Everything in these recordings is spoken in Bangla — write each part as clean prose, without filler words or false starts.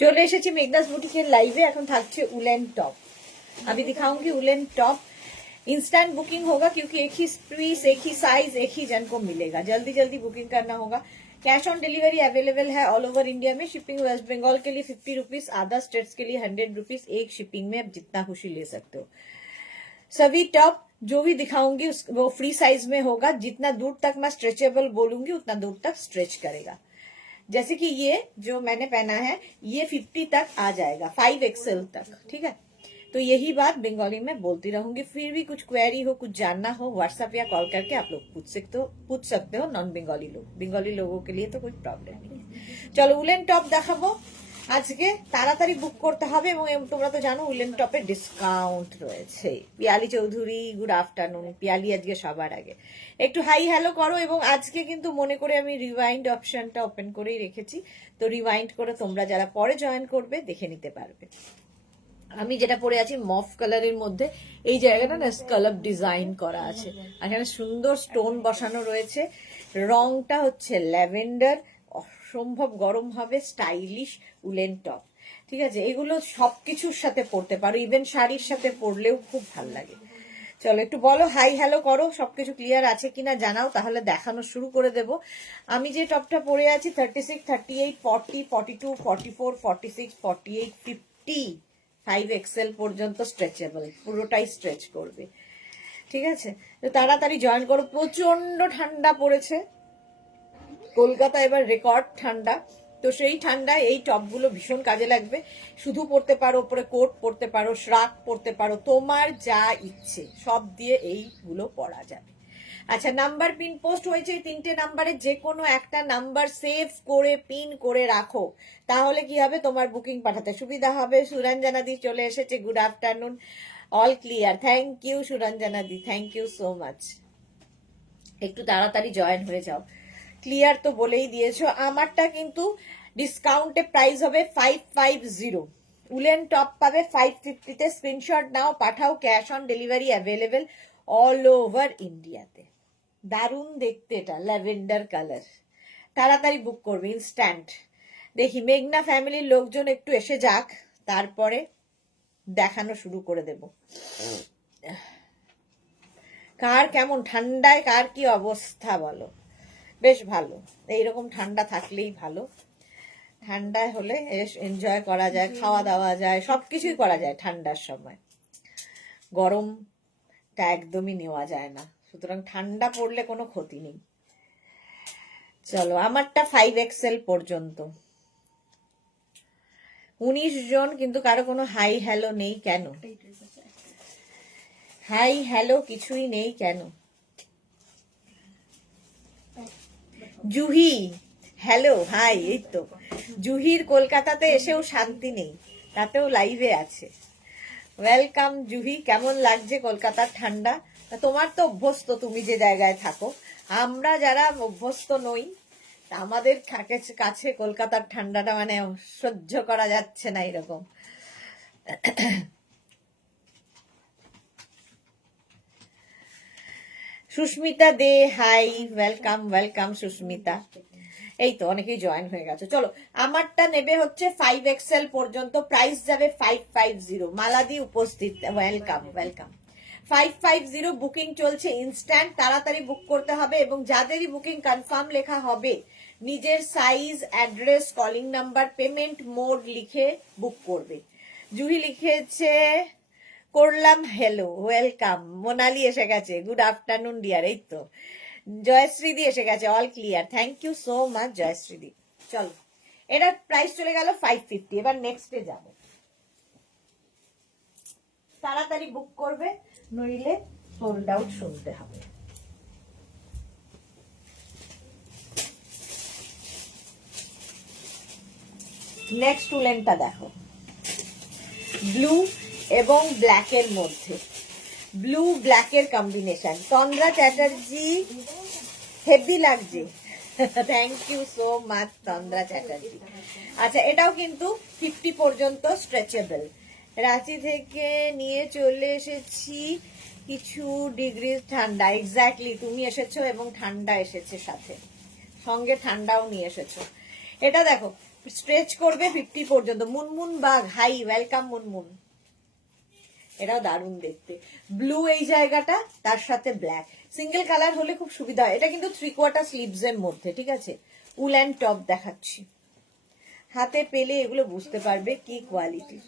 चले एसेছি মেঘনাস বুটিকের লাইভে। এখন থাকছে উলেন टॉप। अभी दिखाऊंगी उलेन टॉप। इंस्टेंट बुकिंग होगा क्योंकि एक ही पीस, एक ही साइज, एक ही जन को मिलेगा। जल्दी जल्दी बुकिंग करना होगा। कैश ऑन डिलीवरी अवेलेबल है ऑल ओवर इंडिया में। शिपिंग वेस्ट बंगाल के लिए 50 रुपीज, अदर स्टेट्स के लिए 100 रुपीज। एक शिपिंग में आप जितना खुशी ले सकते हो। सभी टॉप जो भी दिखाऊंगी वो फ्री साइज में होगा। जितना दूर तक मैं स्ट्रेचेबल बोलूंगी उतना दूर तक स्ट्रेच करेगा। जैसे कि ये जो मैंने पहना है ये 50 तक आ जाएगा, 5XL तक। ठीक है, तो यही बात बंगाली में बोलती रहूंगी। फिर भी कुछ क्वेरी हो, कुछ जानना हो, व्हाट्सएप या कॉल करके आप लोग पूछ सकते हो नॉन बंगाली लोग। बंगाली लोगों के लिए तो कोई प्रॉब्लम नहीं है। चलो उलेन टॉप দেখাবো আজকে। তাড়াতাড়ি বুক করতে হবে এবং তোমরা তো জানো উলেন টপে ডিসকাউন্ট রয়েছে। Piyali Chowdhury good afternoon. পিয়ালি আজকে সবার আগে একটু হাই হ্যালো করো। এবং আজকে কিন্তু মনে করে আমি রিওয়াইন্ড অপশনটা ওপেন করেই রেখেছি, তো রিওয়াইন্ড করে তোমরা যারা পরে জয়েন করবে দেখে নিতে পারবে। আমি যেটা পরে আছি মফ কালারের মধ্যে, এই জায়গাটা না স্কালপ ডিজাইন করা আছে, আর এখানে সুন্দর স্টোন বসানো রয়েছে। রংটা হচ্ছে ল্যাভেন্ডার, অসম্ভব গরম হবে, স্টাইলিশ উলেন টপ। ঠিক আছে, এগুলো সবকিছুর সাথে পরতে পারো, ইভেন শাড়ির সাথে পরলেও খুব ভালো লাগে। চলো একটু বলো, হাই হ্যালো করো, সবকিছু ক্লিয়ার আছে কিনা জানাও, তাহলে দেখানো শুরু করে দেব। আমি যে টপটা পরে আছি 36, 38, 40, 42, 44, 46, 48, 50, 5XL পর্যন্ত স্ট্রেচেবল, পুরোটাই স্ট্রেচ করবে। ঠিক আছে, তো তাড়াতাড়ি জয়েন করো। প্রচন্ড ঠান্ডা পড়েছে কলকাতা, এবার রেকর্ড ঠান্ডা। তো সেই ঠান্ডায় এই টপগুলো ভীষণ কাজে লাগবে। শুধু পরতে পারো, উপরে কোট পরতে পারো, শ্রাক পরতে পারো, তোমার যা ইচ্ছে সব দিয়ে এইগুলো পরা যাবে। আচ্ছা, নাম্বার পিন পোস্ট হয়েছে। এই 3টে নাম্বারে যে কোনো একটা নাম্বার সেভ করে পিন করে রাখো, তাহলে কি হবে তোমার বুকিং পাঠাতে সুবিধা হবে। সুরঞ্জনা দি চলে এসেছে, good afternoon, all clear. Thank you Suranjana di, thank you so much. একটু তাড়াতাড়ি জয়েন হয়ে যাও। ক্লিয়ার তো বলেই দিয়েছো। আমারটা কিন্তু ডিসকাউন্টে প্রাইস হবে 550। উলেন টপ পাবে 550-তে। স্ক্রিনশট নাও, পাঠাও। Cash on delivery available all over ইন্ডিয়াতে। দারুণ দেখতে, এটা ল্যাভেন্ডার কালার। তাড়াতাড়ি বুক করবে ইনস্ট্যান্ট। দেখি মেঘনা ফ্যামিলির লোকজন একটু এসে যাক, তারপরে দেখানো শুরু করে দেব। কার কেমন ঠান্ডায় কার কি অবস্থা বলো। বেশ ভালো, এইরকম ঠান্ডা থাকলেই ভালো। ঠান্ডায় হলে এনজয় করা যায়, খাওয়া দাওয়া যায়, সবকিছুই করা যায় ঠান্ডার সময়। গরমটা একদমই নেওয়া যায় না, সুতরাং ঠান্ডা পড়লে কোনো ক্ষতি নেই। চলো, আমারটা 5XL পর্যন্ত। 19 জন, কিন্তু কারো কোনো হাই হ্যালো নেই কেন? হাই হ্যালো কিছুই নেই কেন? Juhi hello hi. এই তো জুহির কলকাতাতে এসেও শান্তি নেই, তাতেও লাইভে আছে। ওয়েলকাম জুহি। কেমন লাগছে কলকাতার ঠান্ডা? তোমার তো অভ্যস্ত, তুমি যে জায়গায় থাকো। আমরা যারা অভ্যস্ত নই, আমাদের কাছে কলকাতার ঠান্ডাটা মানে সহ্য করা যাচ্ছে না এরকম। সুস্মিতা দে হাই, ওয়েলকাম ওয়েলকাম সুস্মিতা। এই তো অনেকেই জয়েন হয়ে গেছে। চলো, আমারটা নেবে হচ্ছে 5XL পর্যন্ত, প্রাইস যাবে 550। মালাদি উপস্থিত, ওয়েলকাম ওয়েলকাম। 550 বুকিং চলছে ইনস্ট্যান্ট, তাড়াতাড়ি বুক করতে হবে। এবং যাদেরই বুকিং কনফার্ম লেখা হবে, নিজের size, address, calling number, payment mode লিখে বুক করবে। জুহি লিখেছে করলাম হ্যালো, ওয়েলকাম। মোনালি এসে গেছে, গুড আফটারনুন ডিয়ার। এই তো জয়শ্রীদি এসে গেছে, all clear. Thank you so much জয়শ্রীদি। চলো, এটার প্রাইস চলে গেল 550। এবার নেক্সটে যাব। তাড়াতাড়ি বুক করবে, নইলে সোল্ড আউট শুনতে হবে। নেক্সট উলেনটা দেখো, ব্লু এবং ব্ল্যাকের মধ্যে, ব্লু ব্ল্যাকের কম্বিনেশন। তন্দ্রা চ্যাটার্জি, হেভি লাগছে। থ্যাংক ইউ সো মাচ তন্দ্রা চ্যাটার্জি। আচ্ছা, এটাও কিন্তু 50 পর্যন্ত স্ট্রেচেবল। রাঁচি থেকে নিয়ে চলে এসেছি কিছু ডিগ্রি ঠান্ডা। এক্স্যাক্টলি, তুমি এসেছো এবং ঠান্ডা এসেছে সাথে, সঙ্গে ঠান্ডাও নিয়ে এসেছো। এটা দেখো স্ট্রেচ করবে 50 পর্যন্ত। Munmun Bag, hi, welcome Munmun. এটাও দারুণ দেখতে, ব্লু এই জায়গাটা, তার সাথে ব্ল্যাক, সিঙ্গেল কালার হলে খুব সুবিধা হয়। এটা কিন্তু 3/4 স্লিভস এর মধ্যে, ঠিক আছে। উল অ্যান্ড টপ দেখাচ্ছি, হাতে পেলে এগুলো বুঝতে পারবে কি কোয়ালিটি।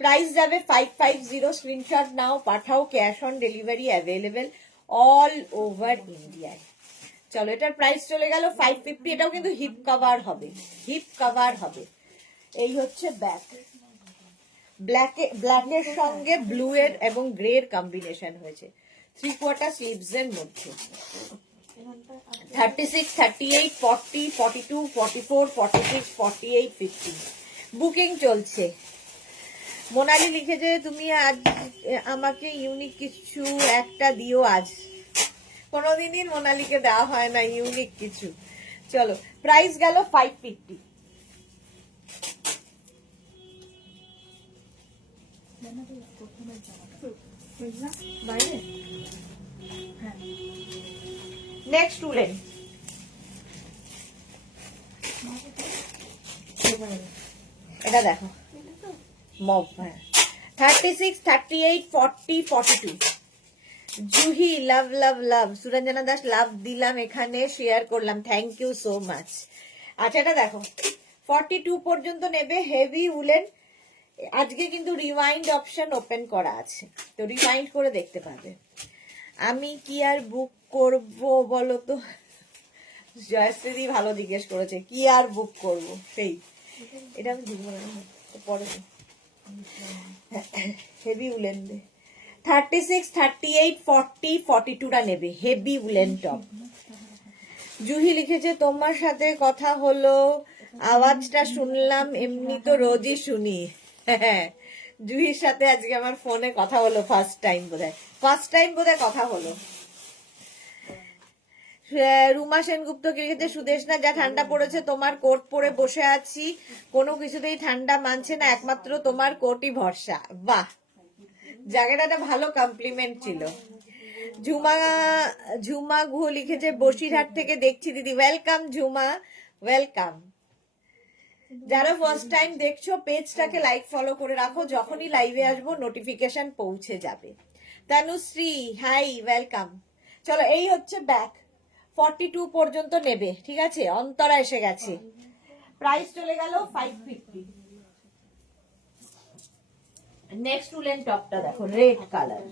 প্রাইস যাবে 550, স্ক্রিনশট নাও, পাঠাও, cash on delivery available all over ইন্ডিয়ায়। চলো, এটার প্রাইস চলে গেল 550। এটাও কিন্তু হিপ কভার হবে, হিপ কভার হবে। এই হচ্ছে ব্যাক, ব্ল্যাকের সঙ্গে ব্লু এর এবং গ্রে এর কম্বিনেশন হয়েছে, 3/4 স্লিভস এর মধ্যে। 36, 38, 40, 42, 44, 46, 48, 50 বুকিং চলছে। মোনালি লিখেছে তুমি আজ আমাকে ইউনিক কিছু একটা দিও আজ। কোনোদিনই মোনালিকে দেওয়া হয় না ইউনিক কিছু। চলো, প্রাইস গেল 550। নেক্সট উলেন, এটা দেখো মব, হ্যাঁ 36, 38, 40, 42। জুহি লাভ লাভ লাভ, সুরঞ্জনা দাস লাভ দিলাম, এখানে শেয়ার করলাম, থ্যাংক ইউ সো মাচ। আচ্ছা, এটা দেখো 42 পর্যন্ত নেবে, হেভি উলেন। আজকে কিন্তু রিওয়াইন্ড অপশন ওপেন করা আছে, তো রিওয়াইন্ড করে দেখতে পাবে। আমি কি আর বুক করব বলো তো, জয়শ্রী ভালো জিজ্ঞেস করেছে, কি আর বুক করব, সেই এটা আমি বুঝবো না পরে। হেভি উলেন দে, 36, 38, 40, 42টা নেবে, হেভি উলেন টপ। জুহি লিখেছে তোমার সাথে কথা হলো, আওয়াজটা শুনলাম, এমনি তো রোজই শুনি। জুহির সাথে আজকে আমার ফোনে কথা হলো, ফার্স্ট টাইম বোধহয় কথা হলো। রুমা সেনগুপ্ত লিখেছে সুদেশনা যা ঠান্ডা পড়েছে, তোমার কোট পরে বসে আছি, কোনো কিছুতেই ঠান্ডা মানছে না, একমাত্র তোমার কোটই ভরসা। বাহ, জায়গাটা ভালো কমপ্লিমেন্ট ছিল। ঝুমা গুহ লিখেছে বসিরহাট থেকে দেখছি দিদি, ওয়েলকাম ঝুমা, ওয়েলকাম। যারা ফার্স্ট টাইম দেখছো পেজটাকে লাইক ফলো করে রাখো, যখনই লাইভে আসবো নোটিফিকেশন পৌঁছে যাবে। Tanushree hi, welcome. চলো, এই হচ্ছে ব্যাক, 42 পর্যন্ত নেবে, ঠিক আছে। অন্তরা এসে গেছে, প্রাইস চলে গেল 550। নেক্সট উলেন টপটা দেখো, রেড কালার,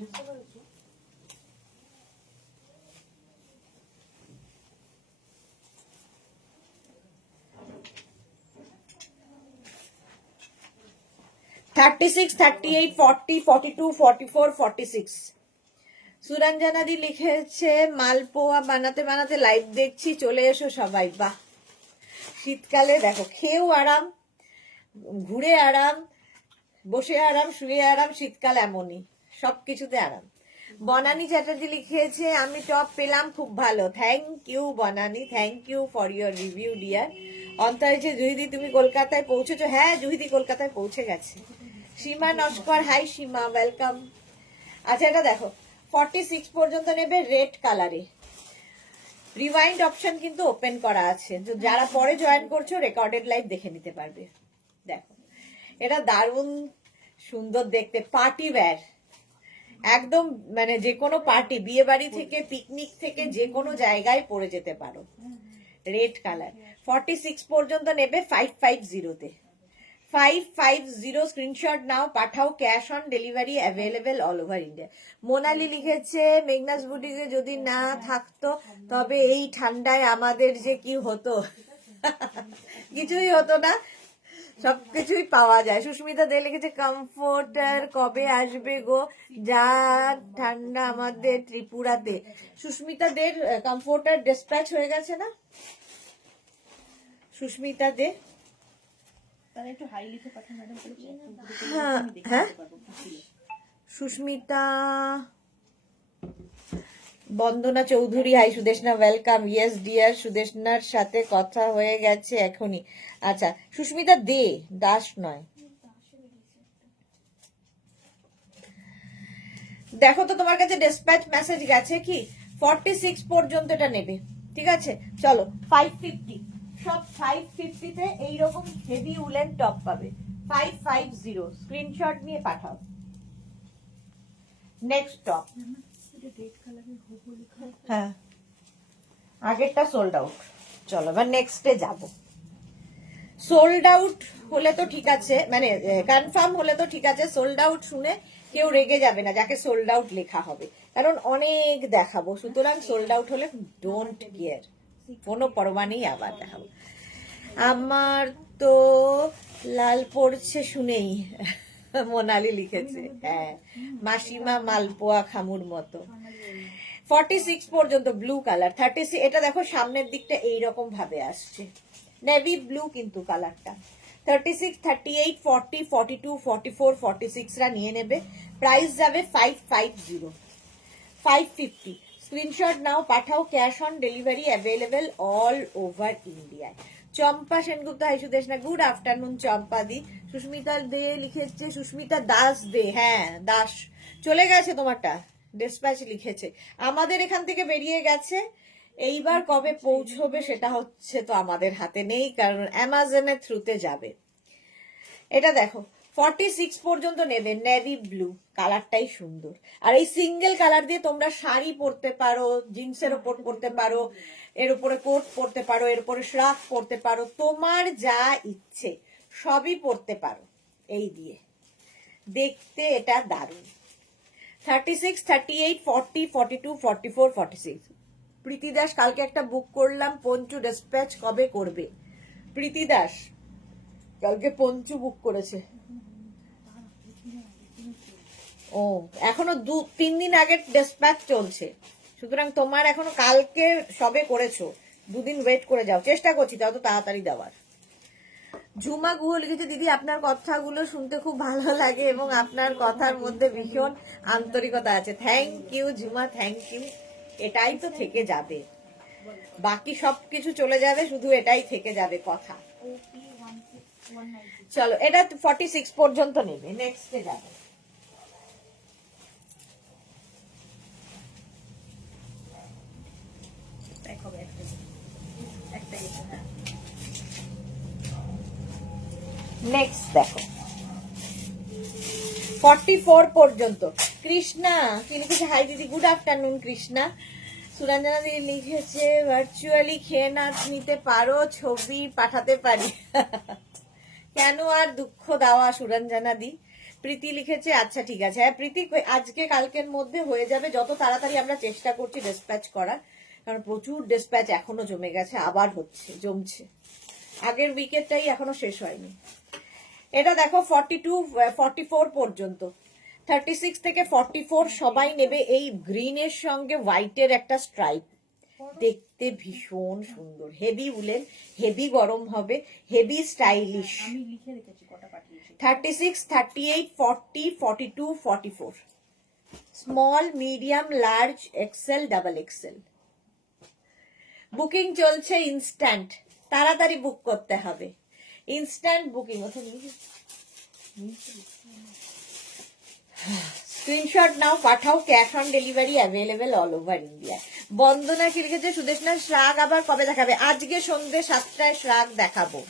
$36, 38, 40, 42, 44, 46। সুরঞ্জনা দি লিখেছে মালপোয়া বানাতে বানাতে লাইভ দেখছি, চলে এসো সবাই। বাহ, শীতকালে দেখো খেয়েও আরাম, ঘুরে আরাম, বসে আরাম, শুয়ে আরাম, শীতকাল এমনই, সবকিছুতে আরাম। বনানী চ্যাটার্জি লিখেছে আমি টপ পেলাম, খুব ভালো, thank you Banani, thank you for your review dear. অন্তরিছে জুহিদি তুমি কলকাতায় পৌঁছেছো, হ্যাঁ জুহিদি কলকাতায় পৌঁছে গেছে। Seema Naskar hi Seema, welcome. আচ্ছা, এটা দেখো 46 পর্যন্ত নেবে, রেড কালারে। রিওয়াইন্ড অপশন কিন্তু ওপেন করা আছে, যারা পরে জয়েন করছো রেকর্ডেড লাইভ দেখে নিতে পারবে। দেখো, এটা দারুণ সুন্দর দেখতে, পার্টি ওয়্যার একদম, মানে যে কোনো পার্টি, বিয়ে বাড়ি থেকে পিকনিক থেকে যে কোনো জায়গায় পরে যেতে পারো। রেড কালার, 46 পর্যন্ত নেবে 550-তে, 550 স্ক্রিনশট নাও, পাঠাও, cash on delivery available all over India. Monali লিখেছে মেঘনাস বুটিকে যদি না থাকতো তবে এই ঠান্ডায় আমাদের যে কি হতো। কিছুই হতো না, সবকিছুই পাওয়া যায়। সুস্মিতা দে লিখেছে কমফোর্টার কবে আসবে গো, যা ঠান্ডা আমাদের ত্রিপুরাতে। সুস্মিতা দের কমফোর্টার ডিসপ্যাচ হয়ে গেছে না, সুস্মিতা দে। হ্যাঁ, Susmita, Bandana Chowdhury hi, Sudeshna welcome, yes dear, সুদেশনার সাথে কথা হয়ে গেছে এখনই। আচ্ছা, সুস্মিতা দে, দাস নয়। দেখো তো তোমার কাছে ডিসপ্যাচ মেসেজ গেছে কি। 46 পর্যন্ত এটা নেবে, ঠিক আছে। চলো 550, সব 550-তে এইরকম হেভি উলেন টপ পাবে। 550 স্ক্রিনশট নিয়ে পাঠাও। নেক্সট টপ, হ্যাঁ আগেরটা সোল্ড আউট। চলো এবার নেক্সটে যাব। সোল্ড আউট হলে তো ঠিক আছে, মানে কনফার্ম হলে তো ঠিক আছে। সোল্ড আউট শুনে কেউ রেগে যাবে না যাকে সোল্ড আউট লেখা হবে, কারণ অনেক দেখাবো। সুতরাং সোল্ড আউট হলে ডোন্ট কেয়ার, কোনো পরোয়া নেই, আবার দেখাবো। আমার তো লাল পড়ছে শুনেই মোনালি লিখেছে, হ্যাঁ মাসিমা মালপোয়া খামুর মতো। 46 পর্যন্ত ব্লু কালার। 36 এটা দেখো সামনের দিকটা এইরকম ভাবে আসছে, নেভি ব্লু কিন্তু কালারটা। 36, 38, 40, 42, 44, 46 রা নিয়ে নেবে। প্রাইস যাবে 550, 550। স্ক্রিনশট নাও, পাঠাও। Cash on delivery available all over ইন্ডিয়ায়। চম্পা সেনগুপ্ত, হাই সুদেশ না, গুড আফটারনুন চম্পা দি। সুস্মিতা দে লিখেছে, সুস্মিতা দাস দে, হ্যাঁ দাস চলে গেছে তোমারটা, ডিসপ্যাচ লিখেছে। আমাদের এখান থেকে বেরিয়ে গেছে, এইবার কবে পৌঁছবে সেটা হচ্ছে তো আমাদের হাতে নেই, কারণ অ্যামাজনের থ্রুতে যাবে। এটা দেখো 46 পর্যন্ত নেবে, নেভি ব্লু কালারটাই সুন্দর। আর এই সিঙ্গেল কালার দিয়ে তোমরা শাড়ি পরতে পারো, জিন্সের ওপর পরতে পারো, এর উপরে কোট পরতে পারো, এর উপরে শ্রাক পরতে পারো, তোমার যা ইচ্ছে সবই পরতে পারো এই দিয়ে। দেখতে এটা দারুণ। 36, 38, 40, 42, 44, 46। প্রীতি দাস কালকে একটা বুক করলাম, পঞ্চু ডিসপ্যাচ কবে করবে? প্রীতি দাস কালকে পঞ্চু বুক করেছে। ও এখনো 2-3 দিন আগের ডিসপ্যাচ চলছে, সুতরাং তোমার এখনো কালকে সবে করেছো, 2 দিন ওয়েট করে যাও। চেষ্টা করছি তত তাড়াতাড়ি দেওয়ার। ঝুমা গুহ লিখেছে, দিদি আপনার কথাগুলো শুনতে খুব ভালো লাগে এবং আপনার কথার মধ্যে ভীষণ আন্তরিকতা আছে। Thank you Jhuma, thank you. এটাই তো থেকে যাবে, বাকি সবকিছু চলে যাবে, শুধু এটাই থেকে যাবে কথা। চলো এটা 46 পর্যন্ত নেবে, নেক্সটে যাবে। নেক্সট দেখো 44 পর্যন্ত। কৃষ্ণা কি লিখেছে, হাই দিদি, গুড আফটারনুন কৃষ্ণা। সুরঞ্জনা দিদি লিখেছে, ভার্চুয়ালি খেয়ে নাচ নিতে পারো, ছবি পাঠাতে পারি। কেন আর দুঃখ দেওয়া সুরঞ্জনা দি। প্রীতি লিখেছে, আচ্ছা ঠিক আছে। হ্যাঁ প্রীতি, আজকে কালকের মধ্যে হয়ে যাবে, যত তাড়াতাড়ি আমরা চেষ্টা করছি ডিসপ্যাচ করার, কারণ প্রচুর ডিসপ্যাচ এখনো জমে গেছে, আবার হচ্ছে, জমছে। আগের উইকেটটাই এখনো শেষ হয়নি। এটা দেখো 42, 44 পর্যন্ত। 36 থেকে 44 সবাই নেবে। এই গ্রিনের সঙ্গে হোয়াইটের একটা স্ট্রাইপ, দেখতে ভীষণ সুন্দর, হেভি উলেন, হেভি গরম হবে, heavy stylish. 36, 38, 40, 42, 44, small, medium, large, XL, double XL. Booking চলছে ইনস্ট্যান্ট, তাড়াতাড়ি বুক করতে হবে, ইনস্ট্যান্ট বুকিং। স্ক্রিনশট নাও, পাঠাও। Cash on delivery available all over India. Bandana কি লিখেছে, সুদেশনা শ্রাগ আবার কবে দেখাবে? আজকে সন্ধ্যে 7টায় শ্রাগ দেখাবো।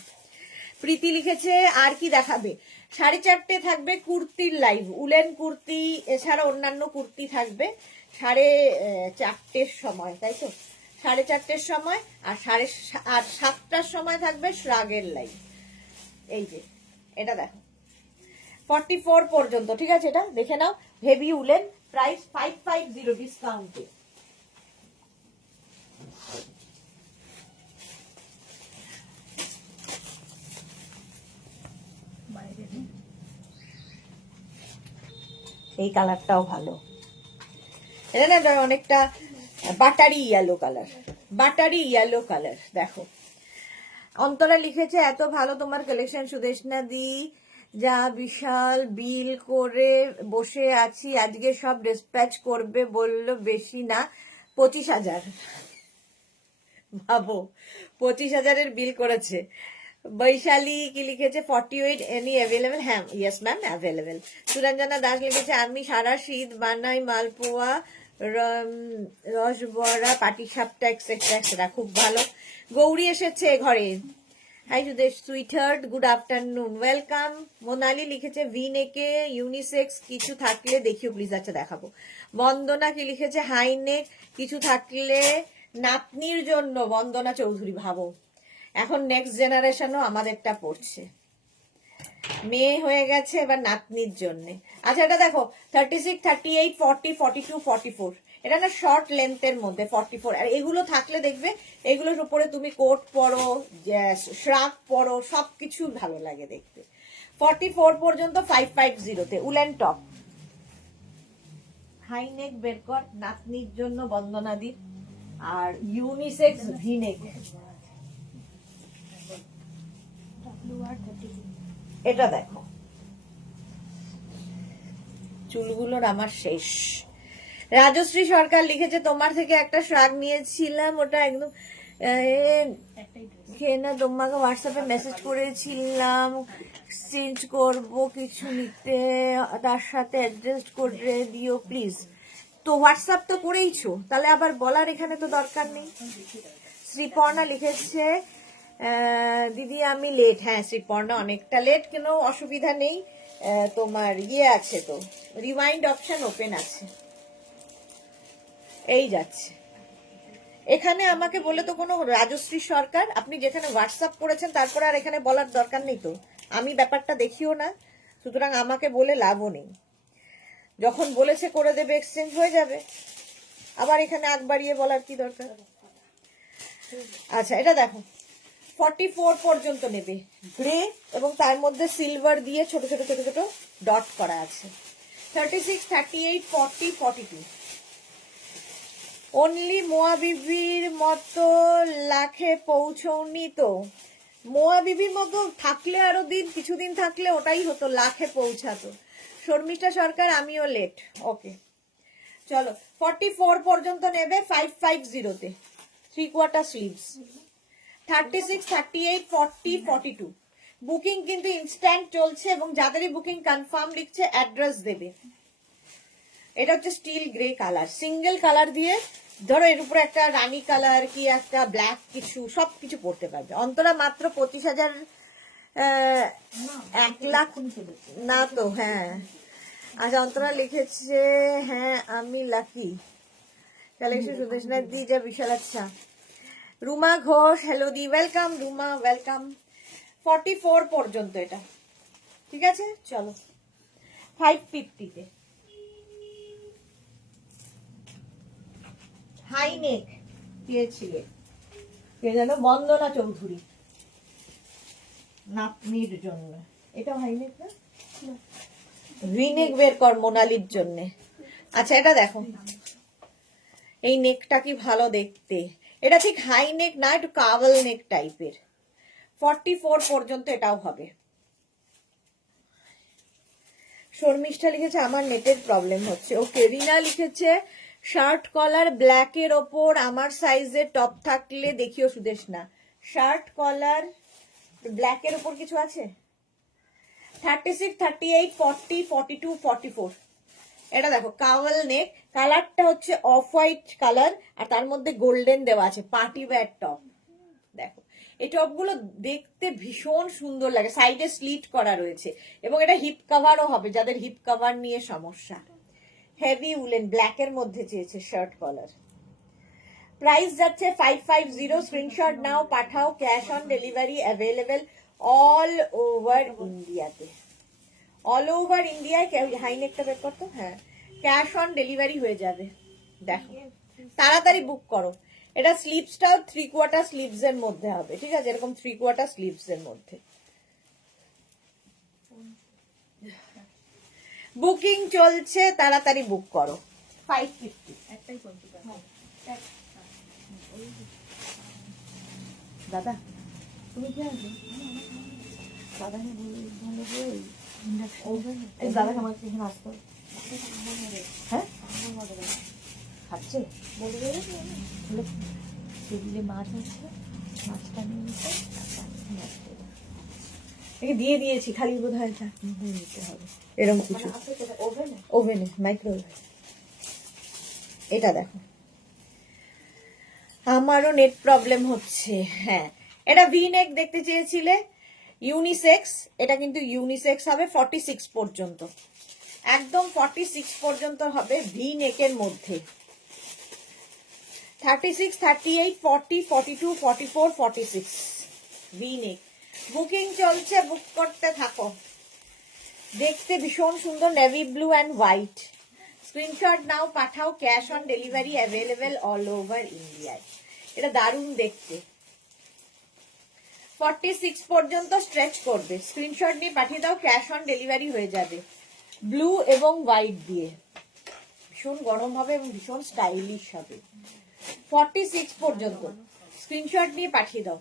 প্রীতি লিখেছে, আর কি দেখাবে? 4:30 থাকবে কুর্তির লাইভ, উলেন কুর্তি এছাড়া অন্যান্য কুর্তি থাকবে 4:30 সময়, তাই তো 4:30 সময়। আর 7টার সময় থাকবে শ্রাগের লাইভ। এই যে এটা দেখো 44 পর্যন্ত, ঠিক আছে, এটা দেখে নাও। হেভি উলেন, প্রাইস 550 ডিসকাউন্টে। এই কালারটাও ভালো, এটা না অনেকটা buttery yellow colour, buttery yellow colour. দেখো অন্তরা লিখেছে, এত ভালো তোমার কালেকশন সুদেশনা দি, যা বিশাল বিল করে বসে আছি, আজকে সব ডিসপ্যাচ করবে বললো, বেশি না 25,000। ভাবো 25,000-এর বিল করেছে। বৈশালী কি লিখেছে, 48 এনি অ্যাভেলেবেল? হ্যাঁ yes ma'am available. Suranjana Das লিখেছে, আমি সারা শীত বানাই মালপোয়া, রসবড়া, পাটিসাপটা এক্সেট্রা এক্সেট্রা, খুব ভালো। গৌরী এসেছে ঘরে। Hi Sudesh sweetheart, good afternoon, welcome. Monali লিখেছে ভি নেকে ইউনিসেক্স কিছু থাকলে দেখিও প্লিজ। আচ্ছা দেখাবো। বন্দনা কি লিখেছে, হাই নেক কিছু থাকলে নাতনির জন্য। বন্দনা চৌধুরী, ভাবো এখন নেক্সট জেনারেশনও আমাদেরটা পড়ছে, মেয়ে হয়ে গেছে এবার নাতনির জন্য। আচ্ছা এটা দেখো 36, 38, 40, 42, 44, এটা না শর্ট লেন্থের মধ্যে 44। আর এগুলো থাকলে দেখবে এগুলোর উপরে তুমি কোট পরো, শ্রাক পরো, সবকিছু ভালো লাগে দেখতে। 44 পর্যন্ত 550-তে উলেন টপ। হাই নেক বের কর নাতনির জন্য বন্দনাদির, আর ইউনিসেক্স ভি নেক। এটা দেখো চুলগুলোর আমার শেষ। রাজশ্রী সরকার লিখেছে তোমার থেকে একটা শ্রাগ নিয়েছিলাম, ওটা একদম না, তোমাকে হোয়াটসঅ্যাপে মেসেজ করেছিলাম চেঞ্জ করব কিছু নিতে, তার সাথে অ্যাডজাস্ট করে দিও প্লিজ। তো হোয়াটসঅ্যাপ তো করেইছো, তাহলে আবার বলার এখানে তো দরকার নেই। শ্রীপর্ণা লিখেছে দিদি আমি লেট। হ্যাঁ শ্রীপর্ণা অনেকটা লেট, কোনো অসুবিধা নেই, তোমার ইয়ে আছে তো, রিমাইন্ড অপশন ওপেন আছে, এই যাচ্ছে। এখানে আমাকে বলে তো কোনো রাজশ্রী সরকার, আপনি যেখানে হোয়াটসঅ্যাপ করেছেন তারপর আর এখানে বলার দরকার নেই তো, আমি ব্যাপারটা দেখিও না, সুতরাং আমাকে বলে লাভও নেই। যখন বলেছে করে দেবে এক্সচেঞ্জ হয়ে যাবে, আবার এখানে আগ বাড়িয়ে বলার কি দরকার। আচ্ছা এটা দেখো 44 পর্যন্ত নেবে, গ্রে এবং তার মধ্যে সিলভার দিয়ে ছোট ছোট ছোট ছোট ডট করা আছে। 36, 38, 40, 42। অনলি মোয়া বিবির মতো লাখে পৌঁছনি তো। মোয়া বিবির মতো থাকলে আরো দিন, কিছুদিন থাকলে ওটাই হতো, লাখে পৌঁছাতো। শর্মিষ্ঠা সরকার আমিও লেট। ওকে চলো 44 পর্যন্ত নেবে 550-তে, 3/4 স্লিভস। 36, 38, 40, 42। বুকিং কিন্তু ইনস্ট্যান্ট চলছে এবং যাদেরই বুকিং কনফার্ম লিখছে অ্যাড্রেস দেবে। এটা হচ্ছে still grey colour, single colour দিয়ে ধরো এর উপরে একটা রানী কালার কি একটা ব্ল্যাক কিছু সবকিছু পড়তে পারবে। অন্তরা মাত্র 25,000, 1 লাখ না তো। হ্যাঁ আচ্ছা অন্তরা লিখেছে হ্যাঁ আমি লাকি কালেকশন সুদেশনা দি যা বিশাল। আচ্ছা রুমা ঘোষ, হ্যালো দি, ওয়েলকাম রুমা, ওয়েলকাম। 44 পর্যন্ত এটা, ঠিক আছে চলো 550-তে। হাই নেক পেয়েছিলে কে জানো, বন্দনা চৌধুরী, নাতনির জন্য। এটাও হাই নেক না, ভিনেক বের কর মোনালির জন্য। আচ্ছা এটা দেখো এই নেকটা কি ভালো দেখতে, এটা ঠিক হাই নেক না, একটু কাভাল নেক টাইপের। 44 পর্যন্ত এটাও হবে। শর্মিষ্ঠা লিখেছে আমার নেটের প্রবলেম হচ্ছে। ওকে রিনা লিখেছে শার্ট কলার ব্ল্যাকের ওপর আমার সাইজের টপ থাকলে দেখিও সুদেশ না। শার্ট কলার ব্ল্যাকের ওপর কিছু আছে। 36, 38, 40, 42, 44। এটা দেখো কাভাল নেক, কালারটা হচ্ছে অফ হোয়াইট কালার আর তার মধ্যে গোল্ডেন দেওয়া আছে, পার্টি ওয়্যার টপ। দেখো এই টপগুলো দেখতে ভীষণ সুন্দর লাগে, সাইডে স্লিট করা রয়েছে এবং এটা হিপ কভারও হবে যাদের হিপ কভার নিয়ে সমস্যা। হেভি উলেন ব্ল্যাকের মধ্যে চেয়েছে শার্ট কলার। প্রাইস যাচ্ছে 550, স্ক্রিনশট নাও পাঠাও, cash on delivery available all over ইন্ডিয়াতে। অল ওভার ইন্ডিয়ায় হাইনেকটা বের করতো, হ্যাঁ ক্যাশ অন ডেলিভারি হয়ে যাবে। দেখো তাড়াতাড়ি বুক করো। এটা স্লিভসটাও 3/4 স্লিভস এর মধ্যে হবে, ঠিক আছে, এরকম 3/4 স্লিভস এর মধ্যে। বুকিং চলছে, তাড়াতাড়ি বুক করো। 550 একটাই চলছে। দাদা তুমি কি আছো? দাদা দাদা আমার এখানে আসতো, হ্যাঁ খাচ্ছে বলবে টেবিলে মাছ আছে, মাছটা নিয়ে দিয়ে দিয়েছি, খালি বোধ হয় নিতে হবে এরকম কিছু। ওভেনে মাইক্রোওয়েভ এটা দেখো, আমারও নেট প্রবলেম হচ্ছে। হ্যাঁ, এটা ভি নেক দেখতে চেয়েছিলে, ইউনিসেক্স, এটা কিন্তু ইউনিসেক্স হবে 46 পর্যন্ত, একদম 46 পর্যন্ত হবে ভি নেকের মধ্যে। 36, 38, 40, 42, 44, 46 ভি নেক। বুকিং চলছে, বুক করতে থাকো। দেখতে ভীষণ সুন্দর, navy blue and white. Screenshot নাও, পাঠাও, cash on delivery available all over ইন্ডিয়ায়। এটা দারুণ দেখতে। 46 পর্যন্ত স্ট্রেচ করবে, স্ক্রিনশট নিয়ে পাঠিয়ে দাও, ক্যাশ অন ডেলিভারি হয়ে যাবে। ব্লু এবং হোয়াইট দিয়ে ভীষণ গরম হবে এবং ভীষণ স্টাইলিশ হবে। 46 পর্যন্ত স্ক্রিনশট নিয়ে পাঠিয়ে দাও।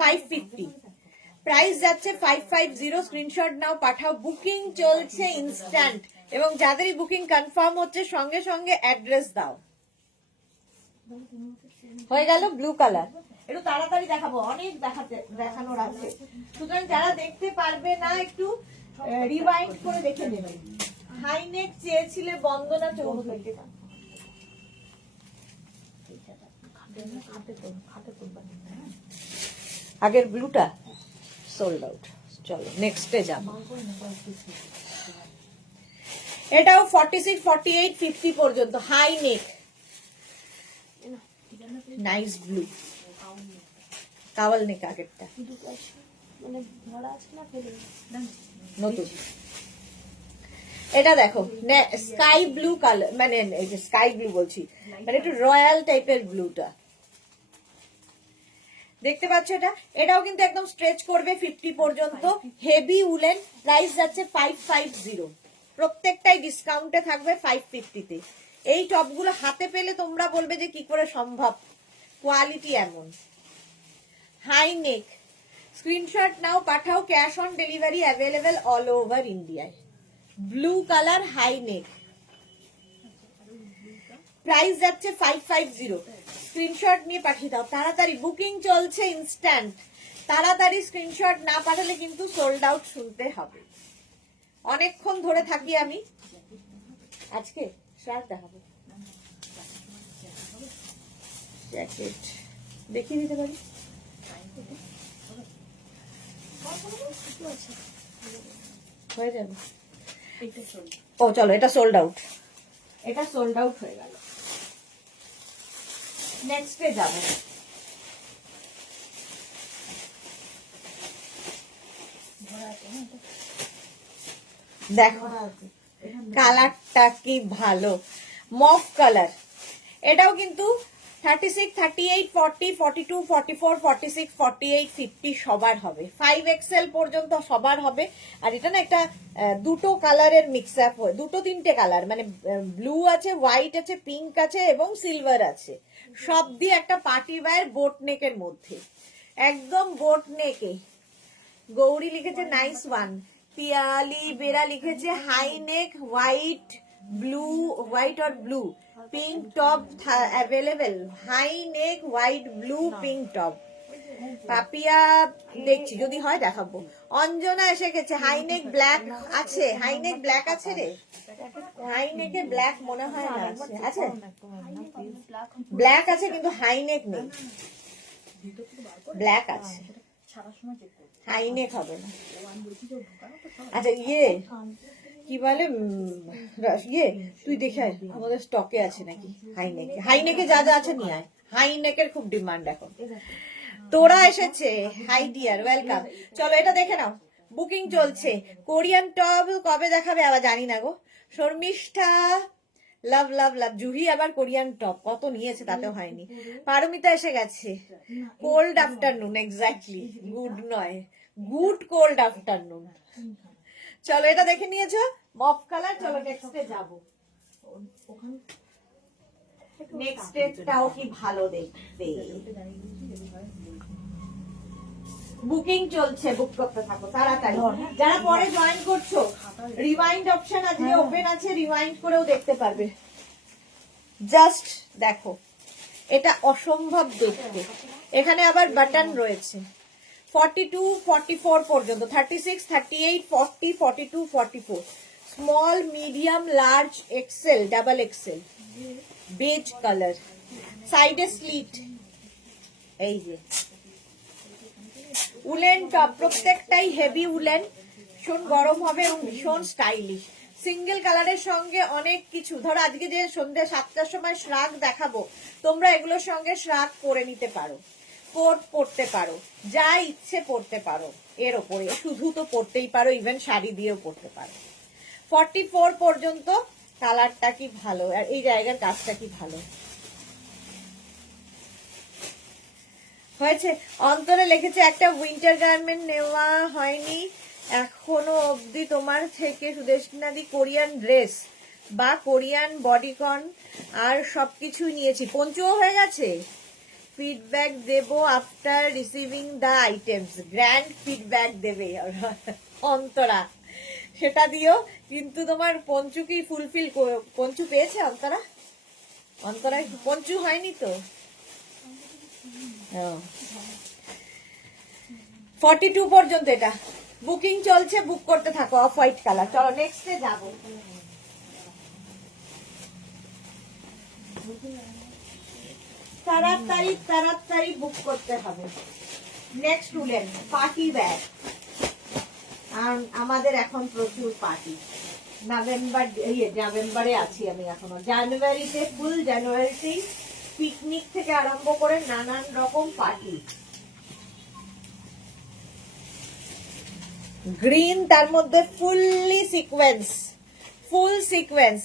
550 প্রাইস যাচ্ছে 550, স্ক্রিনশট নাও, পাঠাও। বুকিং চলছে ইনস্ট্যান্ট, এবং যাদেরই বুকিং কনফার্ম হচ্ছে সঙ্গে সঙ্গে অ্যাড্রেস দাও। হয়ে গেল ব্লু কালার। একটু তাড়াতাড়ি দেখাবো, অনেক দেখানোর আছে, সুতরাং যারা দেখতে পারবে না একটু রিওয়াইন্ড করে দেখে নেবেন। হাই নেক চেয়েছিলে বন্দনা চৌধুরী। আগের ব্লুটা সোল্ড আউট। চলো নেক্সটে যাব। এটাও 46, 48, 50 পর্যন্ত হাই নেক, নাইস ব্লু, কাওয়াল নেক আগেরটা, নতুন। এটা দেখো স্কাই ব্লু কালার, মানে স্কাই ব্লু বলছি, মানে একটু রয়্যাল টাইপের ব্লুটা দেখতে পাচ্ছ। এটাও কিন্তু একদম স্ট্রেচ করবে 50 পর্যন্ত, হেভি উলেন। প্রাইস যাচ্ছে 550, প্রত্যেকটাই ডিসকাউন্টে থাকবে 550-তে। এই টপগুলো হাতে পেলে তোমরা বলবে যে কি করে সম্ভব, কোয়ালিটি এমন। হাই নেক, স্ক্রিনশট নাও, পাঠাও, cash on delivery available all over ইন্ডিয়ায়। Blue colour high neck, price যাচ্ছে 550, স্ক্রিনশট নিয়ে পাঠিয়ে দাও তাড়াতাড়ি। বুকিং চলছে ইনস্ট্যান্ট, তাড়াতাড়ি স্ক্রিনশট না পাঠালে কিন্তু সোল্ড আউট শুনতে হবে। অনেকক্ষণ ধরে থাকি আমি আজকে। শার্ট দেখাবো, জ্যাকেট দেখিয়ে দিতে পারি। হয়ে যাবে। ও চলো, এটা সোল্ড আউট, এটা সোল্ড আউট হয়ে গেল। নেক্সটে যাব। দেখো কালারটা কি ভালো, মফ কালার। এটাও কিন্তু 36, 38, 40, 42, 44, 46, 48, 50 সবার হবে। 5XL পর্যন্ত সবার হবে। আর এটা না একটা দুটো কালারের মিক্স আপ, দুটো তিনটে কালার, মানে ব্লু আছে, হোয়াইট আছে, পিঙ্ক আছে এবং সিলভার আছে, সব দিয়ে একটা পার্টি ওয়্যার বোট নেকের মধ্যে, একদম বোট নেকে। গৌরী লিখেছে নাইস ওয়ান, পিয়ালি বেরা লিখেছে high neck, white blue, white আর blue, pink top available, high neck, white blue, pink top. Papiya দেখছি, যদি হয় দেখাবো। অঞ্জনা এসে গেছে, হাইনেক ব্ল্যাক আছে, হাইনেক ব্ল্যাক আছে রে, হাইনেকে ব্ল্যাক মনে হয় না আছে, আছে ব্ল্যাক আছে কিন্তু হাইনেক নেই, ব্ল্যাক আছে, হাইনেক হবে না। আচ্ছা ইয়ে কি বলে, ইয়ে তুই দেখে আমাদের স্টকে আছে নাকি হাইনেকে, হাইনেকে যা যা আছে নিয়ে আয়, হাইনেকের খুব ডিমান্ড এখন। তোরা এসেছে, হাই ডিয়ার, ওয়েলকাম। চলো এটা দেখে নাও, বুকিং চলছে। কোরিয়ান টপ কবে দেখাবে আবার জানি না গো। শর্মিষ্ঠা লাভ লাভ লাভ, জুহি আবার কোরিয়ান টপ কত নিয়েছে তাতেও হয়নি। পারমিতা এসে গেছে, কোল্ড আফটারনুন, এক্স্যাক্টলি, গুড নয়, গুড কোল্ড আফটারনুন। চলো এটা দেখে নিয়েছো, মফ কালার। চলো নেক্সটে যাবো। নেক্সটটাও কি ভালো দেখতে, বুকিং চলছে, বুক করতে থাকো তাড়াতাড়ি। যারা পরে জয়েন করছো, রিওয়াইন্ড অপশন আজকে ওপেন আছে, রিওয়াইন্ড করেও দেখতে পারবে। জাস্ট দেখো, এটা অসম্ভব দেখতে। এখানে আবার বাটন রয়েছে। 42, 44 পর্যন্ত, 36, 38, 40, 42, 44 small medium large XL double Excel beige colour, সাইডে স্লিট। এই যে উলেন টপ, প্রত্যেকটাই হেভি উলেন, ভীষণ গরম হবে এবং ভীষণ স্টাইলিশ। সিঙ্গেল কালারের সঙ্গে অনেক কিছু, ধরো আজকে যে সন্ধ্যে 7টার সময় শ্রাগ দেখাবো, তোমরা এগুলোর সঙ্গে শ্রাগ পরে নিতে পারো, কোট পরতে পারো, যা ইচ্ছে পরতে পারো। এর ওপরে শুধু তো পরতেই পারো, ইভেন শাড়ি দিয়েও পরতে পারো। 44 পর্যন্ত। কালারটা কি ভালো, আর এই জায়গার কাজটা কি ভালো হয়েছে। অন্তরে লিখেছে একটা উইন্টার গার্মেন্ট নেওয়া হয়নি এখনো অবধি তোমার থেকে সুদেশনাদি, কোরিয়ান ড্রেস বা কোরিয়ান বডিকন আর সবকিছু নিয়েছি, পঞ্চুও হয়ে গেছে। ফিডব্যাক দেবো after receiving the items, grand feedback দেবে অন্তরা, সেটা দিও। কিন্তু তোমার পঞ্চু কি ফুলফিল, পঞ্চু পেয়েছে অন্তরা? অন্তরা পঞ্চু হয়নি তো। 42 পর্যন্ত এটা বুকিং চলছে, বুক করতে থাকো। Off white colour. চলো নেক্সটে যাবো। তাড়াতাড়ি বুক করতে হবে। Next woollen party bag. আর আমাদের এখন প্রচুর পার্টি। নভেম্বরে আছি আমি এখনো, জানুয়ারিতে ফুল জানুয়ারিতেই পিকনিক থেকে আরম্ভ করে নানান রকম পার্টি। গ্রিন, তার মধ্যে ফুললি সিকোয়েন্স, ফুল সিকোয়েন্স।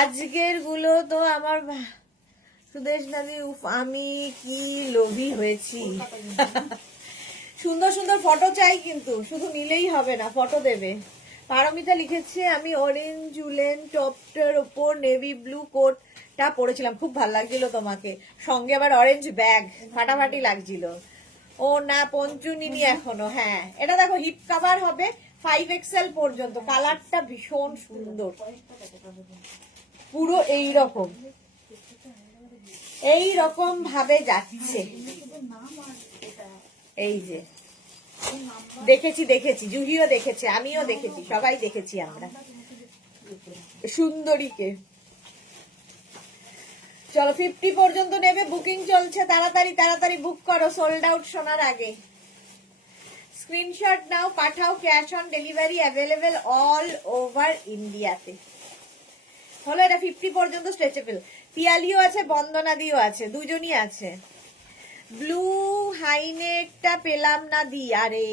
আজকের গুলো তো আমার সুদেশ নাদি, আমি কি লোভী হয়েছি। সুন্দর সুন্দর ফটো চাই, কিন্তু শুধু নিলেই হবে না, ফটো দেবে। পারমিতা লিখেছে আমি অরেঞ্জ উলেন টপটার ওপর নেভি ব্লু কোটটা পরেছিলাম, খুব ভালো লাগছিল তোমাকে, সঙ্গে আবার অরেঞ্জ ব্যাগ, ফাটাফাটি লাগছিল। ও না, পঞ্চু নিনি এখনো। হ্যাঁ, এটা দেখো হিপ কভার হবে 5XL পর্যন্ত, কালারটা ভীষণ সুন্দর, পুরো এইরকম ভাবে যাচ্ছে। এই যে দেখেছি, জুহিও দেখেছে, আমিও দেখেছি, সবাই দেখেছি আমরা সুন্দরীকে। চলো 50 পর্যন্ত নেবে, বুকিং চলছে, তাড়াতাড়ি বুক করো, সোল্ড আউট শোনার আগে। স্ক্রিনশট নাও, পাঠাও, cash on delivery available all over ইন্ডিয়াতে। হলো, এটা 50 পর্যন্ত স্ট্রেচেবল। পিয়ালিও আছে, বন্দনাদিও আছে, দুজনই আছে। ব্লু হাইনেকটা পেলাম না দি, আরে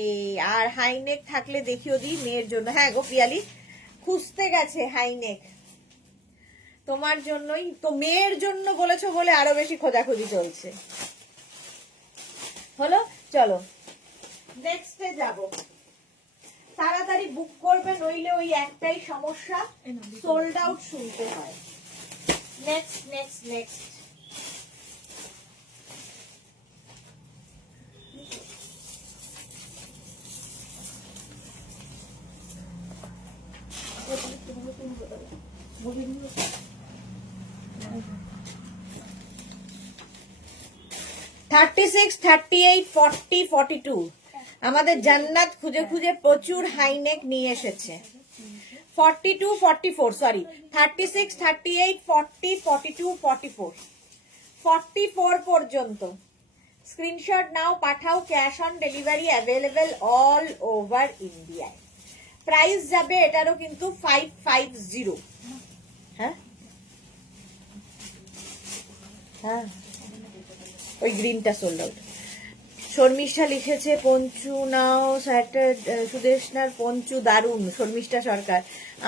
আর হাইনেক থাকলে দেখিও দি মেয়ের জন্য। হ্যাঁ গো পিয়ালি, খুঁজতে গেছে হাইনেক তোমার জন্যই তো, মেয়ের জন্য বলেছো বলে আরো বেশি খোঁজাখুঁজি চলছে। হলো, চলো নেক্সটে যাব। তাড়াতাড়ি বুক করবে, নইলে ওই একটাই সমস্যা, সোল্ড আউট শুনতে হয়। নেক্সট 36, 38, 40, 42 আমাদের জান্নাত খুঁজে খুঁজে প্রচুর হাইনেক নিয়ে এসেছে। 42, 44, সরি 36, 38, 40, 42, 44 44 পর্যন্ত স্ক্রিনশট নাও, পাঠাও, cash on delivery available all over ইন্ডিয়ায়। প্রাইস যাবে এটারও কিন্তু 550। হ্যাঁ হ্যাঁ, ওই গ্রিনটা সোল্ড আউট। শর্মিষ্ঠা লিখেছে পঞ্চু নাও সুদেশনার পঞ্চু দারুন। শর্মিষ্ঠা সরকার,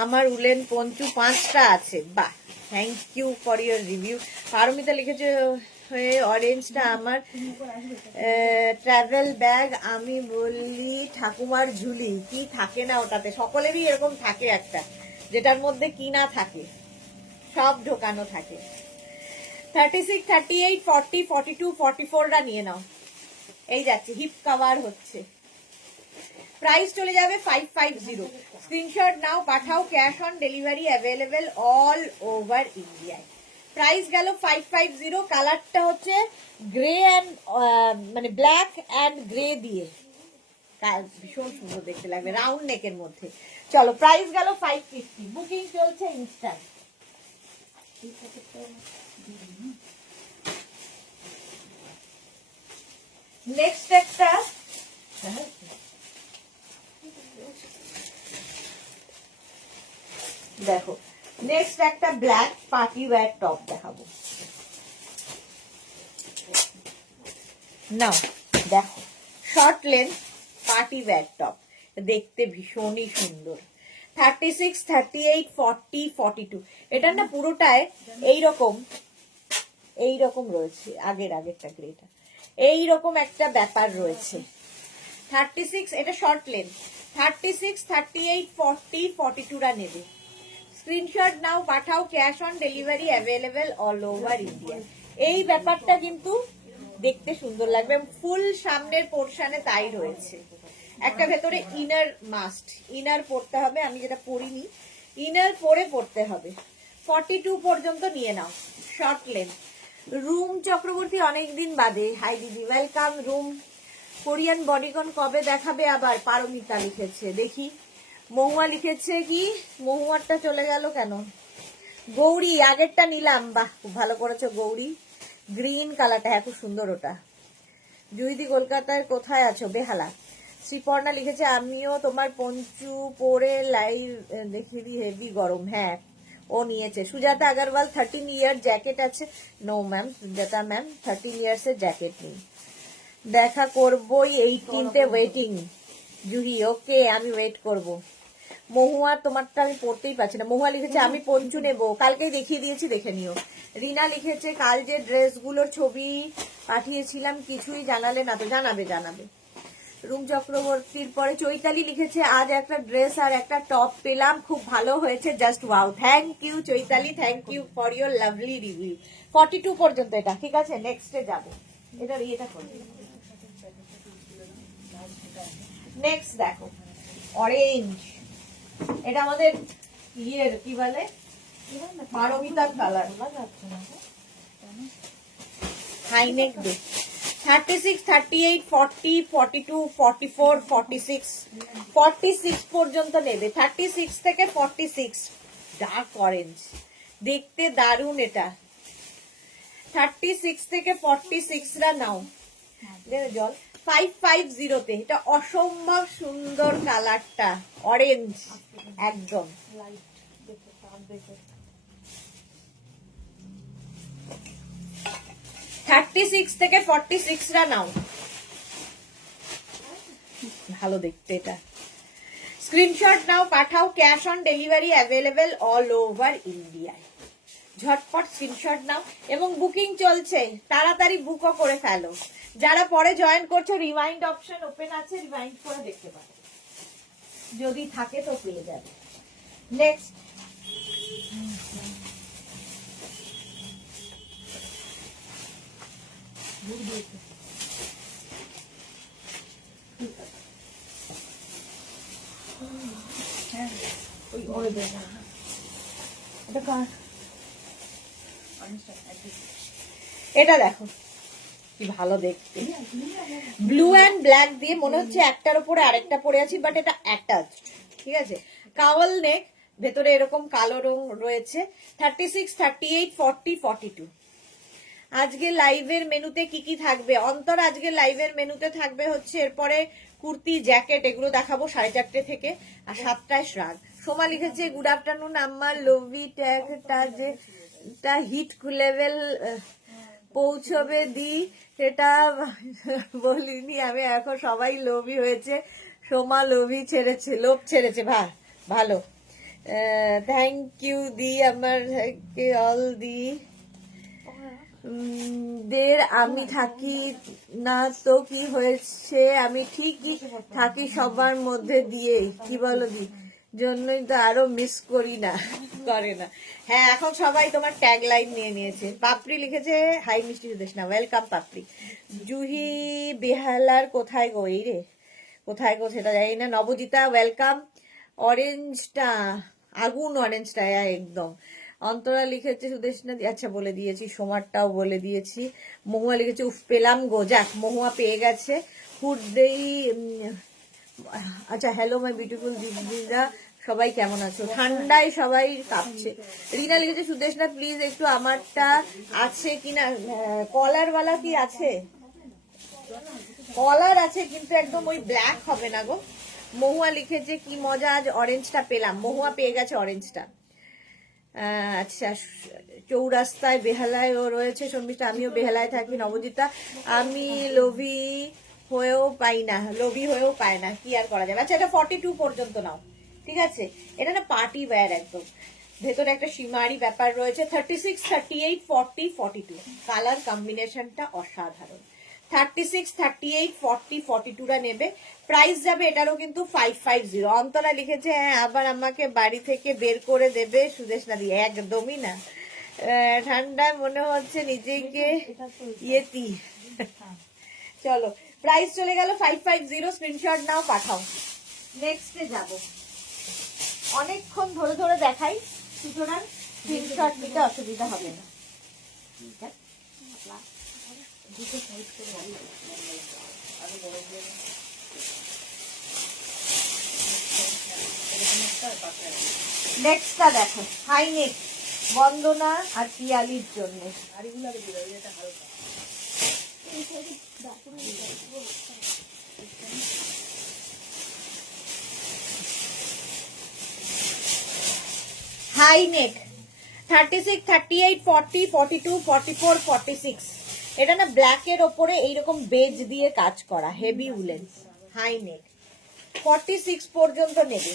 আমার উলেন পঞ্চু 5টা আছে। বাহ, thank you for your review. Paramita লিখেছে অরেঞ্জটা আমার ট্রাভেল ব্যাগ, আমি বলি ঠাকুমার ঝুলি। কি থাকে না ওটাতে, সকলেরই এরকম থাকে একটা, যেটার মধ্যে কি না থাকে, সব ঢোকানো থাকে। 36, 38, 40, 42, 44টা নিয়ে নাও। এই যাচ্ছে, হিপ কভার হচ্ছে। প্রাইস চলে যাবে 550। স্ক্রিনশট নাও, পাঠাও, cash on delivery available all over ইন্ডিয়ায়। প্রাইস গেল 550। কালারটা হচ্ছে গ্রে অ্যান্ড মানে ব্ল্যাক অ্যান্ড গ্রে দিয়ে ভীষণ সুন্দর দেখতে লাগবে রাউন্ড নেকের মধ্যে। চলো প্রাইস গেল 550, বুকিং চলছে ইনস্ট্যান্ট। নেক্সট একটা দেখো, নেক্সট একটা ব্ল্যাক পার্টি ওয়্যার টপ দেখাবো। নাও দেখো, short length party wear top, দেখতে ভীষণই সুন্দর। 36, 38, 40, 42, এটা না পুরোটায় এইরকম রয়েছে, আগেরটা গ্রেটা এইরকম একটা ব্যাপার রয়েছে। 36 এটা শর্ট লেন্থ, 36, 38, 40, 42 রা নেবে। স্ক্রিনশট নাও, পাঠাও, cash on delivery available all over India. এই ব্যাপারটা কিন্তু দেখতে সুন্দর লাগবে, ফুল সামনের পোর্শনে তাই রয়েছে। একটা ভেতরে ইনার মাস্ট, ইনার পরতে হবে, আমি যেটা পরিনি ইনার পরে পরতে হবে। 42 পর্যন্ত নিয়ে নাও, শর্ট লেন্থ। রুম চক্রবর্তী অনেকদিন বাদে, হাই দিদি, ওয়েলকাম। রুম কোরিয়ান বডিকন কবে দেখাবে আবার? পারমিতা লিখেছে, দেখি। মহুয়া লিখেছে কি, মহুয়ারটা চলে গেল কেন? গৌরী আগেরটা নিলাম, বাহ খুব ভালো করেছো গৌরী, গ্রিন কালারটা, হ্যাঁ খুব সুন্দর ওটা। জুইদি কলকাতায় কোথায় আছো? বেহালা। শ্রীপর্ণা লিখেছে আমিও তোমার পঞ্চু পরে লাইভ দেখিয়ে দি, হেভি গরম। হ্যাঁ ও নিয়েছে। সুজাতা আগরওয়াল 13 ইয়ার জ্যাকেট আছে? No ma'am, Sujata ma'am 13 years এর জ্যাকেট নেই। দেখা করবই 18তে ওয়েটিং। জুহি ওকে, আমি ওয়েট করব। মহুয়া তোমারটা আমি পড়তেই পারছি না। মহুয়া লিখেছে আমি পঞ্চু নেবো, কালকেই দেখিয়ে দিয়েছি, দেখে নিও। রিনা লিখেছে কাল যে ড্রেসগুলোর ছবি পাঠিয়েছিলাম কিছুই জানালে না তো? জানাবে। রুম চক্রবর্তীর পরে চৈতালি লিখেছে আজ একটা ড্রেস আর একটা টপ পেলাম, খুব ভালো হয়েছে, just wow. Thank you Chaitali, thank you for your lovely review. 42 পর্যন্ত এটা, ঠিক আছে। নেক্সটে যাবো, এটা করবে। নেক্সট দেখো, অরেঞ্জ, এটা আমাদের ইয়ের কি বলে, পারমিতার কালার, হাইনেক দে। 36, 38, 40, 42, 44, 46, 46 পর্যন্ত নেবে। 36 থেকে 46 ডার্ক অরেঞ্জ, দেখতে দারুণ এটা। 36 থেকে 46 রা নাও, জল 550 তে। এটা অসম্ভব সুন্দর কালারটা, অরেঞ্জ একদম। 36 থেকে 46 রা নাও, ভালো দেখতে এটা। স্ক্রিনশট নাও, পাঠাও, cash on delivery available all over ইন্ডিয়ায়। ঝটপট স্ক্রিনশট নাও, এবং বুকিং চলছে, তাড়াতাড়ি বুকও করে ফেলো। যারা পরে জয়েন করছো, রিমাইন্ড অপশন ওপেন আছে, রিমাইন্ড করে দেখতে পারো, যদি থাকে তো পেয়ে যাবে। নেক্সট এটা দেখো কি ভালো দেখতে, ব্লু অ্যান্ড ব্ল্যাক দিয়ে, মনে হচ্ছে একটার উপরে আরেকটা পরে আছি, বাট এটা অ্যাটাচ, ঠিক আছে। কাওয়াল নেক, ভেতরে এরকম কালো রং রয়েছে। 36, 38, 40, 42। আজকে লাইভের মেনুতে কি কি থাকবে? অন্তর আজকে লাইভের মেনুতে থাকবে হচ্ছে এরপরে কুর্তি, জ্যাকেট, এগুলো দেখাবো 4:30 থেকে, আর 7টায় শ্রাগ। সোমা লিখেছে গুড আফটারনুন আমার লভি ট্যাগটা যেটা হিট লেভেল পৌঁছবে দি, সেটা বলিনি আমি, এখন সবাই লোভী হয়েছে। সোমা লোভী ছেড়েছে, লোভ ছেড়েছে, ভালো। থ্যাংক ইউ দি, আমার অল দি দের আমি থাকি না তো কি হয়েছে, আমি ঠিকই থাকি সবার মধ্যে দিয়ে, কি বলো দি, জন্যই তো আরো মিস করি না, করে না। হ্যাঁ এখন সবাই তোমার ট্যাগ লাইন নিয়ে নিয়েছে। পাপড়ি লিখেছে হাই মিষ্টি সুদেশনা, ওয়েলকাম পাপড়ি। জুহি বেহালার কোথায় গো, এই রে কোথায় গো সেটা জানি না। নবজিতা ওয়েলকাম। অরেঞ্জটা আগুন, অরেঞ্জটা একদম। অন্তরা লিখেছে সুদেশনা, আচ্ছা বলে দিয়েছি, সোমারটাও বলে দিয়েছি। মহুয়া লিখেছে উফ পেলাম গো, যাক মহুয়া পেয়ে গেছে। হুড দেই আচ্ছা, হ্যালো মাই বিউটিফুল দিদিরা, সবাই কেমন আছো? ঠান্ডায় সবাই কাঁপছে। রিনা লিখেছে সুদেশনা প্লিজ একটু আমারটা আছে কিনা, কলারওয়ালা কি আছে? কলার আছে কিন্তু একদম ওই ব্ল্যাক হবে না গো। মহুয়া লিখেছে কি মজা, আজ অরেঞ্জটা পেলাম। মহুয়া পেয়ে গেছে অরেঞ্জটা। আচ্ছা, চৌরাস্তায় বেহালায় ও রয়েছে। শর্মিষ্ঠা আমিও বেহালায় থাকি। নবজিতা আমি লোভী হয়েও পাই না, লোভী হয়েও পায় না, কি আর করা যাবে। আচ্ছা, এটা 42 পর্যন্ত নাও, ঠিক আছে? এটা না পার্টি ওয়্যার একদম, ভেতরে একটা সীমারি ব্যাপার রয়েছে। 36, 38, 40, 42 কালার কম্বিনেশনটা অসাধারণ। 36, 38, 40, 42টা নেবে। প্রাইস যাবে এটারও কিন্তু 550। অন্তরা লিখেছে হ্যাঁ আবার আমাকে বাড়ি থেকে বের করে দেবে সুদেশনা দি। একদমই না, ঠান্ডায় মনে হচ্ছে নিজেকে ইয়েতি। চলো, প্রাইস চলে গেল 550। স্ক্রিনশট নাও, পাঠাও। নেক্সটে যাব, অনেকক্ষণ ধরে ধরে দেখাই, সুতরাং স্ক্রিনশট নিতে অসুবিধা হবে না। নেক্সটটা দেখো, হাইনেক বন্দনা আর পিয়ালির জন্য। হাইনেক 36, 38, 40, 42, 44, 46। এটা না ব্ল্যাকের ওপরে এইরকম বেজ দিয়ে কাজ করা, হেভি উলেন, হাইনেক। 46 পর্যন্ত নেবে,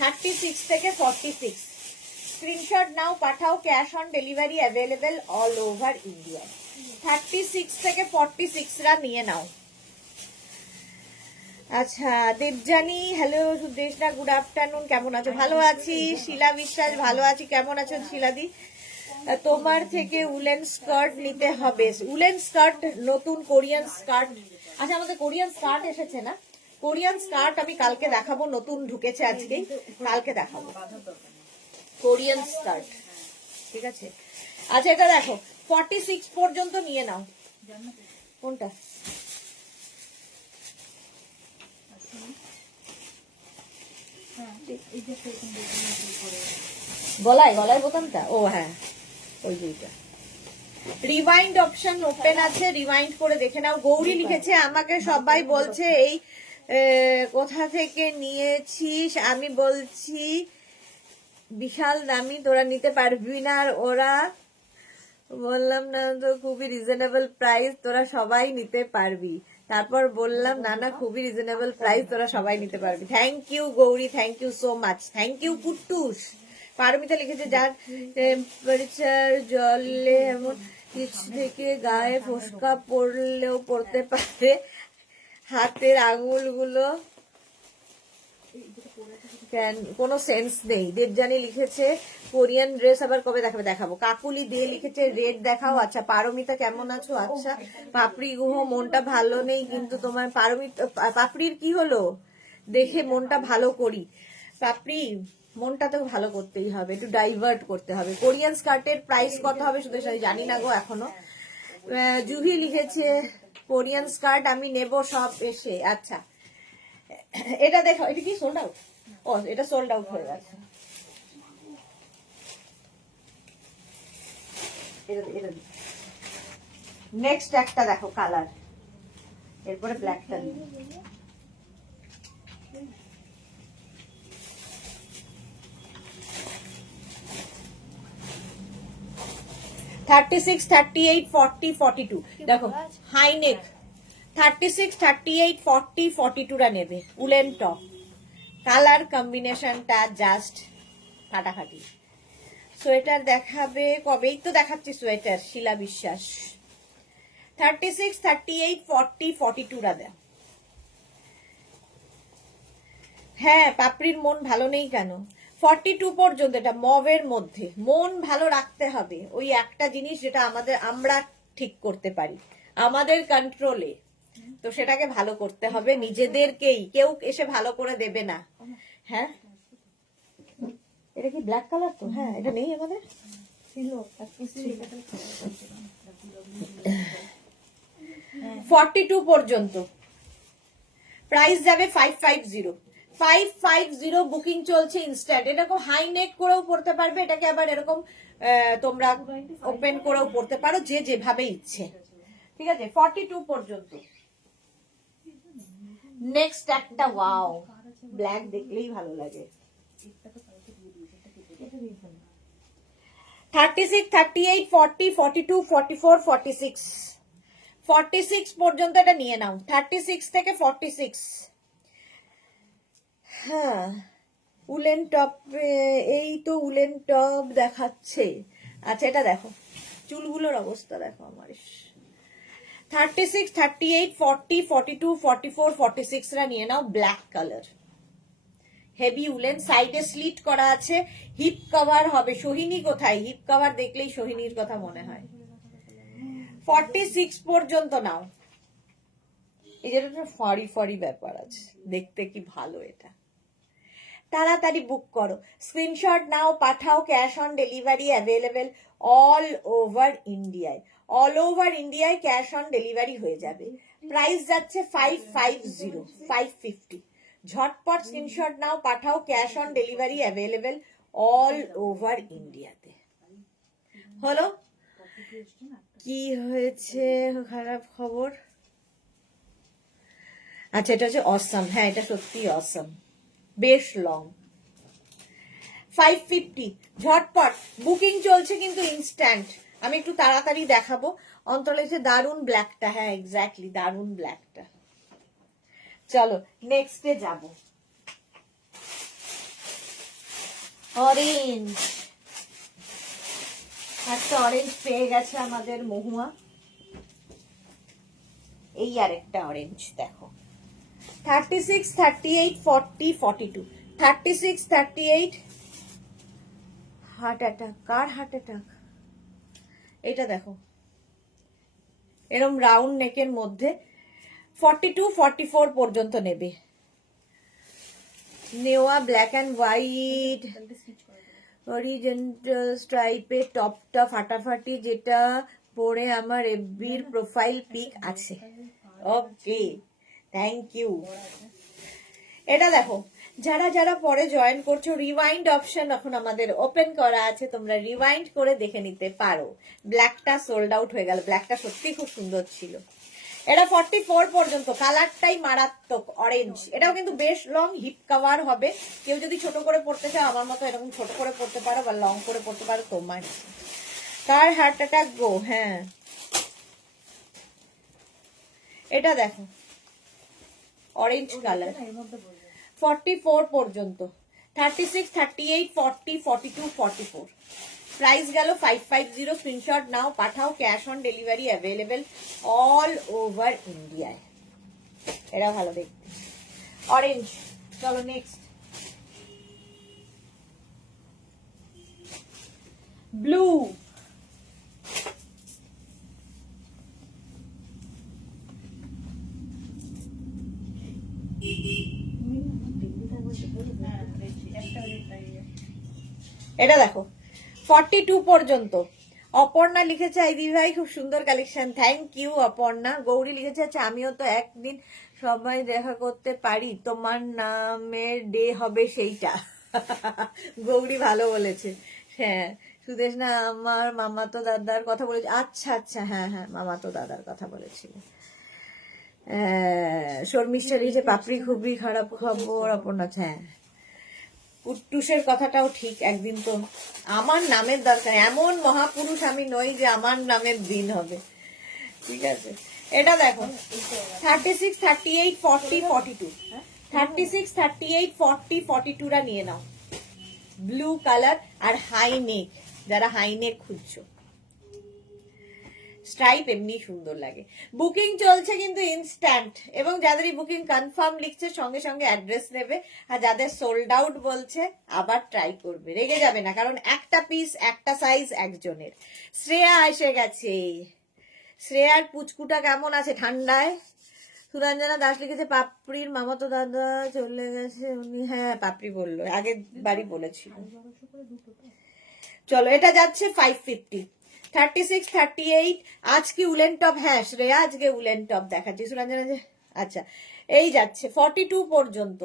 36 থেকে 46। স্ক্রিনশট নাও, পাঠাও। Cash on delivery available all over India. 36 থেকে 46 রা নিয়ে নাও। আচ্ছা, Debjani hello Sudeshna, good afternoon, কেমন আছো? ভালো আছি। শিলা বিশ্বাস ভালো আছি, কেমন আছো শিলাদি? তোমার থেকে উলেন স্কার্ট নিতে হবে। উলেন স্কার্ট, নতুন কোরিয়ান স্কার্ট। আচ্ছা, আমাদের কোরিয়ান স্কার্ট এসেছে না? কোরিয়ান স্কার্ট আমি কালকে দেখাবো, নতুন ঢুকেছে আজকে, কালকে দেখাবো কোরিয়ান স্কার্ট, ঠিক আছে? আচ্ছা, এটা দেখো 46 পর্যন্ত নিয়ে নাও। কোনটা? গলায় গলায় বোতামটা, ও হ্যাঁ, ওই দুইটা। রিওয়াইন্ড অপশন ওপেন আছে, রিওয়াইন্ড করে দেখে নাও। গৌরী লিখেছে আমাকে সবাই বলছে এই কোথা থেকে নিয়েছিস, আমি বলছি বিশাল দামি, তোরা নিতে পারবি না। আর ওরা বললাম না তো খুবই রিজনেবল প্রাইস, তোরা সবাই নিতে পারবি। তারপর বললাম না না খুবই রিজনেবল প্রাইস, তোরা সবাই নিতে পারবি। Thank you Gauri, thank you so much, thank you Kuttus. Paromita লিখেছে যার টেম্পারেচার জলে এমন কিছু থেকে গায়ে ফোসকা পড়লেও পড়তে পারে, হাতের আঙুলগুলো কোনো সেন্স নেই। দেবজানি লিখেছে কোরিয়ান ড্রেস আবার কবে দেখাবে? দেখাবো। কাকুলি দিয়ে লিখেছে রেড দেখাও। আচ্ছা, পারমিতা কেমন আছো? আচ্ছা, পাপড়ি গুহ মনটা ভালো নেই কিন্তু তোমার। পাপড়ির কি হলো? দেখে মনটা ভালো করি। পাপড়ি মনটা তো ভালো করতেই হবে, একটু ডাইভার্ট করতে হবে। কোরিয়ান স্কার্টের প্রাইস কত হবে শুধু জানি না গো এখনো। জুহি লিখেছে কোরিয়ান স্কার্ট আমি নেব সব এসে। আচ্ছা, এটা দেখো, এটা কি সোল্ড আউট? ও, এটা সোল্ড আউট হয়ে গেছে। নেক্সট একটা দেখো কালার, এরপরে ব্ল্যাকটা দিই। থার্টি সিক্স, 38, 40, 42 দেখো হাইনেক। 36, 38, 40, 42 রা নেবে। উলেন টপ, কালার কম্বিনেশনটা জাস্ট ফাটাফাটি। সোয়েটার দেখাবে কবেই তো দেখাচ্ছি সোয়েটার, শিলা বিশ্বাস। 36, 38, 40, 42 রা দেয়। হ্যাঁ, পাপড়ির মন ভালো নেই কেন? 42 পর্যন্ত, এটা মবের মধ্যে। মন ভালো রাখতে হবে, ওই একটা জিনিস যেটা আমরা ঠিক করতে পারি, আমাদের কন্ট্রোলে। তো সেটাকে ভালো করতে হবে নিজেদেরকেই, কেউ এসে ভালো করে দেবে না। হ্যাঁ, এটা কি ব্ল্যাক কালার তো? হ্যাঁ, এটা নেই আমাদের। 42 পর্যন্ত, প্রাইস যাবে 550। 550 বুকিং চলছে ইনস্ট্যান্ট। এরকম হাই নেক করেও পড়তে পারবে, এটাকে আবার এরকম তোমরা ওপেন করেও পড়তে পারো, যে যেভাবে ইচ্ছে। ঠিক আছে, 42 পর্যন্ত। নেক্সট একটা ওয়াও, ব্ল্যাক দেখলেই ভালো লাগে। 36, 38, 40, 42, 44, 46, 46 পর্যন্ত এটা নিয়ে নাও। 36 থেকে 46। হ্যাঁ, উলেন টপ, এই তো উলেন টপ দেখাচ্ছে। আচ্ছা, এটা দেখো, চুলগুলোর অবস্থা দেখো আমার। 36, 38, 40, 42, 44, 46 রা নিয়ে নাও। ব্ল্যাক কালার, হেভি উলেন, সাইডে স্লিট করা আছে, হিপ কভার হবে। সোহিনী কোথায়? হিপ কভার দেখলেই সোহিনীর কথা মনে হয়। 46 পর্যন্ত নাও। এই যেটা ফাড়ি ফাড়ি ব্যাপার আছে, দেখতে কি ভালো এটা। তাড়াতাড়ি বুক করো, স্ক্রিনশট নাও, পাঠাও। Cash on delivery available all over ইন্ডিয়ায়। অল ওভার ইন্ডিয়ায় ক্যাশ অন ডেলিভারি হয়ে যাবে। প্রাইস যাচ্ছে 550, 550। ঝটপট স্ক্রিনশট নাও, পাঠাও। Cash on delivery available all over ইন্ডিয়াতে। হলো? কি হয়েছে খারাপ খবর? আচ্ছা, এটা হচ্ছে অসাম। হ্যাঁ, এটা সত্যি অসাম, বেশ লং। 550 ঝটপট বুকিং চলছে কিন্তু ইনস্ট্যান্ট। আমি একটু তাড়াতাড়ি দেখাবো। অন্তরে দারুন ব্ল্যাকটা, হ্যাঁ এক্স্যাক্টলি দারুন ব্ল্যাকটা। চলো নেক্সটে যাব। অরেঞ্জ, একটা অরেঞ্জ পেয়ে গেছে আমাদের মহুয়া। এই আর একটা অরেঞ্জ দেখো। 36, 38, 40, 42, 36, 38। হার্ট অ্যাটাক, কার হার্ট অ্যাটাক? এটা দেখো, এরম রাউন্ড নেকের মধ্যে। 42, 44 পর্যন্ত নেবে। নেওয়া ব্ল্যাক অ্যান্ড হোয়াইট হরিজেন্টাল স্ট্রাইপে টপটা ফাটাফাটি, যেটা পরে আমার এফবির প্রোফাইল পিক আছে। ওকে, থ্যাংক ইউ। এটা দেখো, যারা যারা পরে জয়েন করছো, রিওয়াইন্ড অপশন এখন আমাদের ওপেন করা আছে, তোমরা রিওয়াইন্ড করে দেখে নিতে পারো। ব্ল্যাকটা সোল্ড আউট হয়ে গেল, ব্ল্যাকটা সত্যি খুব সুন্দর ছিল। এটা 44 পর্যন্ত, কালারটাই মারাত্মক অরেঞ্জ। এটাও কিন্তু বেশ লং, হিপ কভার হবে। কেউ যদি ছোট করে পড়তে চাও, আমার মতো এরকম ছোট করে পড়তে পারো বা লং করে পড়তে পারো, তোমার। কার হার্ট অ্যাটাক গো? হ্যাঁ, এটা দেখো অরেঞ্জ কালার, 44 পর্যন্ত। 36, 38, 40, 42, 44। প্রাইস গেল 550। স্ক্রিনশট নাও, পাঠাও। Cash on delivery available all over ইন্ডিয়ায়। এরা ভালো দেখতে অরেঞ্জ। চলো নেক্সট, ব্লু। এটা দেখো 42 পর্যন্ত। অপর্ণা লিখেছে আইদি ভাই খুব সুন্দর collection, thank you Aparna. Gauri লিখেছে আচ্ছা আমিও তো একদিন সবাই দেখা করতে পারি, তোমার নামের ডে হবে সেইটা। গৌরী ভালো বলেছে। হ্যাঁ, সুদেশ না আমার মামাতো দাদার কথা বলেছে। আচ্ছা আচ্ছা, হ্যাঁ হ্যাঁ, মামাতো দাদার কথা বলেছিল। শর্মিষ্ঠা লিখেছে পাপড়ি খুবই খারাপ খবর। অপর্ণা, হ্যাঁ কুট্টুসের কথাটাও ঠিক। একদিন তো আমার নামের দরকার, এমন মহাপুরুষ আমি নই যে আমার নামের দিন হবে। ঠিক আছে, এটা দেখো 36, 38, 40, 42, 36, 38, 40, 42 রা নিয়ে নাও। ব্লু কালার আর হাই নেক, যারা হাই নেক খুঁজছো। স্ট্রাইপ এমনি সুন্দর লাগে। বুকিং চলছে কিন্তু ইনস্ট্যান্ট, এবং যাদেরই বুকিং কনফার্ম লিখছে সঙ্গে সঙ্গে অ্যাড্রেস নেবে। আর যাদের সোল্ড আউট বলছে আবার ট্রাই করবে, রেগে যাবে না, কারণ একটা পিস একটা সাইজ একজনের। শ্রেয়া এসে গেছে। শ্রেয়ার পুচকুটা কেমন আছে ঠান্ডায়? সুরঞ্জনা দাস লিখেছে পাপড়ির মামাতো দাদা চলে গেছে উনি। হ্যাঁ, পাপড়ি বললো, আগের বাড়ি বলেছিল। চলো, এটা যাচ্ছে 550। 36, 38। আজকে উলেন টপ, হ্যাঁ শ্রেয়া আজকে উলেন টপ দেখাচ্ছি। সুরঞ্জনা, আচ্ছা এই যাচ্ছে 42 পর্যন্ত।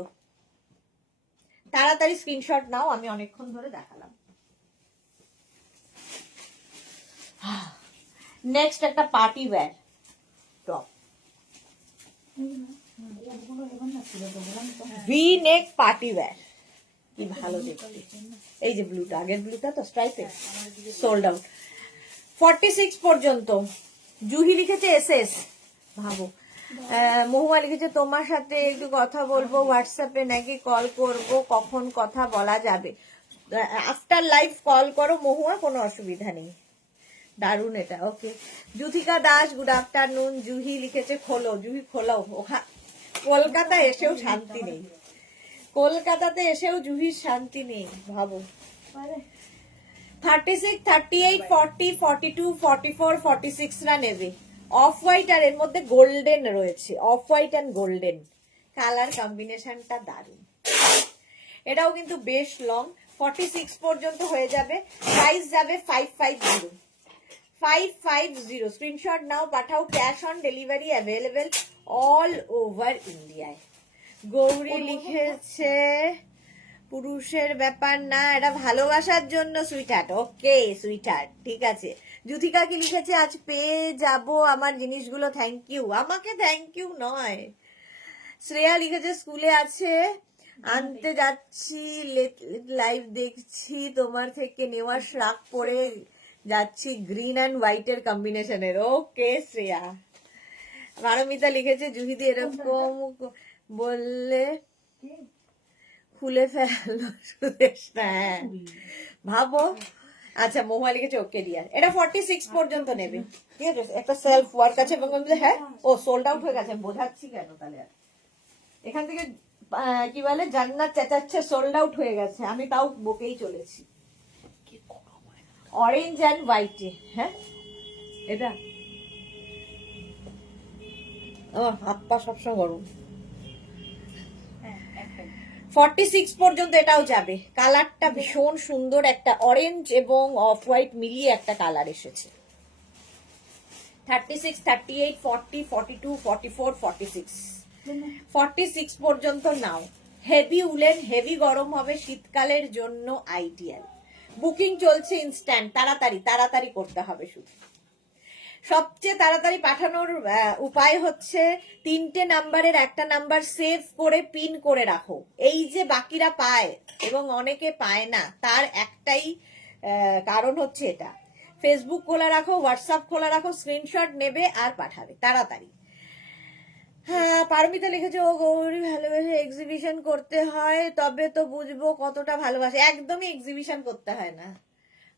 তাড়াতাড়ি স্ক্রিনশট নাও, আমি অনেকক্ষণ ধরে দেখালাম। নেক্সট একটা পার্টি ওয়্যার টপ, ভি নেক পার্টি ওয়্যার, কি ভালো দেখতে। এই যে ব্লুটা, আগের ব্লুটা তো স্ট্রাইপে, সোল্ড আউট 46 পর্যন্ত। জুহি লিখেছে এসএস, ভাবো। মহুয়া লিখেছে তোমার সাথে একটু কথা বলবো হোয়াটসঅ্যাপে নাকি কল করব, কখন কথা বলা যাবে? আফটার লাইভ কল করো মহুয়া, কোনো অসুবিধা নেই। দারুন এটা, ওকে। জুথিকা দাস গুড আফটারনুন। জুহি লিখেছে খোলো, জুহি খোলো। কলকাতা এসেও শান্তি নেই, কলকাতাতে এসেও জুহির শান্তি নেই, ভাবো। 36, 38, 40, 42, 44, 46 রা নেবে। অফ হোয়াইট আর এর মধ্যে গোল্ডেন রয়েছে, off white and golden colour কম্বিনেশনটা দারুন। এটাও কিন্তু বেশ লং, 46 পর্যন্ত হয়ে যাবে। প্রাইস যাবে 550, 550। স্ক্রিনশট নাও, পাঠাও। Cash on delivery available all over ইন্ডিয়ায়। গৌরী লিখেছে পুরুষের ব্যাপার না, এটা ভালোবাসার জন্য সুইটহার্ট। ওকে সুইটহার্ট, ঠিক আছে। জুথিকা কি লিখেছে আজ পেয়ে যাব আমার জিনিসগুলো, থ্যাংক ইউ। আমাকে থ্যাংক ইউ নয়। শ্রেয়া লিখেছে স্কুলে আছে আনতে যাচ্ছি, লাইভ দেখছি, তোমার থেকে নেওয়া শ্রাক পরে যাচ্ছি, গ্রিন অ্যান্ড হোয়াইটের কম্বিনেশনের। ওকে শ্রেয়া। পারমিতা লিখেছে জুহিদি এরকম বললে খুলে ফেলো সুদেশনা, হ্যাঁ ভাবো। আচ্ছা মহুয়া লিখেছে ওকে ডিয়ার, এটা 46 পর্যন্ত নেবে, ঠিক আছে। একটা সেলফ ওয়ার্ক আছে এবং হ্যাঁ ও সোল্ড আউট হয়ে গেছে, বোঝাচ্ছি কেন তাহলে। এখান থেকে কি বলে জান্নাত চেঁচাচ্ছে সোল্ড আউট হয়ে গেছে, আমি তাও বকেই চলেছি। অরেঞ্জ অ্যান্ড হোয়াইটে, হ্যাঁ এটা আমার হাত পা সবসময় গরম। 46 পর্যন্ত এটাও যাবে। কালারটা ভীষণ সুন্দর, একটা অরেঞ্জ এবং অফ হোয়াইট মিলিয়ে একটা কালার এসেছে। 36, 38, 40, 42, 44, 46, 46 পর্যন্ত নাও। হেভি উলেন, হেভি গরম হবে, শীতকালের জন্য আইডিয়াল। বুকিং চলছে ইনস্ট্যান্ট, তাড়াতাড়ি তাড়াতাড়ি করতে হবে। শুধু সবচেয়ে তাড়াতাড়ি পাঠানোর উপায় হচ্ছে 3টে নাম্বারের একটা নাম্বার সেভ করে পিন করে রাখো। এই যে বাকিরা পায় এবং অনেকে পায় না, তার একটাই কারণ হচ্ছে এটা। ফেসবুক খোলা রাখো, হোয়াটসঅ্যাপ খোলা রাখো, স্ক্রিনশট নেবে আর পাঠাবে তাড়াতাড়ি। হ্যাঁ পারমিতা লিখেছে ও গৌরী ভালোবেসে এক্সিবিশন করতে হয়, তবে তো বুঝবো কতটা ভালোবাসে। একদমই এক্সিবিশন করতে হয় না।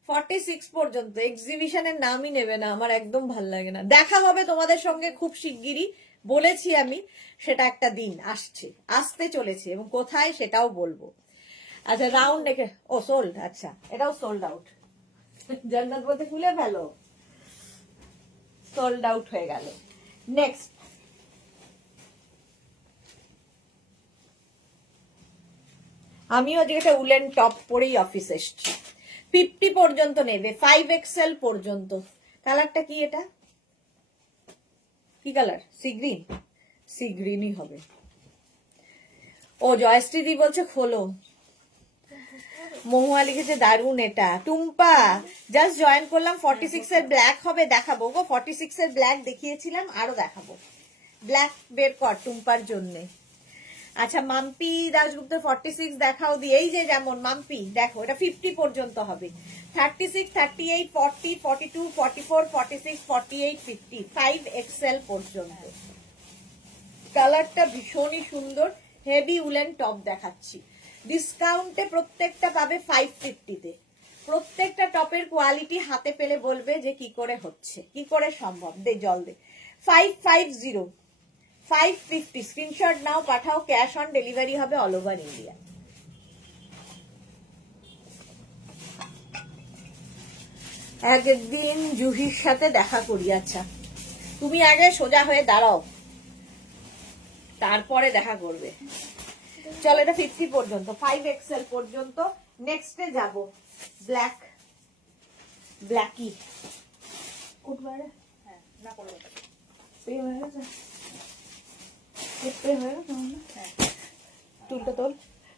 46 পর্যন্ত এক্সিবিশনের নামই নেবে না, আমার একদম ভাল লাগে না। দেখা হবে তোমাদের সঙ্গে খুব শিগগিরই, বলেছি আমি, সেটা একটা দিন আসছে, আসতে চলেছে, এবং কোথায় সেটাও বলবো। আচ্ছা রাউন্ড রেখে, ও সোল্ড, আচ্ছা এটাও সোল্ড আউট। জান্নাত বলতে খুলে ফেলো, সোল্ড আউট হয়ে গেল। নেক্সট আমিও যেটা উলেন টপ পরেই অফিস এসছি। 50 পর্যন্ত নেবে, 5XL পর্যন্ত। কালারটা কি, এটা কি কালার? সি গ্রিন, সি গ্রিনই হবে। ও জয়শ্রী দি বলছে খোলো। মহুয়া লিখেছে দারুন এটা। টুম্পা জাস্ট জয়েন করলাম, 46 এর ব্ল্যাক হবে, দেখাবো গো। 46 এর ব্ল্যাক দেখিয়েছিলাম, আরো দেখাবো। ব্ল্যাক বের কর টুম্পার জন্যে। আচ্ছা মাম্পি দাশগুপ্ত 46 দেখাও দি। এই যে যেমন মাম্পি দেখো, এটা 50 পর্যন্ত হবে। 36, 38, 40, 42, 44, 46, 48, 50, 5XL পর্যন্ত। কালারটা ভীষণই সুন্দর, হেভি উলেন টপ দেখাচ্ছি। ডিসকাউন্টে প্রত্যেকটা পাবে 550-তে। প্রত্যেকটা টপের কোয়ালিটি হাতে পেলে বলবে যে কি করে হচ্ছে, কি করে সম্ভব। দে জল দে। 550, 550 স্ক্রিনশট নাও, পাঠাও। ক্যাশ অন ডেলিভারি হবে অল ওভার ইন্ডিয়া। একদিন জুহির সাথে দেখা করি। আচ্ছা তুমি আগে সোজা হয়ে দাঁড়াও, তারপরে দেখা করবে। চলো এটা 50 পর্যন্ত, 5XL পর্যন্ত। নেক্সটে যাব ব্ল্যাক, ব্ল্যাকি উঠবারে, হ্যাঁ না করবে টুলটা তোল।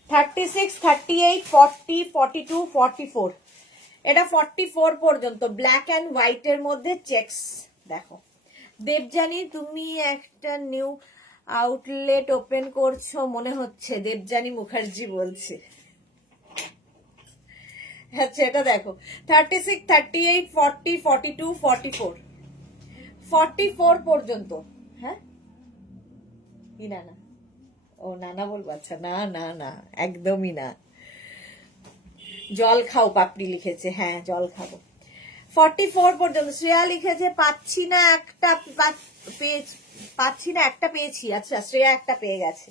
36, 38, 40, 42, 44, এটা 44 পর্যন্ত ব্ল্যাক অ্যান্ড হোয়াইট এর মধ্যে চেকস। দেখো দেবজানি, তুমি একটা নিউ আউটলেট ওপেন করছো মনে হচ্ছে, দেবজানি মুখার্জি বলছে। আচ্ছা এটা দেখো 36, 38, 40, 42, 44, 44 পর্যন্ত। হ্যাঁ কি না না, ও না না বলবো, আচ্ছা না না না একদমই না। জল খাও পাপড়ি লিখেছে, হ্যাঁ জল খাবো। 44 পর্যন্ত। শ্রেয়া লিখেছে পাচ্ছি না একটা, পাচ্ছি না একটা পেয়েছি। আচ্ছা শ্রেয়া একটা পেয়ে গেছে।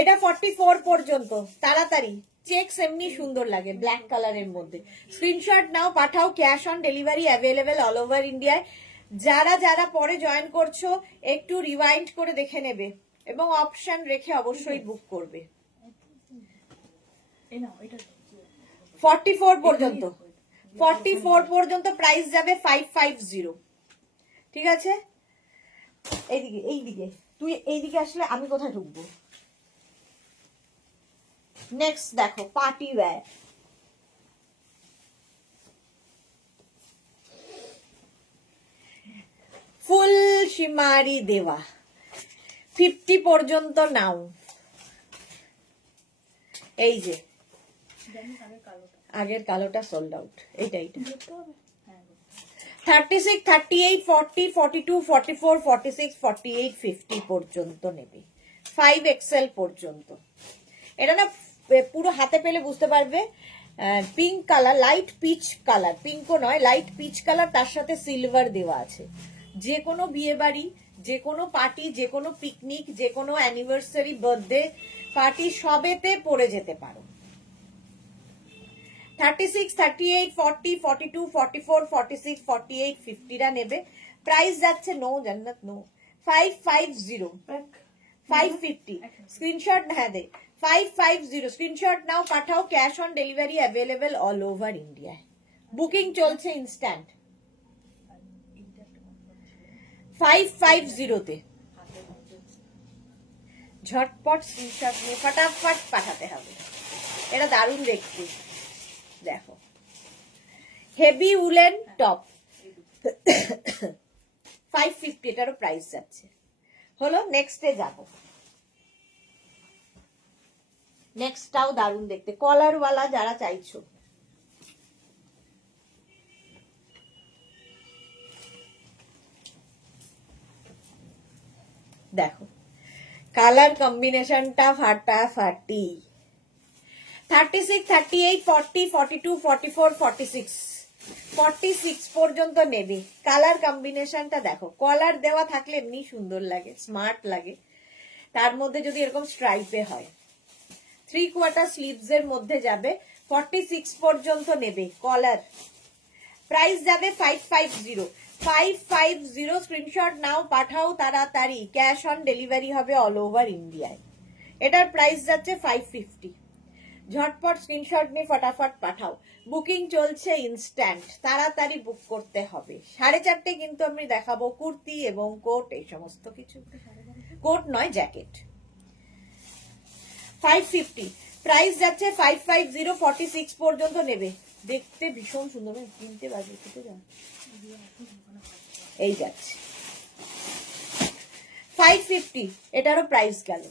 এটা 44 পর্যন্ত, তাড়াতাড়ি। চেকস এমনি সুন্দর লাগে ব্ল্যাক কালারের মধ্যে। স্ক্রিনশট নাও, পাঠাও। Cash on delivery available all over ইন্ডিয়ায়। যারা যারা পরে জয়েন করছো একটু রিওয়াইন্ড করে দেখে নেবে এবং অপশন রেখে অবশ্যই বুক করবে। 44 পর্যন্ত, 44 পর্যন্ত প্রাইস যাবে 550। ঠিক আছে, এইদিকে এইদিকে, তুই এইদিকে আসলে আমি কোথায় ঢুকবো। নেক্সট দেখো পার্টি ওয়্যার। ফুল শিমারি দেওয়া, 50 পর্যন্ত নাও। এই যে আগের কালোটা সোল্ড আউট, এইটা 36, 38, 40, 42, 44, 46, 48, 50 পর্যন্ত নেবে। 5XL পর্যন্ত। এটা না পুরো হাতে পেলে বুঝতে পারবে। Pink colour, light peach colour, পিঙ্কও নয় লাইট পিচ কালার, তার সাথে সিলভার দেওয়া আছে। যে কোনো বিয়ে বাড়ি, যে কোনো পার্টি, যে কোনো পিকনিক, যে কোনো অ্যানিভার্সারি, বার্থডে পার্টি সবেতে পরে যেতে পারো। 36, 38, 40, 42, 44, 46, 48, 50টা নেবে। প্রাইস যাচ্ছে নো জান্নাত নো 550, 550। স্ক্রিনশট হ্যাঁ দে 550 স্ক্রিনশট নাও, পাঠাও। Cash on delivery available all over India. Booking চলছে ইনস্ট্যান্ট 550 তে। ঝটপট স্ক্রিনশট নিয়ে ফটাফট পাঠাতে হবে। এটা দারুণ দেখতে। দেখো হেভি উলেন টপ 550, এটারও প্রাইস যাচ্ছে। হলো নেক্সটে যাব। নেক্সটটাও দারুণ দেখতে, কলারওয়ালা যারা চাইছো। দেখো কালার কম্বিনেশনটা ফাটাফাটি। 36, 38, 40, 42, 44, 46, 46 পর্যন্ত নেবে। কালার কম্বিনেশনটা দেখো, কলার দেওয়া থাকলে এমনি সুন্দর লাগে, স্মার্ট লাগে। তার মধ্যে যদি এরকম স্ট্রাইপে হয়, 3/4 স্লিভস এর মধ্যে যাবে। 46 পর্যন্ত নেবে কলার। প্রাইস যাবে 550, 550। স্ক্রিনশট নাও, পাঠাও তাড়াতাড়ি। ক্যাশ অন ডেলিভারি হবে অল ওভার ইন্ডিয়ায়। এটার প্রাইস যাচ্ছে 550। ঝটপট স্ক্রিনশট নিয়ে ফটাফট পাঠাও। বুকিং চলছে ইনস্ট্যান্ট, তাড়াতাড়ি বুক করতে হবে। 4:30 কিন্তু আমি দেখাবো কুর্তি এবং কোট, এই সমস্ত কিছু। কোট নয় জ্যাকেট। 550 প্রাইস যাচ্ছে 550, 46 পর্যন্ত নেবে। দেখতে ভীষণ সুন্দর, কিনতে বাজে খেতে যা এই যাচ্ছে 550। এটারও প্রাইস গেল।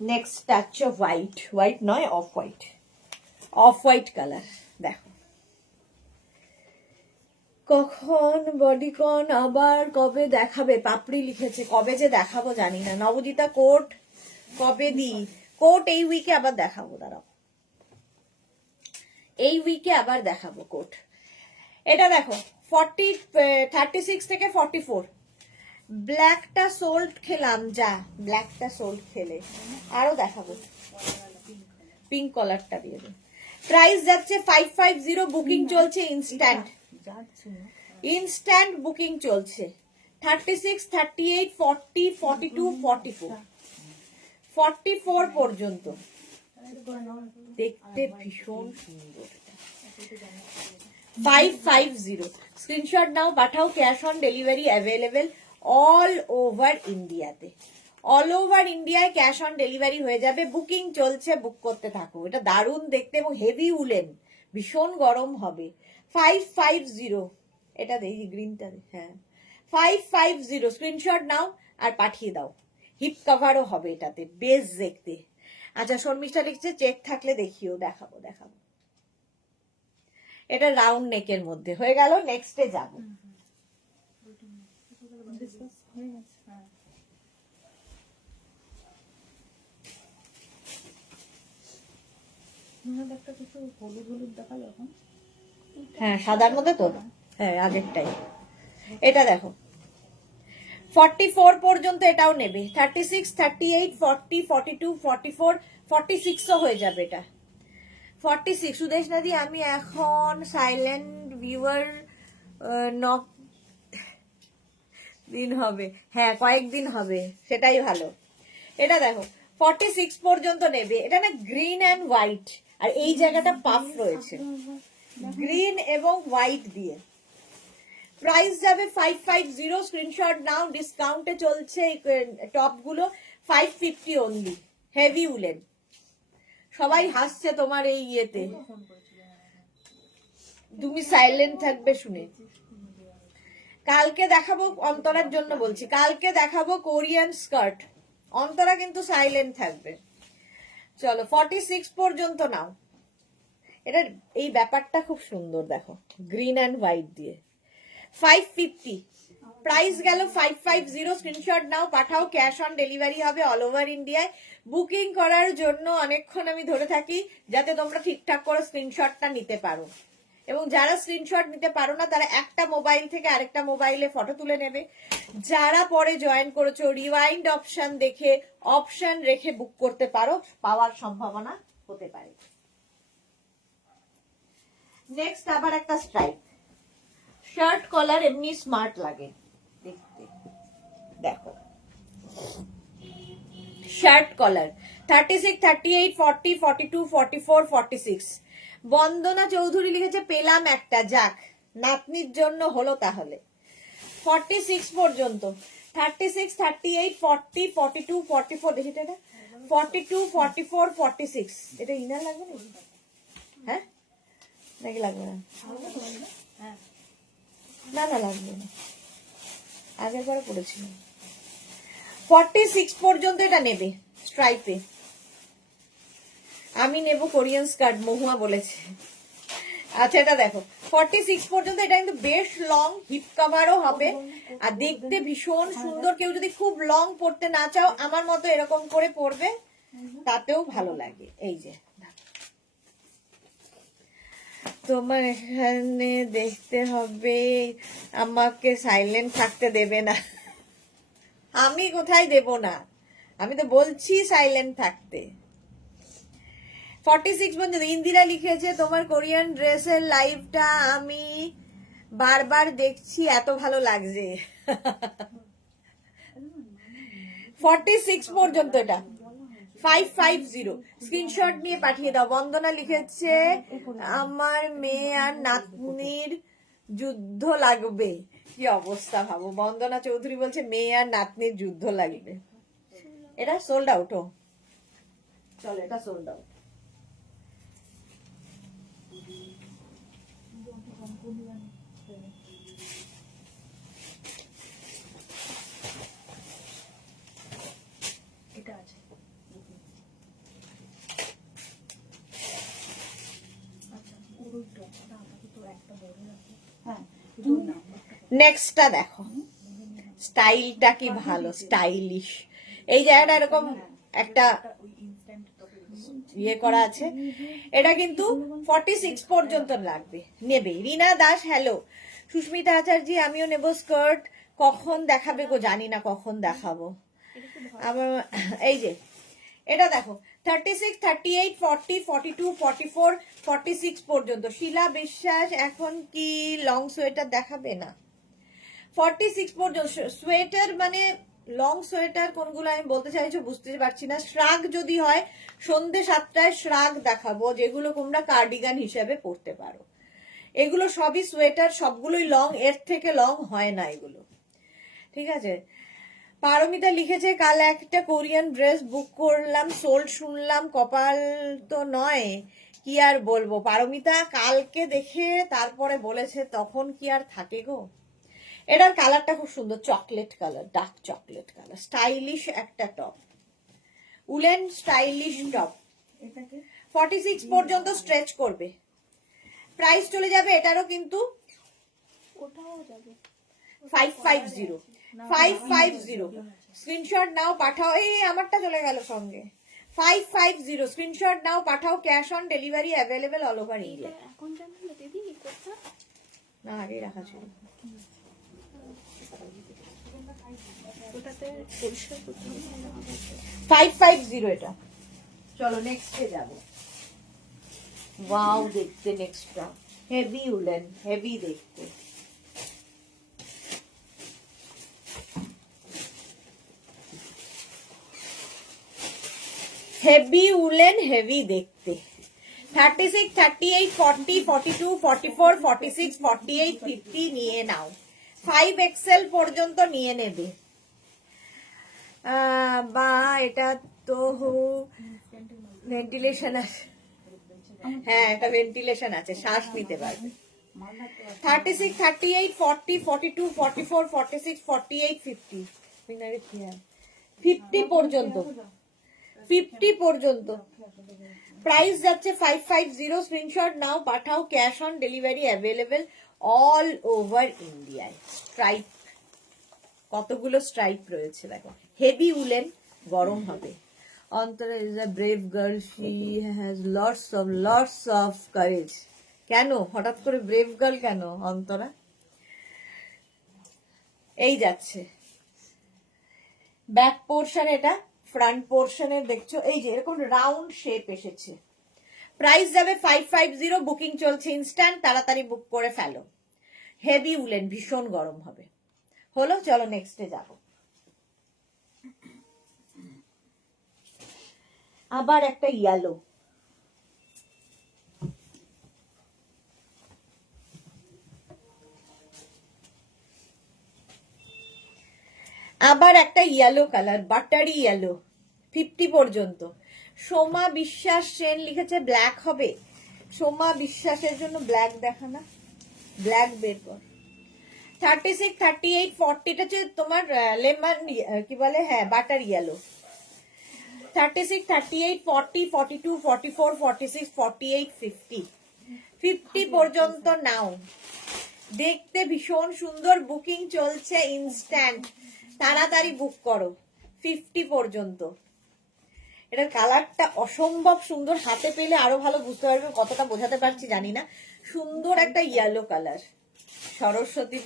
Next touch off white, white নয় off white, off white colour. দেখো কখন বডিকন আবার কবে দেখাবে, পাপড়ি লিখেছে। কবে যে দেখাবো জানি না। নবজিতা কোট কবে দিই? কোট এই উইকে আবার দেখাবো, দাঁড়াও এই উইকে আবার দেখাবো কোট। এটা দেখো 36 থেকে 44। ব্ল্যাকটা সোল্ড খেলাম, যা ব্ল্যাকটা সোল্ড খেলে আরো দেখাবো। পিঙ্ক কলারটা দিয়ে দেবো। প্রাইস যাচ্ছে 550। বুকিং চলছে ইনস্ট্যান্ট, ইনস্ট্যান্ট বুকিং চলছে। 36, 38, 40, 42, 44, 44 পর্যন্ত, দেখতে ভীষণ সুন্দর। 550 স্ক্রিনশট নাও, পাঠাও। Cash on delivery available all over ইন্ডিয়াতে। অল ওভার ইন্ডিয়ায় ক্যাশ অন ডেলিভারি হয়ে যাবে। বুকিং চলছে, বুক করতে থাকো। এটা দারুণ দেখতে এবং হেভি উলেন, ভীষণ গরম হবে। 550 এটা দেখি গ্রিনটা, হ্যাঁ 550 স্ক্রিনশট নাও আর পাঠিয়ে দাও। হিপ কভারও হবে এটাতে, বেশ দেখতে। আচ্ছা শর্মিষ্ঠা লিখছে চেক থাকলে দেখিও, দেখাবো দেখাবো। এটা রাউন্ড নেকের মধ্যে হয়ে গেল। নেক্সটে যাবো। হ্যাঁ সাদার মধ্যে তো, হ্যাঁ আগেরটাই। এটা দেখো 44 পর্যন্ত এটাও নেবে। 36, 38, 40, 42, 44, 46ও হয়ে যাবে এটা। 46 সুদেশ নাদি, আমি এখন সাইলেন্ট ভিউয়ার নক দিন হবে, হ্যাঁ কয়েকদিন হবে, সেটাই ভালো। এটা দেখো 46 পর্যন্ত নেবে। এটা না গ্রিন অ্যান্ড হোয়াইট, আর এই জায়গাটা পাফ রয়েছে গ্রিন এবং হোয়াইট দিয়ে। প্রাইস যাবে 550, স্ক্রিনশট নাও। ডিসকাউন্টে চলছে টপ গুলো 550 অনলি, হেভি উলেন। সবাই হাসছে তোমার এই ইয়েতে, তুমি সাইলেন্ট থাকবে শুনে। কালকে দেখাবো, অন্তরার জন্য বলছি, কালকে দেখাবো কোরিয়ান স্কার্ট। অন্তরা কিন্তু সাইলেন্ট থাকবে। চলো 46 পর্যন্ত নাও। এটা এই ব্যাপারটা খুব সুন্দর দেখো, গ্রিন অ্যান্ড হোয়াইট দিয়ে। 550 প্রাইস গেল। 550 স্ক্রিনশট নাও, পাঠাও। ক্যাশ অন ডেলিভারি হবে অল ওভার ইন্ডিয়ায়। বুকিং করার জন্য অনেকক্ষণ আমি ধরে থাকি যাতে তোমরা ঠিকঠাক করে স্ক্রিনশটটা নিতে পারো। এবং যারা স্ক্রিনশট নিতে পারো না তারা একটা মোবাইল থেকে আরেকটা মোবাইলে ফটো তুলে নেবে। যারা পরে জয়েন করেছো রিওয়াইন্ড অপশন দেখে অপশন রেখে বুক করতে পারো, পাওয়ার সম্ভাবনা হতে পারে। নেক্সট আবার একটা স্ট্রাইপ শার্ট কলার, এমনি স্মার্ট লাগে দেখতে। দেখো শার্ট কলার 36, 38, 40, 42, 44, 46। বন্দনা চৌধুরী লিখেছে পেলাম একটা, যাক নাতনির জন্য হলো তাহলে। 46 পর্যন্ত, 36, 38, 40, 42, 44, দেখি এটা 42, 44, 46। এটা ইনার লাগবে না, হ্যাঁ নাকি লাগবে না? না না লাগবে না, আগের বারে পড়েছিল। 46 পর্যন্ত এটা নেবে স্ট্রাইপে। আমি নেব কোরিয়ান স্কার্ট, মহুয়া বলেছে। আচ্ছা এটা দেখো 46 পর্যন্ত, এটা কিন্তু বেশ লং, হিপ কভারও হবে আর দেখতে ভীষণ সুন্দর। কেউ যদি খুব লং পড়তে না চাও, আমার মতো এরকম করে পরবে, তাতেও ভালো লাগে। এই যে তোমার এখানে দেখতে হবে, আমাকে সাইলেন্ট থাকতে দেবে না। আমি কোথায় দেব না, আমি তো বলছি সাইলেন্ট থাকতে। 46 পর্যন্ত। ইন্দিরা লিখেছে তোমার কোরিয়ান ড্রেসের লাইভটা আমি বারবার দেখছি, এত ভালো লাগছে। 46 পর্যন্ত এটা 550 স্ক্রিনশট নিয়ে পাঠিয়ে দাও। বন্দনা লিখেছে আমার মেয়ে আর নাতনির যুদ্ধ লাগবে। কি অবস্থা ভাবো, বন্দনা চৌধুরী বলছে মেয়ে আর নাতনির যুদ্ধ লাগবে। এটা সোল্ড আউট। চলো এটা সোল্ড আউট। এটা আছে নেক্সটটা দেখো, স্টাইলটা কি ভালো, স্টাইলিশ। এই জায়গাটা এরকম একটা ইয়ে করা আছে। এটা কিন্তু 46 পর্যন্ত লাগবে, নেবে। রিনা দাস হ্যালো। সুস্মিতা আচার্যি আমিও নেব স্কার্ট, কখন দেখাবে গো? জানি না কখন দেখাবো। আমার এই যে এটা দেখো 36, 38, 40, 42, 44, 46 পর্যন্ত। শিলা বিশ্বাস এখন কি লং সোয়েটার দেখাবে? না 46 পর্যন্ত সোয়েটার মানে লং সোয়েটার কোনগুলো আমি বলতে চাইছো বুঝতে পারছি না। শ্রাগ যদি হয় সন্ধে 7টায় শ্রাগ দেখাবো, যেগুলো তোমরা কার্ডিগান হিসেবে পরতে পারো। এগুলো সবই সোয়েটার, সবগুলোই লং, এর থেকে লং হয় না এগুলো, ঠিক আছে। পারমিতা লিখেছে কাল একটা কোরিয়ান ড্রেস বুক করলাম, সোল্ড শুনলাম, কপাল তো নয়, কি আর বলবো। পারমিতা কালকে দেখে তারপরে বলেছে, তখন কি আর থাকে গো। এটার কালারটা খুব সুন্দর, chocolate colour, dark chocolate colour, stylish একটা টপ, উলেন স্টাইলিশ টপ। 46 পর্যন্ত স্ট্রেচ করবে। প্রাইস চলে যাবে এটারও কিন্তু 550 স্ক্রিনশট নাও পাঠাও। এই আমারটা চলে গেল সঙ্গে। 550 স্ক্রিনশট নাও পাঠাও, cash on delivery available all over India. এখন জানালে দিদি কোথা না আগে রাখা ছিল। ওটাতে পরিষ্কার করতে হবে। 550 এটা। চলো নেক্সটে যাব। ওয়াও দেখতে নেক্সটটা হেভি উলেন, হেভি দেখতে। হেভি উলেন, হেভি দেখতে। 36, 38, 40, 42, 44, 46, 48, 50 নিয়ে নাও। 5XL পর্যন্ত নিয়ে নেবে। বা এটা তো ভেন্টিলেশন আছে, হ্যাঁ এটা ভেন্টিলেশন আছে, শ্বাস নিতে পারবে। 36, 38, 40, 42, 44, 46, 48, 50 50 পর্যন্ত, 50 পর্যন্ত প্রাইস যাচ্ছে 550। স্ক্রিনশট নাও পাঠাও, cash on delivery available all over ইন্ডিয়ায়। স্ট্রাইপ, কতগুলো স্ট্রাইপ রয়েছে দেখো, হেভি উলেন, গরম হবে। Antara is a brave girl, she has lots of courage. কেন হঠাৎ করে ব্রেভ গার্ল কেন অন্তরা? এই যাচ্ছে ব্যাক পোর্শন, এটা ফ্রন্ট পোর্শনের দেখছো এই যে এরকম রাউন্ড শেপ এসেছে। প্রাইস যাবে 550। বুকিং চলছে ইনস্ট্যান্ট, তাড়াতাড়ি বুক করে ফেলো। হেভি উলেন, ভীষণ গরম হবে। হলো, চলো নেক্সটে যাব। আবার একটা ইয়েলো, আবার একটা ইয়েলো কালার, বাটারি ইয়েলো, 50 পর্যন্ত। সোমা বিশ্বাস সেন লিখেছে ব্ল্যাক হবে। সোমা বিশ্বাসের জন্য ব্ল্যাক দেখা না, ব্ল্যাক বের কর। 36, 38, 40 টা হচ্ছে তোমার লেমন, কি বলে, হ্যাঁ বাটার ইয়েলো। 36, 38, 40, 42, 44, 46, 48, 50 50 পর্যন্ত নাও। দেখতে ভীষণ সুন্দর, বুকিং চলছে ইনস্ট্যান্ট, তাড়াতাড়ি বুক করো। 50 পর্যন্ত। এটার কালারটা অসম্ভব সুন্দর, হাতে পেলে আরো ভালো বুঝতে পারবে, কতটা বোঝাতে পারছি জানি না। সুন্দর একটা ইয়েলো কালার। সরস্বতী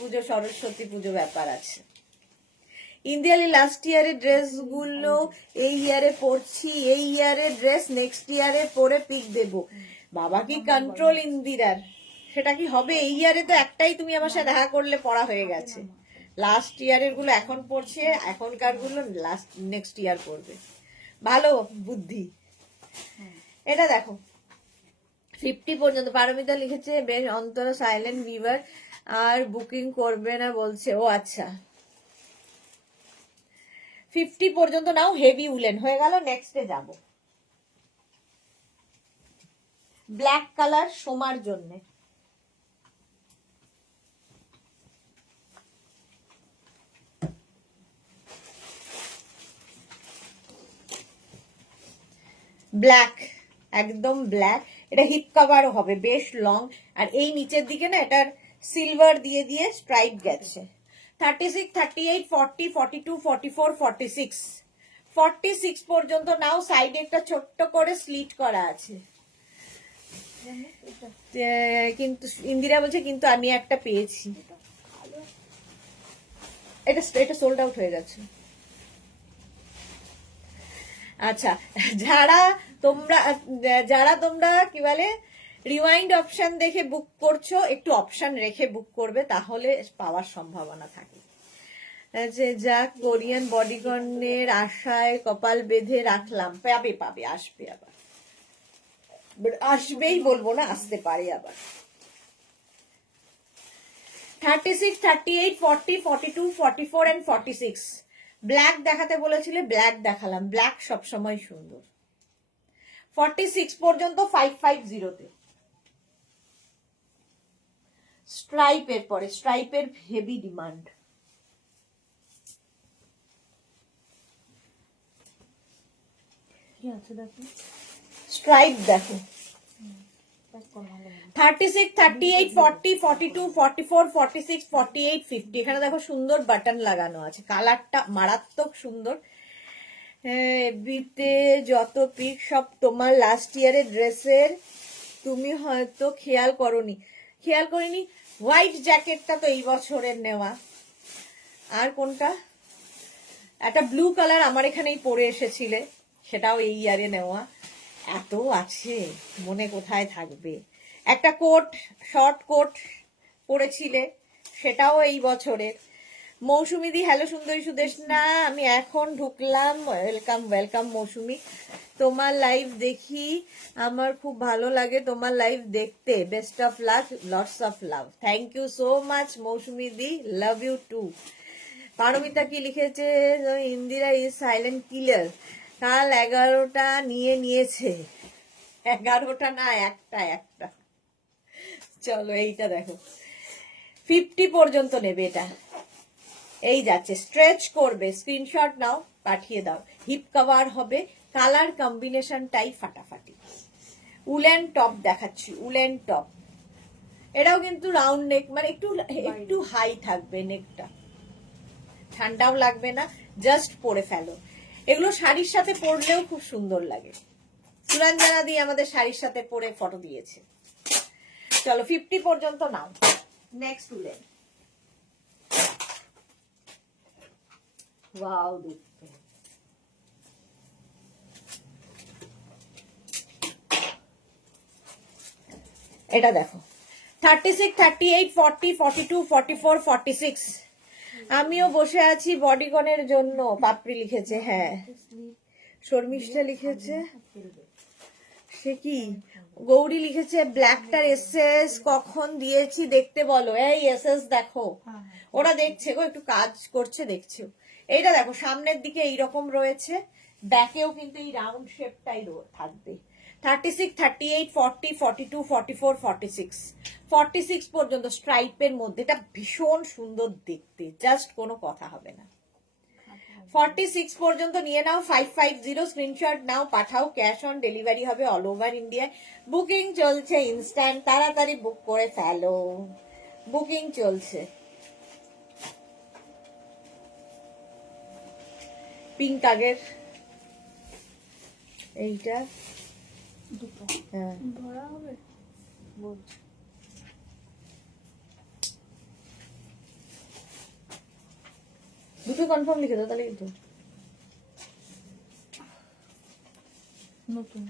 পুজো ব্যাপার আছে। ইন্ডিয়ালি লাস্ট ইয়ারের ড্রেস গুলো এই ইয়ারে পরছি, এই ইয়ারের ড্রেস নেক্সট ইয়ারে পরে পিক দেব। বাবা কি কন্ট্রোল ইন্দিরার, সেটা কি হবে? এই ইয়ারে তো একটাই তুমি আমার সাথে দেখা করলে পড়া হয়ে গেছে। লাস্ট ইয়ারের গুলো এখন পড়ছে, এখনকার গুলো লাস্ট নেক্সট ইয়ার পড়বে। ভালো বুদ্ধি। এটা দেখো 50 পর্যন্ত। পারমিতা লিখেছে বেশ, অন্তরা সাইলেন্ট ভিভার আর বুকিং করবে না বলছে। ও আচ্ছা, 50 পর্যন্ত নাও। হেভি উলেন হয়ে গেল। নেক্সটে যাব। ব্ল্যাক কালার সোমার জন্য। ব্ল্যাক, একদম ব্ল্যাক। এটা হিপ কাভারও হবে, বেশ লং। আর এই নিচের দিকে না এটার সিলভার দিয়ে দিয়ে স্ট্রাইপ গেছে। 36, 38, 40, 42, 44, 46 46 পর্যন্ত নাও। সাইডে একটা ছোট্ট করে স্লিট করা আছে, কিন্তু ইন্দিরা বলছে কিন্তু আমি একটা পেয়েছি। এটা সোল্ড আউট হয়ে যাচ্ছে। আচ্ছা, যারা তোমরা কি বলে রিওয়াইন্ড অপশন দেখে বুক করছো, একটু অপশন রেখে বুক করবে, তাহলে পাওয়ার সম্ভাবনা থাকে। যে যা কোরিয়ান বডিকনের আশায় কপাল বেঁধে রাখলাম, পাবে পাবে, আসবে আবার, আসবেই বলবো না, আসতে পারে আবার। 36, 38, 40, 42, 44 and 46 ব্ল্যাক দেখাতে বলেছিলে, ব্ল্যাক দেখালাম। ব্ল্যাক সবসময় সুন্দর। 46 পর্যন্ত 550-তে। স্ট্রাইপের পরে, স্ট্রাইপের হেভি ডিমান্ড। কি আছে দেখো, স্ট্রাইপ দেখো। 36, 38, 40, 42, 44, 46, 48, 50 এখানে দেখো সুন্দর বাটন লাগানো আছে, কালারটা মারাত্মক সুন্দর। এফবিতে যত পিক সব তোমার লাস্ট ইয়ারের ড্রেসের, তুমি হয়তো খেয়াল করিনি। হোয়াইট জ্যাকেটটা তো এই বছরের নেওয়া। আর কোনটা, একটা ব্লু কালার আমার এখানেই পরে এসেছিলে, সেটাও এই ইয়ারে নেওয়া। এত আছে, মনে কোথায় থাকবে। একটা কোট, শর্ট কোট পরেছিলে, সেটাও এই বছরের। মৌসুমি দি, হ্যালো সুন্দরী সুদেশনা, আমি এখন ঢুকলাম, ওয়েলকাম ওয়েলকাম মৌসুমি। তোমার লাইভ দেখি, আমার খুব ভালো লাগে তোমার লাইভ দেখতে। Best of luck, lots of love. Thank you so much Mousumi di, love you too. Paramita কি লিখেছে, ইন্দিরা ইজ সাইলেন্ট কিলার, কাল 11টা নিয়েছে। 11টা না, একটা। চলো এইটা দেখো, 50 পর্যন্ত নেবে এটা। এই যাচ্ছে, স্ট্রেচ করবে, স্ক্রিনশট নাও, পাঠিয়ে দাও। হিপ কভার হবে, কালার কম্বিনেশনটাই ফাটাফাটি। উলেন টপ দেখাচ্ছি, উলেন টপ। এটাও কিন্তু রাউন্ড নেক, মানে একটু হাই থাকবে নেকটা, ঠান্ডাও লাগবে না, জাস্ট পরে ফেলো। এগুলো শাড়ির সাথে পরলেও খুব সুন্দর লাগে। সুরঞ্জনা দি আমাদের শাড়ির সাথে পরে ফটো দিয়েছে। চলো 50 পর্যন্ত নাও। নেক্সট উলেন, ওয়াও দেখতে। এটা দেখো, 36, 38, 40, 42, 44, 46 আমিও বসে আছি বডিকনের জন্য। পাপড়ি লিখেছে, হ্যাঁ। শর্মিষ্ঠা লিখেছে, সে কি, গৌরী লিখেছে ব্ল্যাকটার এসএস কখন দিয়েছি দেখতে বলো। এই এসএস দেখো, ওরা দেখছে গো, একটু কাজ করছে, দেখছো। এইটা দেখো, সামনের দিকে এইরকম রয়েছে, ব্যাকেও কিন্তু এই রাউন্ড শেপটাই থাকবে। 36, 38, 40, 42, 44, 46 46 পর্যন্ত স্ট্রাইপের মধ্যে, এটা ভীষণ সুন্দর দেখতে, জাস্ট কোনো কথা হবে না। 46 পর্যন্ত নিয়ে নাও, 550 স্ক্রিনশট নাও, পাঠাও। ক্যাশ অন ডেলিভারি হবে অল ওভার ইন্ডিয়ায়। বুকিং চলছে ইনস্ট্যান্ট, তাড়াতাড়ি বুক করে ফেলো, বুকিং চলছে। পিঙ্ক আগের এইটা, হ্যাঁ ভরা হবে বলছি। দুটো কনফার্ম লিখে দাও, তাহলে কিন্তু নতুন।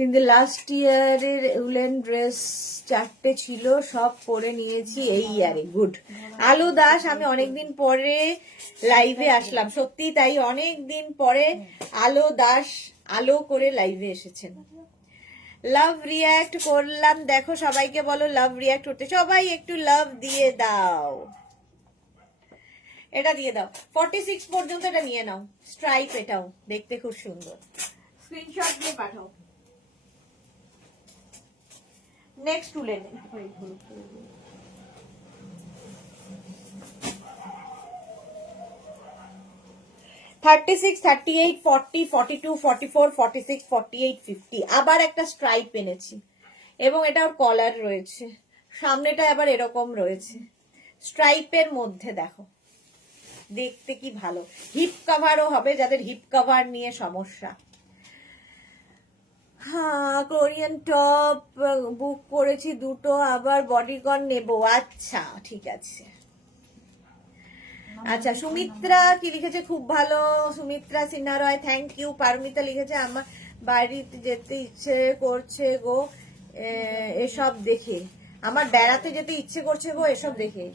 ইন দ্য লাস্ট ইয়ারের উলেন ড্রেস 4টে ছিল, সব পরে নিয়েছি এই ইয়ারে। গুড। আলু দাস, আমি অনেকদিন পরে লাইভে আসলাম, সত্যি তাই, অনেকদিন পরে আলো দাস আলো করে লাইভে এসেছেন। লাভ রিয়াক্ট করলাম, দেখো সবাইকে বলো লাভ রিয়াক্ট করতে, সবাই একটু লাভ দিয়ে দাও, এটা দিয়ে দাও। 46 পর্যন্ত এটা নিয়ে নাও, স্ট্রাইপ, এটাও দেখতে খুব সুন্দর, স্ক্রিনশট দিয়ে পাঠাও। নেক্সট উলেন, 36, 38, 40, 42, 44, 46, 48, 50 আবার একটা স্ট্রাইপ এনেছি, এবং এটা ওর কলার রয়েছে, সামনেটা আবার এরকম রয়েছে, স্ট্রাইপের মধ্যে দেখো, দেখতে কি ভালো। হিপ কভারও হবে যাদের হিপ কভার নিয়ে সমস্যা। হ্যাঁ, কোরিয়ান টপ বুক করেছি দুটো, আবার বডিকন নেব। আচ্ছা ঠিক আছে। আচ্ছা, সুমিত্রা কি লিখেছে, খুব ভালো সুমিত্রা সিনহা রয়, থ্যাংক ইউ। পারমিতা লিখেছে, আমার বাড়িতে যেতে ইচ্ছে করছে গো এসব দেখে, আমার বেড়াতে যেতে ইচ্ছে করছে গো এসব দেখে।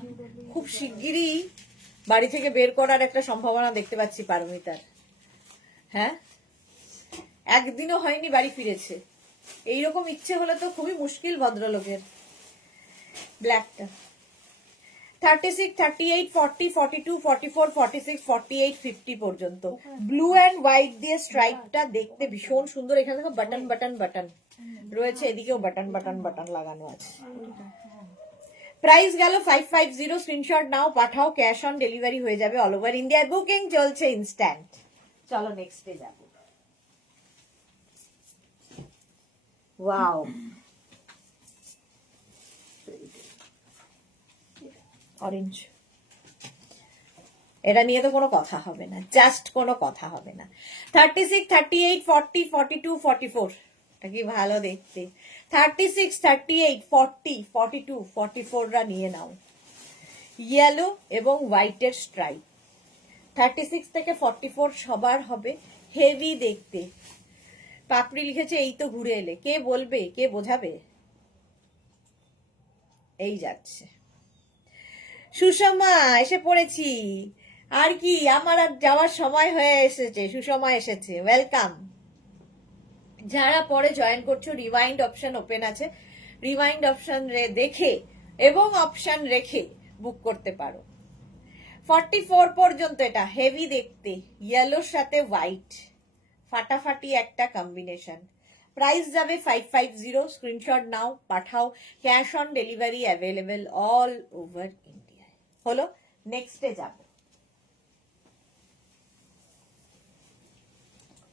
খুব শিগগিরই বাড়ি থেকে বের করার একটা সম্ভাবনা দেখতে পাচ্ছি পারমিতার। হ্যাঁ, একদিনও হয়নি বাড়ি ফিরেছে। এইরকম ইচ্ছে হলে তো খুবই মুশকিল ভদ্রলোকের। ব্ল্যাকটা 36, 38, 40, 42, 44, 46, 48, 50 পর্যন্ত ব্লু অ্যান্ড হোয়াইট দিয়ে স্ট্রাইপটা দেখতে ভীষণ সুন্দর। এখানে দেখো বাটন বাটন বাটন রয়েছে, এদিকেও বাটন বাটন বাটন লাগানো আছে। প্রাইস গেল 550। স্ক্রিনশট নাও, পাঠাও, ক্যাশ অন ডেলিভারি হয়ে যাবে অল ওভার ইন্ডিয়ায়। বুকিং চলছে ইনস্ট্যান্ট। চলো নেক্সটে যাব। Wow, orange. এটা নিয়ে তো কোনো কথা হবে না, জাস্ট কোনো কথা হবে না। 36, 38, 40, 42, 44, এটা কি ভালো দেখতে। 36, 38, 40, 42, 44 রা নিয়ে নাও। ইয়েলো এবং হোয়াইটের স্ট্রাইপ। 36 থেকে 44 সবার হবে। হেভি দেখতে। পাপড়ি লিখেছে এই তো ঘুরে এলে। কে বলবে, কে বোঝাবে? এই যাচ্ছে। সুষমা এসে পড়েছি। আর কি, আমার আর যাওয়ার সময় হয়ে এসেছে। সুষমা এসেছে, ওয়েলকাম। যারা পরে জয়েন করছো, রিওয়াইন্ড অপশন ওপেন আছে। রিওয়াইন্ড অপশন দেখে এবং অপশন রেখে বুক করতে পারো। 44 পর্যন্ত। এটা হেভি দেখতে, ইয়েলোর সাথে হোয়াইট, ফাটাফাটি একটা কম্বিনেশন। প্রাইস যাবে 550। স্ক্রিনশট নাও, পাঠাও, cash on delivery available all over ইন্ডিয়ায়। হলো, নেক্সটে যাব।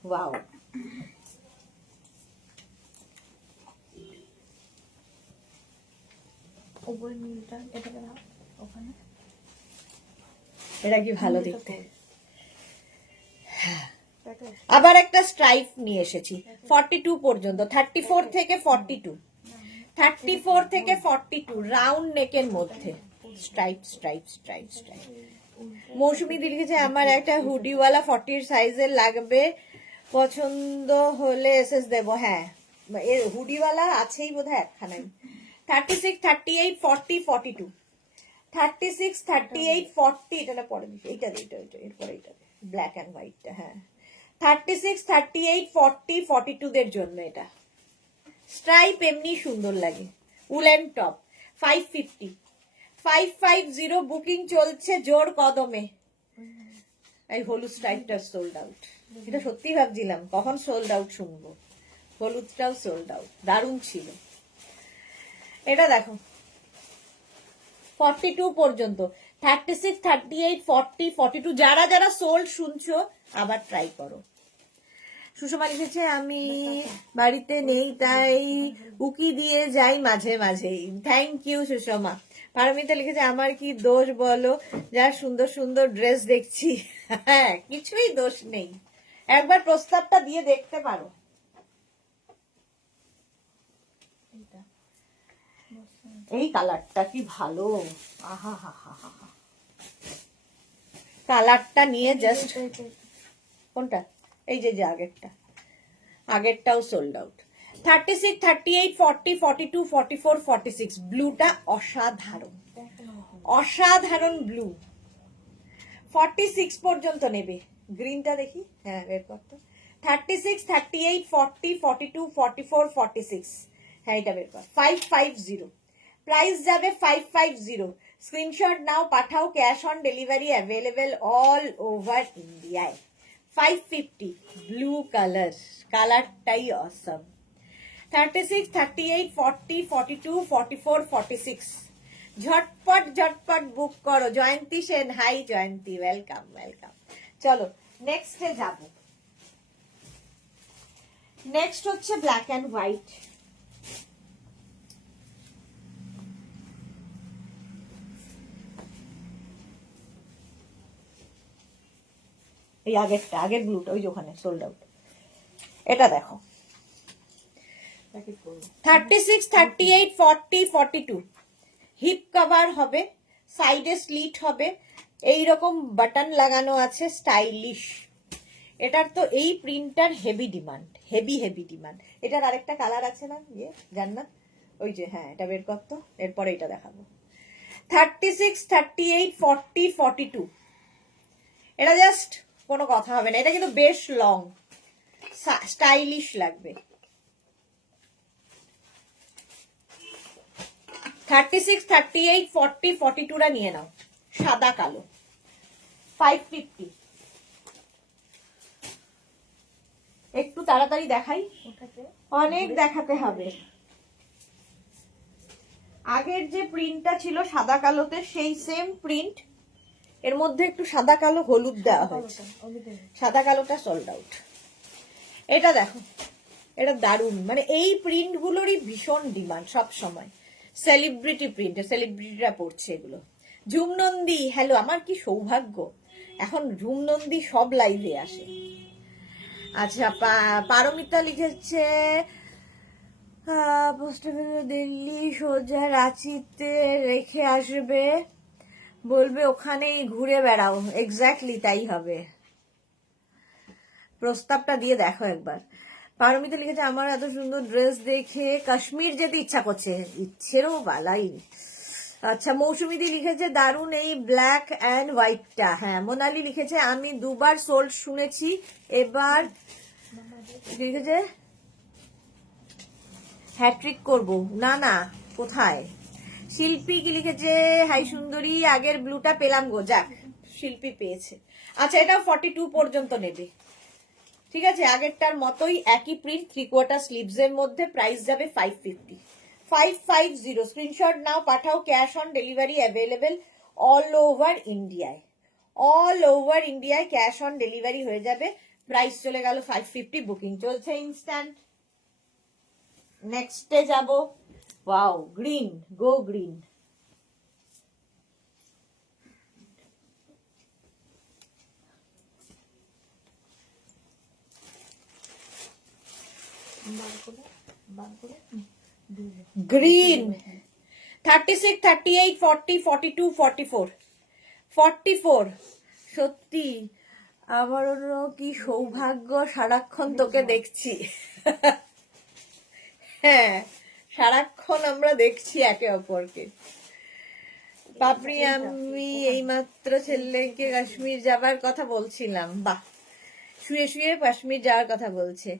ওয়াও, উপরে নীলটা এটাকে দাও ওখানে। এটা কি ভালো দেখতে। আবার একটা স্ট্রাইপ নিয়ে এসেছি 42 পর্যন্ত। 34 থেকে 42, 34 থেকে 42 রাউন্ড নেকের মধ্যে স্ট্রাইপ স্ট্রাইপ স্ট্রাইপ স্ট্রাইপ। মৌসুমি দি লিখেছে আমার একটা হুডিওয়ালা 40 সাইজের লাগবে, পছন্দ হলে এসএস দেবো। হ্যাঁ, এর হুডিওয়ালা আছেই বোধহয় একখানাই। 36, 38, 40, 42, 36, 38, 40, এটা না পরে দিচ্ছি, এইটা এরপরে এইটা ব্ল্যাক অ্যান্ড হোয়াইটটা। হ্যাঁ, 36, 38, 40, 42 দের জন্য এটা। স্ট্রাইপ এমনি সুন্দর লাগে। উলেন টপ 550, 550 বুকিং চলছে জোর কদমে। এই হলুদ স্ট্রাইপটা সোল্ড আউট। এটা সত্যি ভাবছিলাম কখন সোল্ড আউট শুনবো। হলুদটাও সোল্ড আউট, দারুণ ছিল। এটা দেখো 42 পর্যন্ত। 36, 38, 40, 42 যারা যারা সোল্ড শুনছো আবার ট্রাই করো। সুষমা লিখেছে আমি বাড়িতে নেই তাই উকি দিয়ে যাই মাঝে মাঝেই। Thank you Sushma. পারমিতা লিখেছে আমার কি দোষ বলো, যা সুন্দর সুন্দর ড্রেস দেখছি। হ্যাঁ, কিছুই দোষ নেই, একবার প্রস্তাবটা দিয়ে দেখতে পারো। এই কালারটা কি ভালো, আহা হা হা হা হা। কালারটা নিয়ে জাস্ট, কোনটা? এই যে আগেরটা, আগেরটাও সোল্ড আউট। 36, 38, 40, 42, 44, 46 ব্লুটা অসাধারণ, অসাধারণ ব্লু। 46 পর্যন্ত নেবে। গ্রিনটা দেখি, হ্যাঁ বের করতো। 36, 38, 40, 42, 44, 46, হ্যাঁ এটা বের কর। 550 প্রাইস যাবে 550। স্ক্রিনশট নাও, পাঠাও, cash on delivery available all over ইন্ডিয়ায়। 550 ব্লু কালার, কালারটাই অসম। 36, 38, 40, 42, 44, 46 ঝটপট ঝটপট বুক করো। জয়ন্তী সেন, হাই জয়ন্তী, ওয়েলকাম ওয়েলকাম। চলো নেক্সটে যাব। নেক্সট হচ্ছে ব্ল্যাক অ্যান্ড হোয়াইট। এই আগেরটা, আগের ব্লুটা ওই যে ওখানে সোল্ড আউট। এটা দেখো 36, 38, 40, 42 হিপ কভার হবে, সাইডে স্লিট হবে, এইরকম বাটন লাগানো আছে, স্টাইলিশ। এটার তো এই printer heavy demand, heavy heavy demand. এটার আরেকটা কালার আছে না, ইয়ে জান্নাত, ওই যে হ্যাঁ এটা বের কর তো, এরপরে এটা দেখাবো। 36, 38, 40, 42, এটা জাস্ট কোনো কথা হবে না, এটা কিন্তু বেশ লং, স্টাইলিশ লাগবে। 36, 38, 40, 42টা নিয়ে নাও, সাদা কালো, 550। একটু তাড়াতাড়ি দেখাই, অনেক দেখাতে হবে। আগের যে প্রিন্টটা ছিল সাদা কালোতে, সেই সেম প্রিন্ট, এর মধ্যে একটু সাদা কালো হলুদ দেওয়া হয়েছে। সাদা কালোটা সোল্ড আউট। এটা দেখো, এটা দারুণ, মানে এই প্রিন্ট গুলোরই ভীষণ ডিমান্ড সব সময়। সেলিব্রিটি প্রিন্ট, সেলিব্রিটিরা পড়ছে এগুলো। ঝুমনন্দী, হ্যালো, আমার কি সৌভাগ্য, এখন ঝুমনন্দী সব লাইভে আসে। আচ্ছা, পারমিতা লিখেছে পোস্ট দিল্লি সোজা রাঁচিতে রেখে আসবে, বলবে ওখানেই ঘুরে বেড়াও। এক্স্যাক্টলি তাই হবে, প্রস্তাবটা দিয়ে দেখো একবার। পারমিতা লিখেছে আমার এত সুন্দর ড্রেস দেখে কাশ্মীর যেতে ইচ্ছা করছে, ইচ্ছেরও বালাই। আচ্ছা, মৌসুমিদি লিখেছে দারুণ এই ব্ল্যাক অ্যান্ড হোয়াইটটা। হ্যাঁ, মোনালি লিখেছে আমি দুবার সোল্ড শুনেছি, এবার লিখেছে হ্যাট্রিক করব। না না, কোথায়? শিল্পী কি লিখেছে হাই সুন্দরী, আগের ব্লুটা পেলাম গো, যাক শিল্পী পেয়েছে। আচ্ছা, এটা 42 পর্যন্ত নেবে, ঠিক আছে, আগেরটার মতোই একই প্রিন্ট, 3/4 স্লিভস এর মধ্যে, প্রাইস যাবে 550। 550 স্ক্রিনশট নাও, পাঠাও। Cash on delivery available all over ইন্ডিয়ায়, অল ওভার ইন্ডিয়ায় ক্যাশ অন ডেলিভারি হয়ে যাবে। প্রাইস চলে গেল 550, বুকিং চলছে ইনস্ট্যান্ট। নেক্সটে যাব, wow green, go green. Green 36, 38, 40, 42, 44, 44। সত্যি আমারও কি সৌভাগ্য, সারাক্ষণ তোকে দেখছি। হ্যাঁ, সারাক্ষণ আমরা দেখছি একে অপরকে। পাপড়ি, আমি এইমাত্র ছেলেকে কাশ্মীর যাবার কথা বলছিলাম। বাহ, শুয়ে শুয়ে কাশ্মীর যাওয়ার কথা বলছে।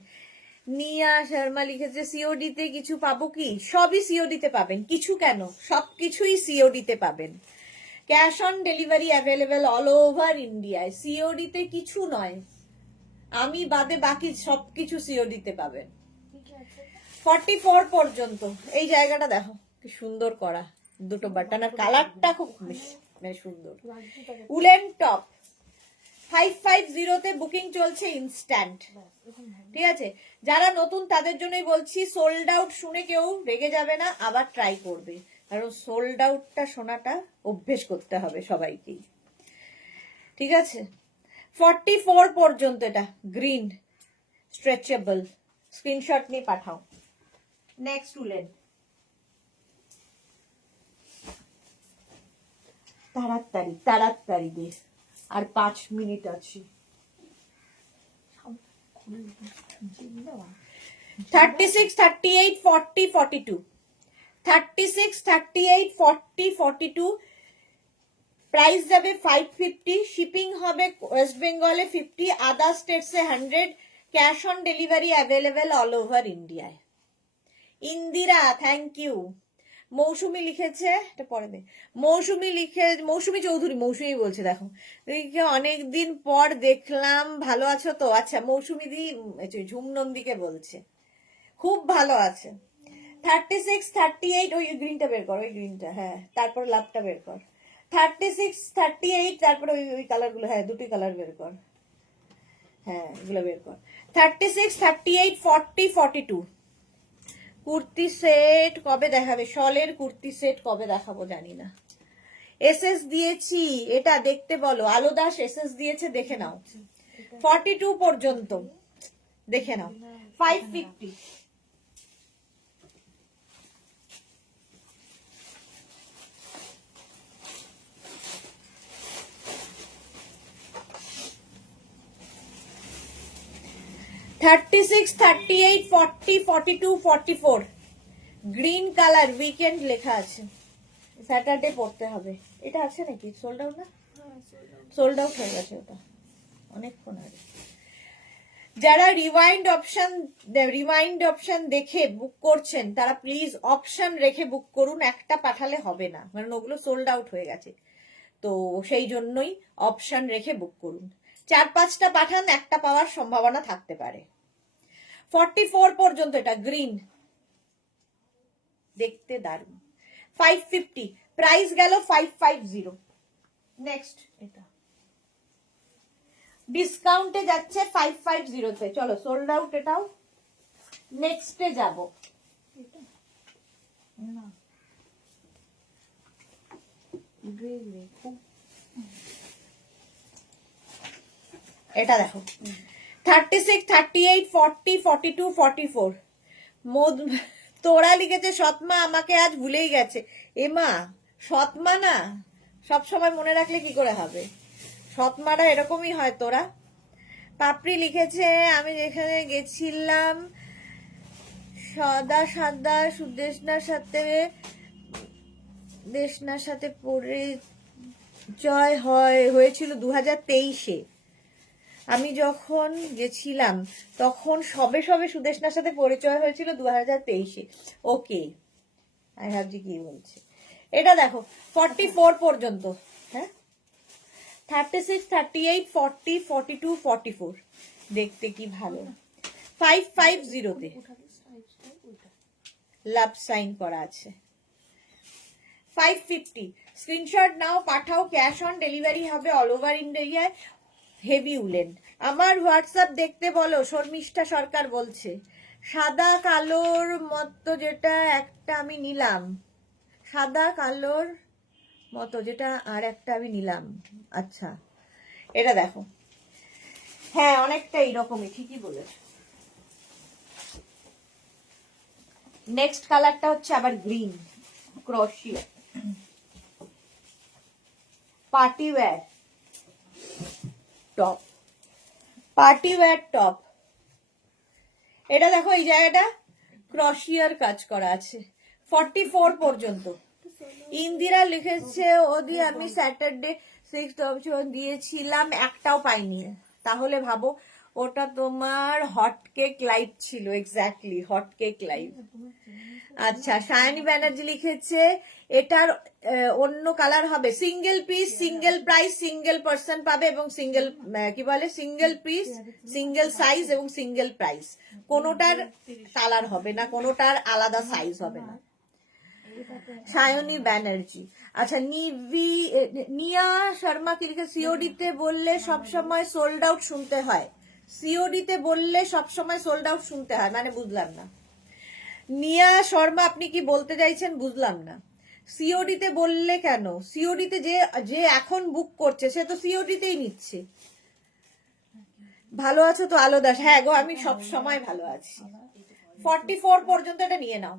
নিয়া শর্মা লিখেছে সিওডি তে কিছু পাবো কি? সবই সিওডি তে পাবেন, কিছু কেন, সবকিছুই সিওডি তে পাবেন। Cash on delivery available all over ইন্ডিয়ায়, সিওডি তে কিছু নয়, আমি বাদে বাকি সবকিছু সিওডি তে পাবেন। 44 পর্যন্ত। এই জায়গাটা দেখো কি সুন্দর করা, দুটো বাটন, আর কালারটা খুব মানে সুন্দর। উলেন টপ 550 তে বুকিং চলছে ইনস্ট্যান্ট, ঠিক আছে। যারা নতুন তাদের জন্যই বলছি, সোল্ড আউট শুনে কেউ রেগে যাবে না, আবার ট্রাই করবে, কারণ সোল্ড আউটটা শোনাটা অভ্যেস করতে হবে সবাইকেই, ঠিক আছে। 44 পর্যন্ত, এটা গ্রিন স্ট্রেচেবল, স্ক্রিনশট নিয়ে পাঠাও। নেক্সট উলেন, তাড়াতাড়ি তাড়াতাড়ি দিয়ে, আর 5 মিনিট আছে। 36, 38, 40, 42, 36, 38, 40, 42, প্রাইস যাবে 550, শিপিং হবে ওয়েস্ট বেঙ্গলে 50, আদার স্টেটসে 100, cash on delivery available all over ইন্ডিয়ায়। Indira, thank you. মৌসুমি লিখেছে, এটা পরে দে। মৌসুমি চৌধুরী, মৌসুমি বলছে দেখো, অনেকদিন পর দেখলাম, ভালো আছো তো? আচ্ছা, মৌসুমি দি ঝুমনন্দীকে বলছে, খুব ভালো আছে। 36, 38, ওই গ্রিনটা বের কর, ওই গ্রিনটা, হ্যাঁ, তারপর লাভটা বের কর। 36, 38, তারপরে ওই কালার গুলো, হ্যাঁ দুটি কালার বের কর, হ্যাঁ এগুলো বের কর। 36, 38, 40, 42 কুর্তি সেট কবে দেখাবে? শলের কুর্তি সেট কবে দেখাবো জানি না। এসএস দিয়েছি, এটা দেখতে বলো। আলো দাস এসএস দিয়েছে, দেখে নাও। 42 পর্যন্ত দেখে নাও। 550। $36, 38, 40, 42, 44, গ্রিন কালার উইকেন্ড লেখা আছে, স্যাটারডে পড়তে হবে। এটা আছে নাকি সোল্ড আউট? না, সোল্ড আউট হয়ে গেছে ওটা অনেকক্ষণ আগে। যারা রিমাইন্ড অপশন দেখে বুক করছেন তারা প্লিজ অপশন রেখে বুক করুন, একটা পাঠালে হবে না, কারণ ওগুলো সোল্ড আউট হয়ে গেছে। তো সেই জন্যই অপশন রেখে বুক করুন। 4-5টা পাঠান, একটা পাওয়ার সম্ভাবনা থাকতে পারে। 44 পর্যন্ত এটা গ্রিন, দেখতে দারুণ। 550 প্রাইস গেল 550। নেক্সট এটা ডিসকাউন্টে যাচ্ছে 550 তে। চলো সোল্ড আউট এটাও। নেক্সটে যাব। এটা দেখো 36, 38, 40, 42, 44। তোরা লিখেছে সৎমা আমাকে আজ ভুলেই গেছে। এমা সৎমা না, সব সময় মনে রাখলে কি করে হবে? সৎমারা এরকমই হয়। তোরা পাপড়ি লিখেছে আমি যেখানে গেছিলাম সাদা দেশনার সাথে পরিচয় হয়েছিল 2023-এ। আমি যখন গেছিলাম তখন সবে সুদেশনার সাথে পরিচয় হয়েছিল 2023-এ। ওকে, আই ভাবছি কি বলছে। এটা দেখো 44 পর্যন্ত। হ্যাঁ 36, 38, 40, 42, 44 দেখতে কি ভালো। 550-তে লাভ সাইন করা আছে। 550 স্ক্রিনশট নাও, পাঠাও, ক্যাশ অন ডেলিভারি হবে অল ওভার ইন্ডিয়ায়। Heavy woollen. আমার হোয়াটসঅ্যাপ দেখতে বলো, শর্মিষ্ঠা সরকার বলছে। সাদা কালোর মতো যেটা একটা আমি নিলাম, সাদা কালোর মতো যেটা আর একটা আমি নিলাম। আচ্ছা এটা দেখো, হ্যাঁ অনেকটা এইরকমই, ঠিকই বলেছ। নেক্সট কালারটা হচ্ছে আবার গ্রিন, ক্রোশিয়া party wear top, party wear top. এটা দেখো এই জায়গাটা ক্রোশিয়ার কাজ করা আছে। 44 পর্যন্ত। ইন্দিরা লিখেছে ওদি আমি স্যাটারডে 6th অপশন দিয়েছিলাম, একটাও পাইনি। তাহলে ভাবো ওটা তোমার হট কেক লাইভ ছিল। Exactly hot cake live. আচ্ছা সায়নী ব্যানার্জি লিখেছে এটার অন্য কালার হবে, single piece single price single person পাবে, এবং সিঙ্গেল কি বলে সিঙ্গেল পিস সিঙ্গেল সাইজ এবং সিঙ্গেল প্রাইস। কোনোটার কালার হবে না, কোনোটার আলাদা সাইজ হবে না। সায়নী ব্যানার্জি। আচ্ছা নিয়া শর্মা কি লিখে সিওডি তে বললে সবসময় সোল্ড আউট শুনতে হয়। সিওডি তে বললে সবসময় সোল্ড আউট শুনতে হয় মানে বুঝলাম না। নিয়া শর্মা আপনি কি বলতে চাইছেন বুঝলাম না। সিওডি তে বললে কেন? সিওডি তে যে এখন বুক করছে সে তো সিওডি তেই নিচ্ছে। ভালো আছো তো আলো দাস? হ্যাঁ গো আমি সব সময় ভালো আছি। 44 পর্যন্ত এটা নিয়ে নাও।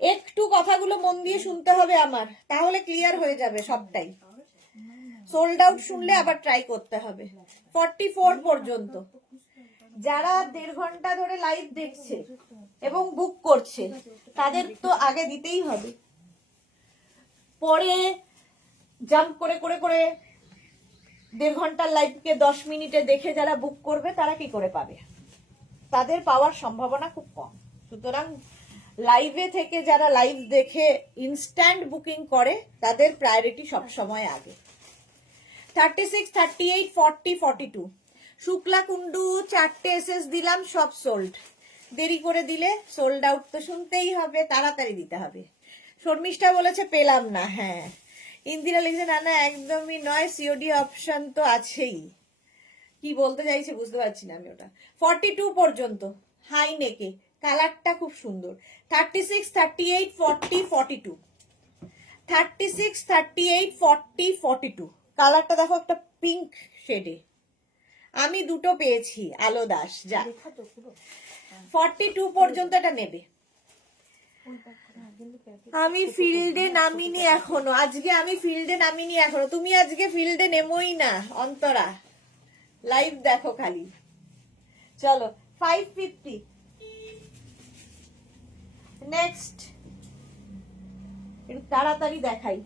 একটু কথাগুলো মন দিয়ে শুনতে হবে আমার, তাহলে ক্লিয়ার হয়ে যাবে সবটাই। সোল্ড আউট শুনলে আবার ট্রাই করতে হবে। 44 পর্যন্ত। যারা 1.5 ঘন্টা ধরে লাইভ দেখছে এবং বুক করছে তাদের তো আগে দিতেই হবে। পরে জাম্প করে 1.5 ঘন্টার লাইভকে 10 মিনিটে দেখে যারা বুক করবে তারা কি করে পাবে? তাদের পাওয়ার সম্ভাবনা খুব কম। সুতরাং লাইভে থেকে যারা লাইভ দেখে ইনস্ট্যান্ট বুকিং করে তাদের প্রায়োরিটি সবসময় আগে। 36, 38, 40, 42 শুক্লা কুন্ডু 4টে এসএস দিলাম, সব সোল্ড। দেরি করে দিলে সোল্ড আউট তো শুনতেই হবে, তাড়াতাড়ি দিতে হবে। শর্মিষ্ঠা বলেছে পেলাম না। হ্যাঁ ইন্দিরা লিখছে না একদমই নয়, সিওডি অপশন তো আছেই। কি বলতে চাইছে বুঝতে পারছি না আমি ওটা। 42 পর্যন্ত হাই নেকে, কালারটা খুব সুন্দর। 36, 38, 40, 42 36, 38, 40, 42 কালারটা দেখো, একটা পিঙ্ক শেডে। আমি দুটো পেয়েছি আলো দাস। যা 42 পর্যন্ত এটা নেবে। আমি ফিল্ডে নামিনি এখনো, আজকে আমি ফিল্ডে নামিনি এখনো। তুমি আজকে ফিল্ডে নেমোই না অন্তরা, লাইভ দেখো খালি। চলো 550 নেক্সট একটু তাড়াতাড়ি দেখাই।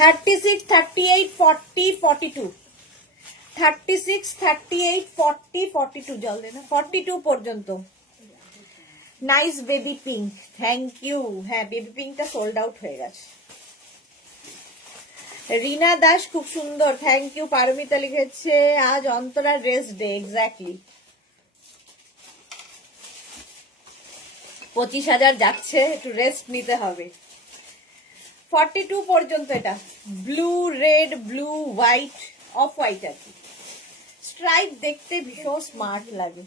36, 38, 40, 42, 36, 38, 40, 42 জল দে না, 42 পর্যন্ত। Nice baby pink, thank you. হ্যাঁ, বেবি পিঙ্কটা সোল্ড আউট হয়ে গেছে। রিনা দাস খুব সুন্দর, থ্যাংক ইউ। পারমিতা লিখেছে আজ অন্তরা রেস্ট ডে, এক্স্যাক্টলি। 25,000 যাচ্ছে, একটু রেস্ট নিতে হবে। 42 পর্যন্ত এটা blue, red, blue, white, off white আর কি। স্ট্রাইপ দেখতে ভীষণ স্মার্ট লাগে।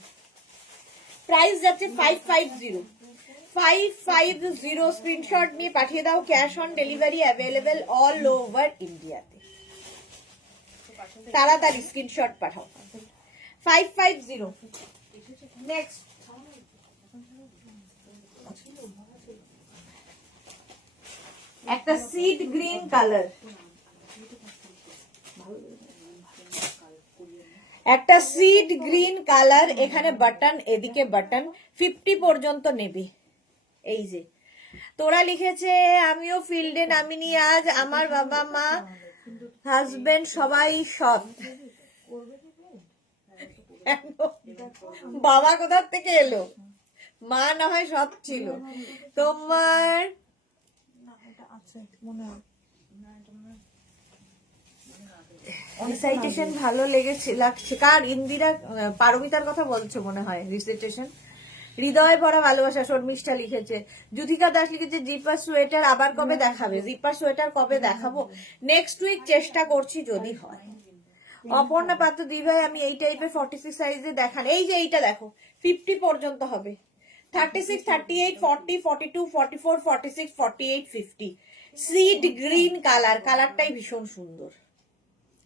প্রাইস যাচ্ছে 550, 550। স্ক্রিনশট নিয়ে পাঠিয়ে দাও। Cash on delivery available all over ইন্ডিয়াতে। তাড়াতাড়ি স্ক্রিনশট পাঠাও। 550। নেক্সট একটা সিড গ্রিন কালার, একটা সিড গ্রিন কালার। এখানে বাটন, এদিকে বাটন। 50 পর্যন্ত নেবে। এই যে তোরা লিখেছে আমিও ফিল্ডে নামিনি আজ, আমার বাবা মা হাজবেন্ড সবাই সৎ। বাবা কোথার থেকে এলো? মা না হয় সৎ ছিল। তোমার রিসাইটেশন ভালো লেগেছে, লাগছে কার? ইন্দিরা, পারমিতার কথা বলছো মনে হয়। রিসাইটেশন হৃদয় ভরা ভালোবাসা, শর্মিষ্ঠা লিখেছে। যুথিকা দাস লিখেছে জিপার সোয়েটার আবার কবে দেখাবে? জিপার সোয়েটার কবে দেখাবো? নেক্সট উইক চেষ্টা করছি যদি হয়। অপর্ণা পাত্র, দি ভাই আমি এই টাইপের 46 সাইজে দেখান। এই যে এইটা দেখো, 50 পর্যন্ত হবে। 36, 38, 40, 42, 44, 46, 48, 50। সিড গ্রিন কালার, কালারটাই ভীষণ সুন্দর।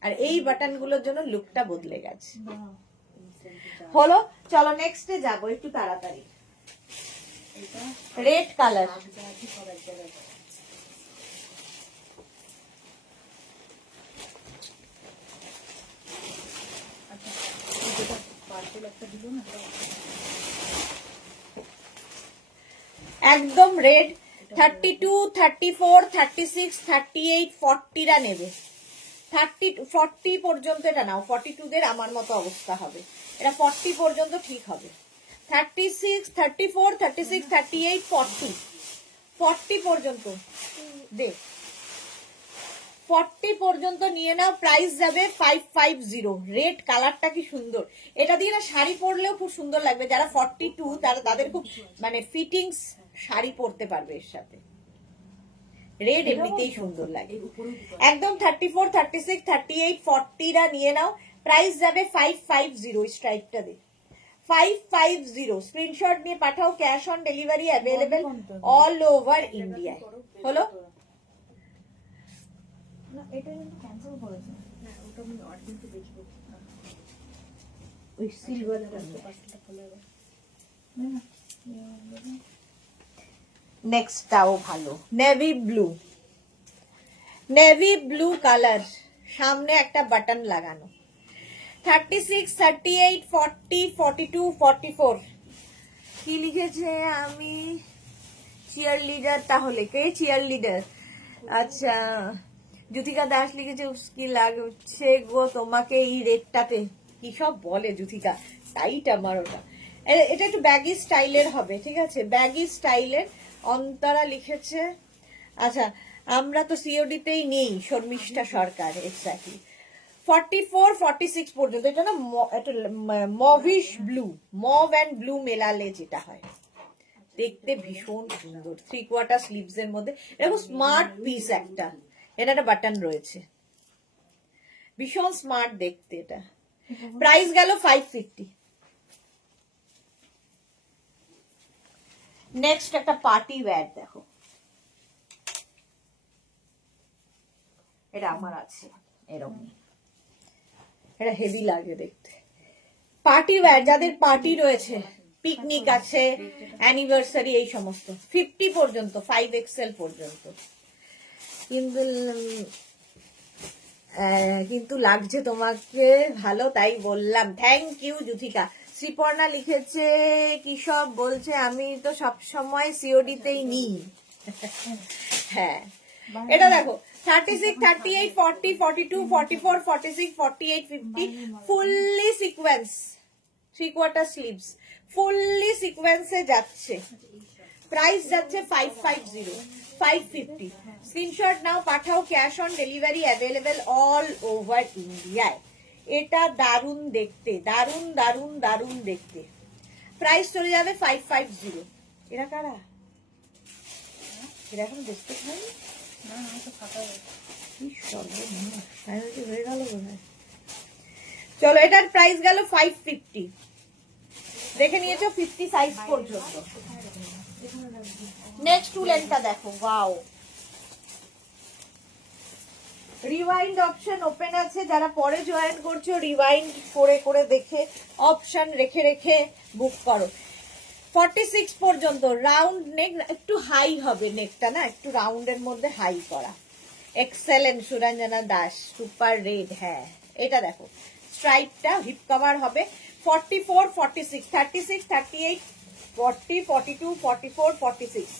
আর এই বাটন গুলোর জন্য লুকটা বদলে গেছে। হলো, চলো নেক্সটে যাবো একটু তাড়াতাড়ি। রেড কালার, একদম রেড। 32, 34, 36, 38, 40রা নেবে। 40 পর্যন্ত এটা নাও। 42 দের আমার মতো অবস্থা হবে। এটা 40 পর্যন্ত ঠিক হবে। 36, 34, 36, 38, 40, 40 পর্যন্ত দে। 40 পর্যন্ত নিয়ে নাও। প্রাইস যাবে 550। রেড কালারটা কি সুন্দর। এটা দিয়ে না শাড়ি পরলেও খুব সুন্দর লাগবে। যারা 42 তাদের খুব মানে ফিটিংস শাড়ি পরতে পারবে এর সাথে। রেড এমনিতেই সুন্দর লাগে। একদম 34, 36, 38, 40রা নিয়ে নাও। প্রাইস যাবে 550। স্ট্রাইকটা দে 550। স্ক্রিনশট নিয়ে পাঠাও। Cash on delivery available all over ইন্ডিয়ায়। হলো, এটা কিন্তু ক্যান্সেল করেছে। হ্যাঁ, ওটা আমি আর কিন্তু দেখবো। ওই সিলভারটা নেক্সটটাও ভালো। Navy blue, navy blue colour, সামনে একটা বাটন লাগানো। 36, 38, 40, 42, 44। কি লিখেছে? আমি চিয়ার লিডার। তাহলে কে চিয়ার লিডার? আচ্ছা, যুথিকা দাস লিখেছে কি লাগছে গো তোমাকে এই রেডটাতে। কি সব বলে যুথিকা, টাইট আমার ওটা। এটা একটু ব্যাগি স্টাইলের হবে, ঠিক আছে, ব্যাগি স্টাইলের। অন্তরা লিখেছে আচ্ছা আমরা তো সিওডিতেই নেই, শর্মিষ্ঠা সরকার, এক্স্যাক্টলি। 44, 46 পর্যন্ত। এটা না একটা mauvish blue, mauve and blue মেলালে যেটা হয়, দেখতে ভীষণ সুন্দর। 3/4 স্লিভস এর মধ্যে এরকম স্মার্ট পিস একটা। এটা একটা বাটন রয়েছে, ভীষণ স্মার্ট দেখতে এটা। প্রাইস গেল 550। নেক্সট একটা পার্টি ওয়্যার দেখো, এটা আমার আছে এরকম। এটা হেভি লাগে দেখতে। পার্টি ওয়্যার, যাদের পার্টি রয়েছে, পিকনিক আছে, অ্যানিভার্সারি, এই সমস্ত। 50 পর্যন্ত, 5XL পর্যন্ত। কিন্তু কিন্তু লাগছে তোমাকে ভালো, তাই বললাম। থ্যাংক ইউ যুথিকা। শ্রীপর্ণা লিখেছে কি সব বলছে, আমি তো সব সময় সিওডিতেই নিই। হ্যাঁ, এটা দেখো 36, 38, 40, 42, 44, 46, 48, 50 ফুললি সিকোয়েন্স, 3/4 স্লিভস, ফুললি সিকোয়েন্সে যাচ্ছে। প্রাইস যাচ্ছে 550, 550। স্ক্রিনশট নাও, পাঠাও, cash on delivery available all over ইন্ডিয়ায়। এটা দারুণ দেখতে, দারুণ দারুণ দারুণ দেখতে। প্রাইস চলে যাবে 550। এরা কারা? এরা এখন দেখতে খায়নি? কি সর্বনাশ, ফাইনালি হয়ে গেল বোধহয়। চলো, এটার প্রাইস গেল 550। দেখে নিয়েছো 50 সাইজ পর্যন্ত। নেক্সট উলেনটা দেখো, ওয়াও। রিওয়াইন্ড অপশন ওপেন আছে, যারা পরে জয়েন করছো রিওয়াইন্ড করে করে দেখে অপশন রেখে রেখে বুক করো। 46 পর্যন্ত রাউন্ড নেক, একটু হাই হবে নেকটা না, একটু রাউন্ডের মধ্যে হাই করা। Excellent Suranjana Das, super red. হ্যাঁ, এটা দেখো স্ট্রাইপটা হিপ কভার হবে। 44, 46, 36, 38, 40, 42, 44, 46।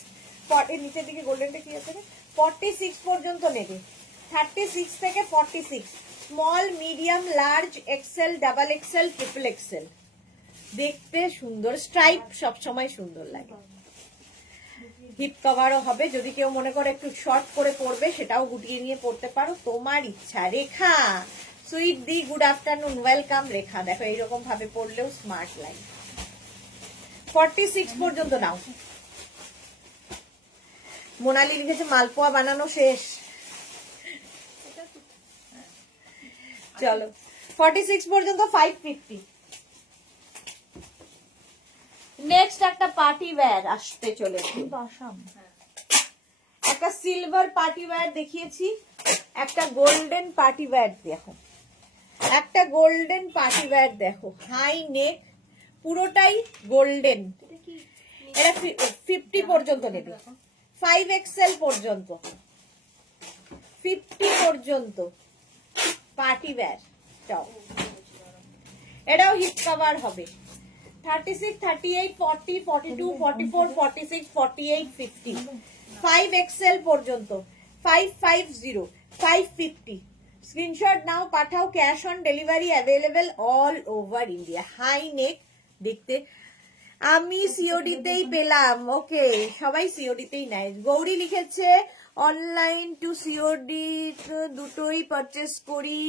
নিচের দিকে গোল্ডেনটা কি আছে? 46 পর্যন্ত নেবে। 36 থেকে 46, small, medium, large, XL, double XL, triple XL. দেখতে সুন্দর, স্ট্রাইপ সব সময় সুন্দর লাগে। হিপ কভারও হবে, যদি কেউ মনে করে একটু শর্ট করে পরবে সেটাও গুটিয়ে নিয়ে পড়তে পারো, তোমার ইচ্ছা। রেখা সুইট দি, গুড আফটারনুন, ওয়েলকাম রেখা। দেখো এইরকম ভাবে পরলেও স্মার্ট লাগে। 46 পর্যন্ত নাও। মোনালি লিখেছে মালপোয়া বানানো শেষ। চলো 46 পর্যন্ত 550। নেক্সট একটা পার্টি ওয়্যার আসতে চলেছে। একটা সিলভার পার্টি ওয়্যার দেখিয়েছি, একটা গোল্ডেন পার্টি ওয়্যার দেখো, একটা গোল্ডেন পার্টি ওয়্যার দেখো, হাই নেক, পুরোটাই গোল্ডেন। এটা 50 পর্যন্ত নেবে, 5XL পর্যন্ত, 50 পর্যন্ত পার্টি ওয়্যার। এটাও হিপ কভার হবে। 36, 38, 40, 42, 44, 46, 48, 50, 5XL পর্যন্ত, 550, 550। স্ক্রিনশট নাও, পাঠাও, cash on delivery available all over India. High neck দেখতে, আমি সিওডিতেই পেলাম। ওকে, সবাই সিওডিতেই নেয়। গৌরী লিখেছে অনলাইন টু সিওডি দুটোই পারচেস করি,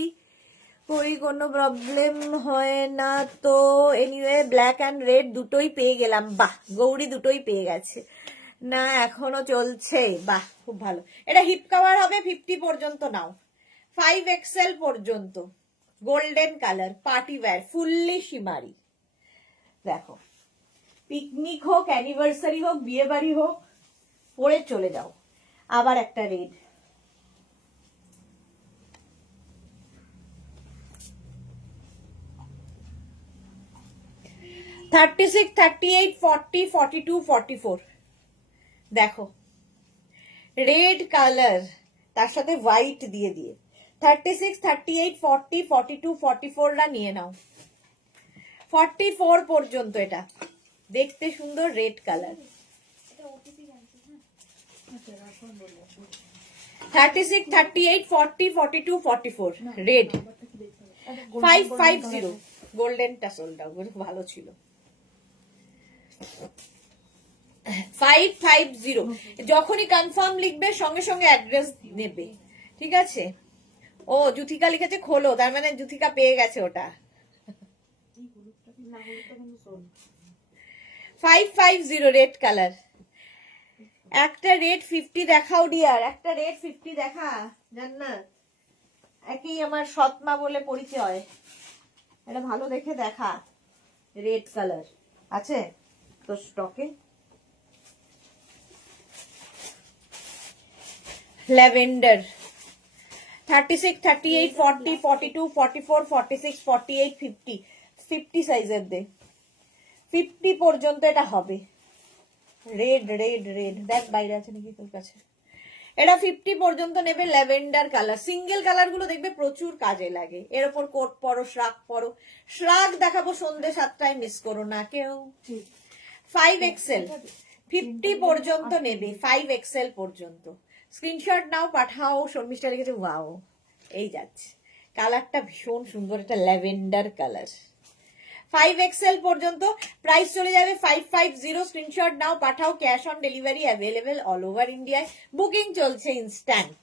কোনো প্রবলেম হয় না তো? এনিওয়ে ব্ল্যাক অ্যান্ড রেড দুটোই পেয়ে গেলাম। বাহ, গৌরী দুটোই পেয়ে গেছে না, এখনো চলছে। বাহ, খুব ভালো। এটা হিপ কভার হবে, 50 পর্যন্ত নাও, 5XL পর্যন্ত, golden colour, party wear, fully শিমারি। দেখো, পিকনিক হোক, অ্যানিভার্সারি হোক, বিয়ে বাড়ি হোক, পরে চলে যাও। আবার একটা রেড, $36, $38, $40, $42, $44। দেখো রেড কালার, তার সাথে হোয়াইট দিয়ে দিয়ে। 36, 38, 40, 42, 44 রা নিয়ে নাও। 44 পর্যন্ত এটা দেখতে সুন্দর, রেড কালার। 36, 38, 40, 42, 44 রেড। 550 গোল্ডেনটা সোল্ড আউট, ভালো ছিল। 550 যখনই কনফার্ম লিখবে সঙ্গে সঙ্গে অ্যাড্রেস নেবে, ঠিক আছে? ও যুথিকা লিখেছে খোলো, তার মানে যুথিকা পেয়ে গেছে ওটা। 550 রেড কালার। একটা রেড 50 দেখাও ডিয়ার, একটা রেড 50 দেখা। জান্নাত, একই আমার সৎমা বলে পরিচয়, এটা ভালো দেখে দেখা। রেড কালার আছে তো স্টকে? ল্যাভেন্ডার। 36, 38, 40, 42, 44, 46, 48, 50, 50 সাইজের দে। 50 পর্যন্ত এটা হবে। রেড রেড রেড, দেখ বাইরে আছে নাকি তোর কাছে। এটা 50 পর্যন্ত নেবে, ল্যাভেন্ডার কালার। সিঙ্গেল কালার গুলো দেখবে প্রচুর কাজে লাগে। এর উপর কোট পরো, শ্রাগ পরো। শ্রাগ দেখাবো সন্ধ্যে 7টায়, মিস করো না কেউ। 5XL 50 পর্যন্ত নেবে, 5XL পর্যন্ত। স্ক্রিনশট নাও, পাঠাও। শর্মিষ্ঠা লিখেছে ওয়াও, এই যাচ্ছে। কালারটা ভীষণ সুন্দর, এটা ল্যাভেন্ডার কালার। 5XL পর্যন্ত প্রাইস চলে যাবে 550। স্ক্রিনশট নাও, পাঠাও। Cash on delivery available all over ইন্ডিয়ায়। বুকিং চলছে ইনস্ট্যান্ট।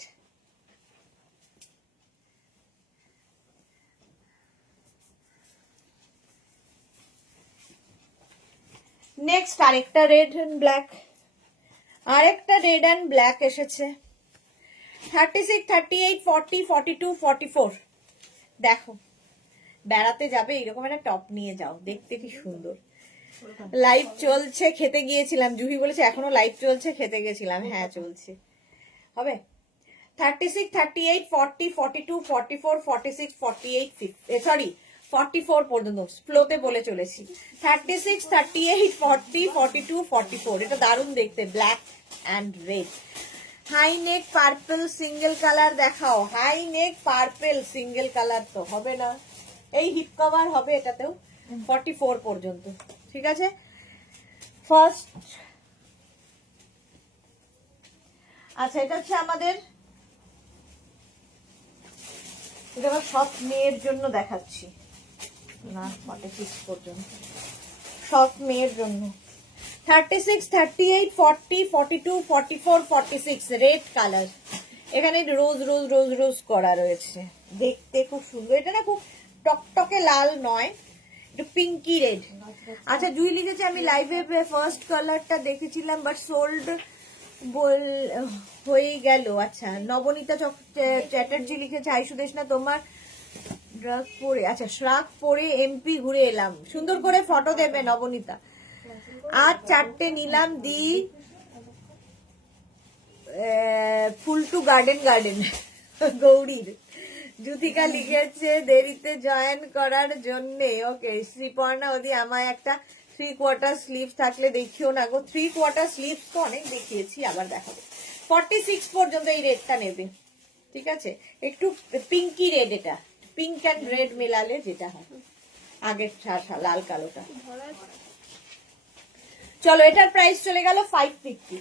নেক্সট আরেকটা রেড এন্ড ব্ল্যাক, আরেকটা রেড এন্ড ব্ল্যাক এসেছে। 36, 38, 40, 42, 44। দেখো, বেড়াতে যাবে এরকম একটা টপ নিয়ে যাও, দেখতে কি সুন্দর। লাইভ চলছে, খেতে গিয়েছিলাম। জুহি বলেছে এখনো লাইভ চলছে, খেতে গেছিলাম। হ্যাঁ চলছে, হবে। 36, 38, 40, 42, 44, 46, 48, 50, সরি 44 পর্যন্ত ফ্লোতে বলে চলেছি। 36, 38, 40, 42, 44। এটা দারুণ দেখতে, black and red. High neck purple single colour দেখাও। High neck purple single colour তো হবে না, এই হিপ কভার হবে এটাতেও। 44 পর্যন্ত, ঠিক আছে। ফার্স্ট, আচ্ছা এটা হচ্ছে আমাদের, এটা সব মেয়ের জন্য দেখাচ্ছি না, 46 পর্যন্ত সব মেয়ের জন্য। 36, 38, 40, 42, 44, 46 রেড কালার। এখানে রোজ রোজ রোজ রোজ করা রয়েছে, দেখতে খুব সুন্দর। এটা না খুব টকটকে লাল নয়, একটু পিঙ্কি রেড। আচ্ছা জুই লিখেছে আমি লাইভে ফার্স্ট কালারটা দেখেছিলাম বাট সোল্ড হয়ে গেল। আচ্ছা নবনীতা চ্যাটার্জি লিখেছে হাই সুদেশনা, তোমার ড্রাগ পরে, আচ্ছা শ্রাগ পরে এমপি ঘুরে এলাম। সুন্দর করে ফটো দেবে নবনীতা। আজ 4টে নিলাম দি ফুল টু গার্ডেন গার্ডেন গৌরীর। জুথিকা লিখেছে দেরিতে জয়েন করার জন্য। ওকে শ্রীপর্ণা ওদি, আমায় একটা 3/4 স্লিভ থাকলে দেখিও না গো। 3/4 স্লিভ তো অনেক দেখিয়েছি, আবার দেখাবো। 46 পর্যন্ত এই রেডটা নেবে, ঠিক আছে। একটু পিঙ্কি রেড, এটা পিঙ্ক অ্যান্ড রেড মেলালে যেটা হয়, আগের লাল কালোটা। চলো এটার প্রাইস চলে গেল 550।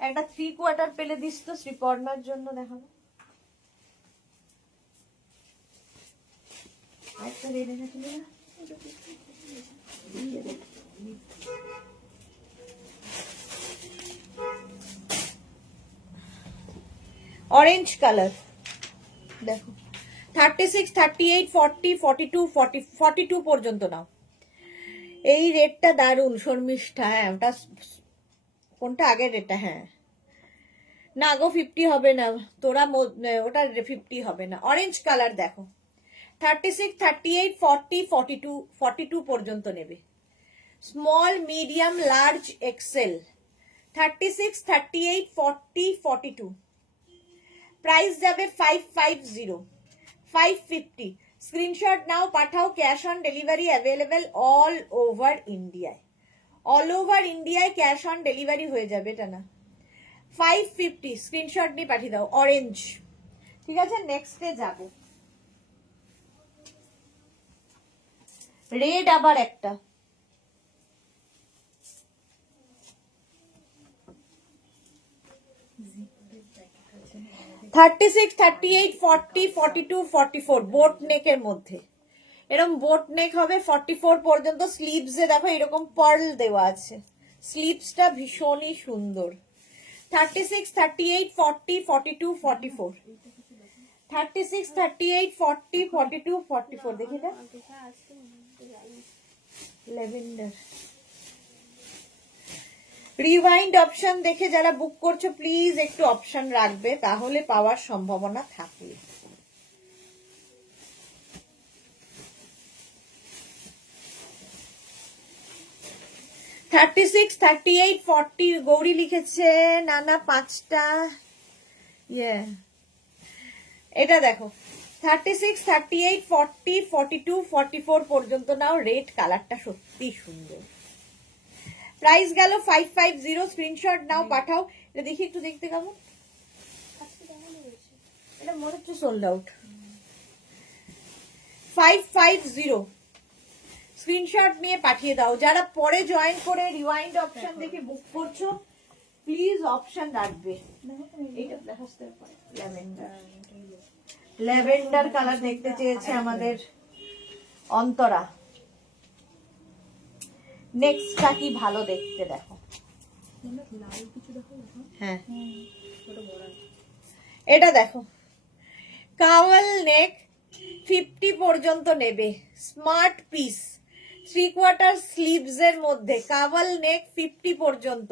একটা 3/4 পেলে দিস তো, শ্রীপর্ণার জন্য দেখাবো। একটা রেড এনেছিল না, অরেঞ্জ কালার দেখো। 36, 38, 40, 42, 42 পর্যন্ত নাও। এই রেডটা দারুন শর্মিষ্ঠা। হ্যাঁ ওটা কোনটা আগের রেডটা? হ্যাঁ না গো 50 হবে না, তোরা ওটা 50 হবে না। অরেঞ্জ কালার দেখো। 36, 38, 40, 42, 42 পর্যন্ত নেবে। Small medium large Excel. 36, 38, 40, 42। Price যাবে 550, 550। স্ক্রিনশট নাও, পাঠাও। Cash on delivery available all over ইন্ডিয়ায়। অল ওভার ইন্ডিয়ায় ক্যাশ অন ডেলিভারি হয়ে যাবে, এটা না। 550 স্ক্রিনশট নিয়ে পাঠিয়ে দাও। অরেঞ্জ, ঠিক আছে। নেক্সটে যাব রেড, আবার একটা। থার্টি 38, 40, 42, 44 বোট নেকের মধ্যে। এরকম বোট নেক হবে 44 পর্যন্ত। স্লিভসে দেখো এরকম পার্ল দেওয়া আছে, স্লিভসটা ভীষণই সুন্দর। 36, 38, 40, 42, 44। 36, 38, 40, 42, 44 দেখি না, ল্যাভেন্ডার। রিওয়াইন্ড অপশন দেখে যারা বুক করছো প্লিজ একটু অপশন রাখবে, তাহলে পাওয়ার সম্ভাবনা থাকে। থার্টি 38, 40 গৌরী লিখেছে নানা 5টা। এটা দেখো 36, 38, 40, 42, 44 পর্যন্ত নাও। রেড কালারটা সত্যি সুন্দর। প্রাইস গেল 550। স্ক্রিনশট নাও, পাঠাও। এটা দেখি একটু দেখতে কেমন, আজকে দেখানো হয়েছে। এটা মনে হচ্ছে সোল্ড আউট। 550 স্ক্রিনশট নিয়ে পাঠিয়ে দাও। যারা পরে জয়েন করে রিওয়াইন্ড অপশন দেখে বুক করছো প্লিজ অপশন রাখবে। এইটা দেখাতে পারে ল্যাভেন্ডার, ল্যাভেন্ডার কালার দেখতে চেয়েছে আমাদের অন্তরা। নেক্সটটা কি ভালো দেখতে দেখো। লাল কিছু দেখো এখন। হ্যাঁ ছোট বড় আছে। এটা দেখো, কাওয়াল নেক 50 পর্যন্ত নেবে, স্মার্ট পিস, 3/4 স্লিভস এর মধ্যে কাওয়াল নেক 50 পর্যন্ত।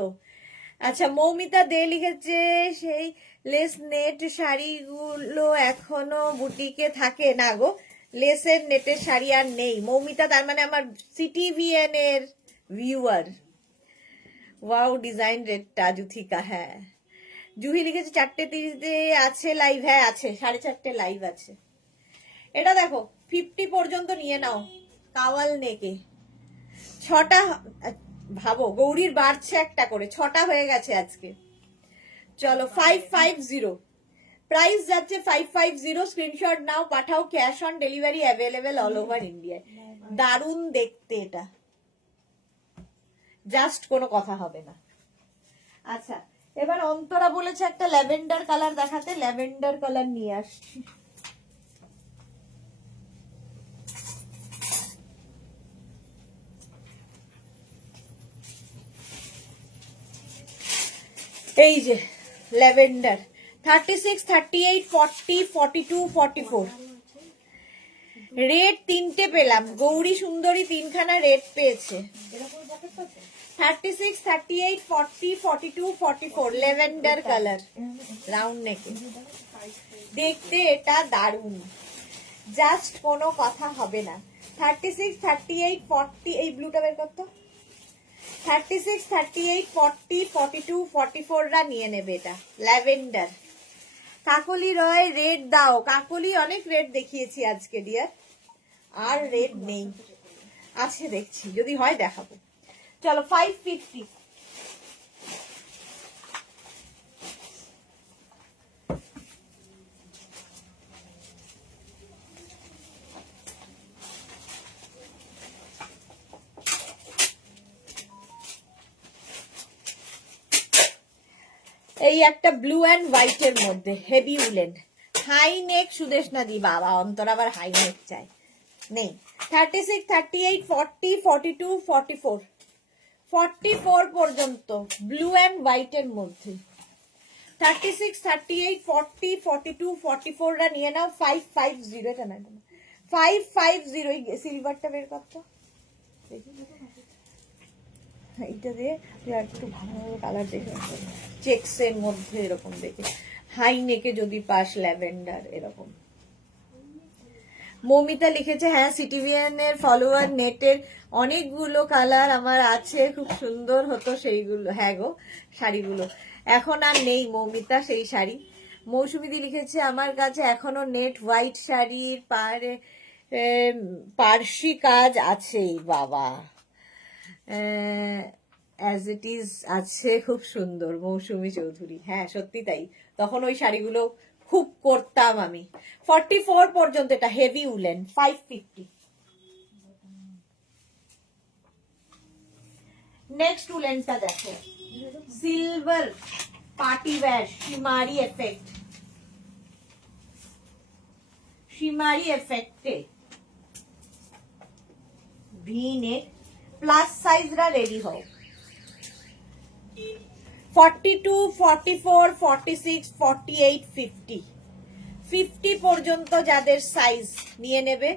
আচ্ছা, মৌমিতা দে লিখেছে সেই লেস নেট শাড়িগুলো এখনো বুটিকে থাকে না গো, লেসের নেটের শাড়ি আর নেই। মৌমিতা তার মানে আমার সিটিভিএন এর ভিউয়ার। ওয়াও ডিজাইন রেটটা জুথিকা। হ্যাঁ, জুহি লিখেছে 4:30 আছে লাইভ। হ্যাঁ আছে, 4:30 লাইভ আছে। এটা দেখো 50 পর্যন্ত নিয়ে নাও, কাওয়াল নেকে। 6টা, ভাবো গৌরীর বাড়ছে একটা করে, 6টা হয়ে গেছে আজকে। চলো 550 প্রাইস যাচ্ছে 550। স্ক্রিনশট নাও, পাঠাও, cash on delivery available all over ইন্ডিয়ায়। দারুণ দেখতে এটা, জাস্ট কোনো কথা হবে না। আচ্ছা, এবার অন্তরা বলেছে একটা ল্যাভেন্ডার কালার দেখাতে, ল্যাভেন্ডার কালার নিয়ে আসছি। এই যে ল্যাভেন্ডার 36, 38, 40, 42, 44 রেড তিনটে পেলাম। গৌরী সুন্দরী তিনখানা রেড পেয়েছে। 36, 38, 40, 42, 44 ল্যাভেন্ডার কালার, রাউন্ড নেকে। দেখতে এটা দারুণ, জাস্ট কোনো কথা হবে না। 36, 38, 40 এই ব্লুটা বের করতো। 36, 38, 40, 42, 44 রা নিয়ে নেবে এটা ল্যাভেন্ডার। কাকলি রয় রেড দাও। কাকলি অনেক রেড দেখিয়েছি আজকে ডিয়ার, আর রেড নেই, আছে দেখছি, যদি হয় দেখাবো। চলো 550। এই একটা ব্লু অ্যান্ড হোয়াইট এর মধ্যে heavy woollen, high neck. Sudeshna দি বাবা, অন্তর আবার হাই নেক চাই, নেই। 36, 38, 40, 42, 44 44 পর্যন্ত ব্লু অ্যান্ড হোয়াইট এর মধ্যে। 36, 38, 40, 42, 44 রা নিয়ে নাও। 550 এটা না, 550 এই সিলভারটা বের করতো দেখি। এইটা দিয়ে একটু ভালোভাবে কালার দেখে, চেক্স এর মধ্যে এরকম দেখে, হাই নেকে যদি পাস ল্যাভেন্ডার এরকম। মৌমিতা লিখেছে হ্যাঁ সিটিভিএন এর ফলোয়ার নেটের অনেকগুলো কালার আমার আছে, খুব সুন্দর হতো সেইগুলো। হ্যাঁ গো, শাড়িগুলো এখন আর নেই মৌমিতা সেই শাড়ি। মৌসুমিদি লিখেছে আমার কাছে এখনো নেট হোয়াইট শাড়ির পার্সি কাজ আছে বাবা, অ্যাজ ইট ইজ আছে, খুব সুন্দর। মৌসুমী চৌধুরী, হ্যাঁ সত্যি তাই, তখন ওই শাড়িগুলো খুব করতাম আমি। 44 পর্যন্ত এটা হেভি উলেন। 550। নেক্সট উলেনটা দেখো, silver party wear shimmery effect, shimmery এফেক্টে ভি নেক, প্লাস সাইজরা রেডি হও। 42, 44, 46, 48, 50 50 পর্যন্ত যাদের সাইজ নিয়ে নেবে।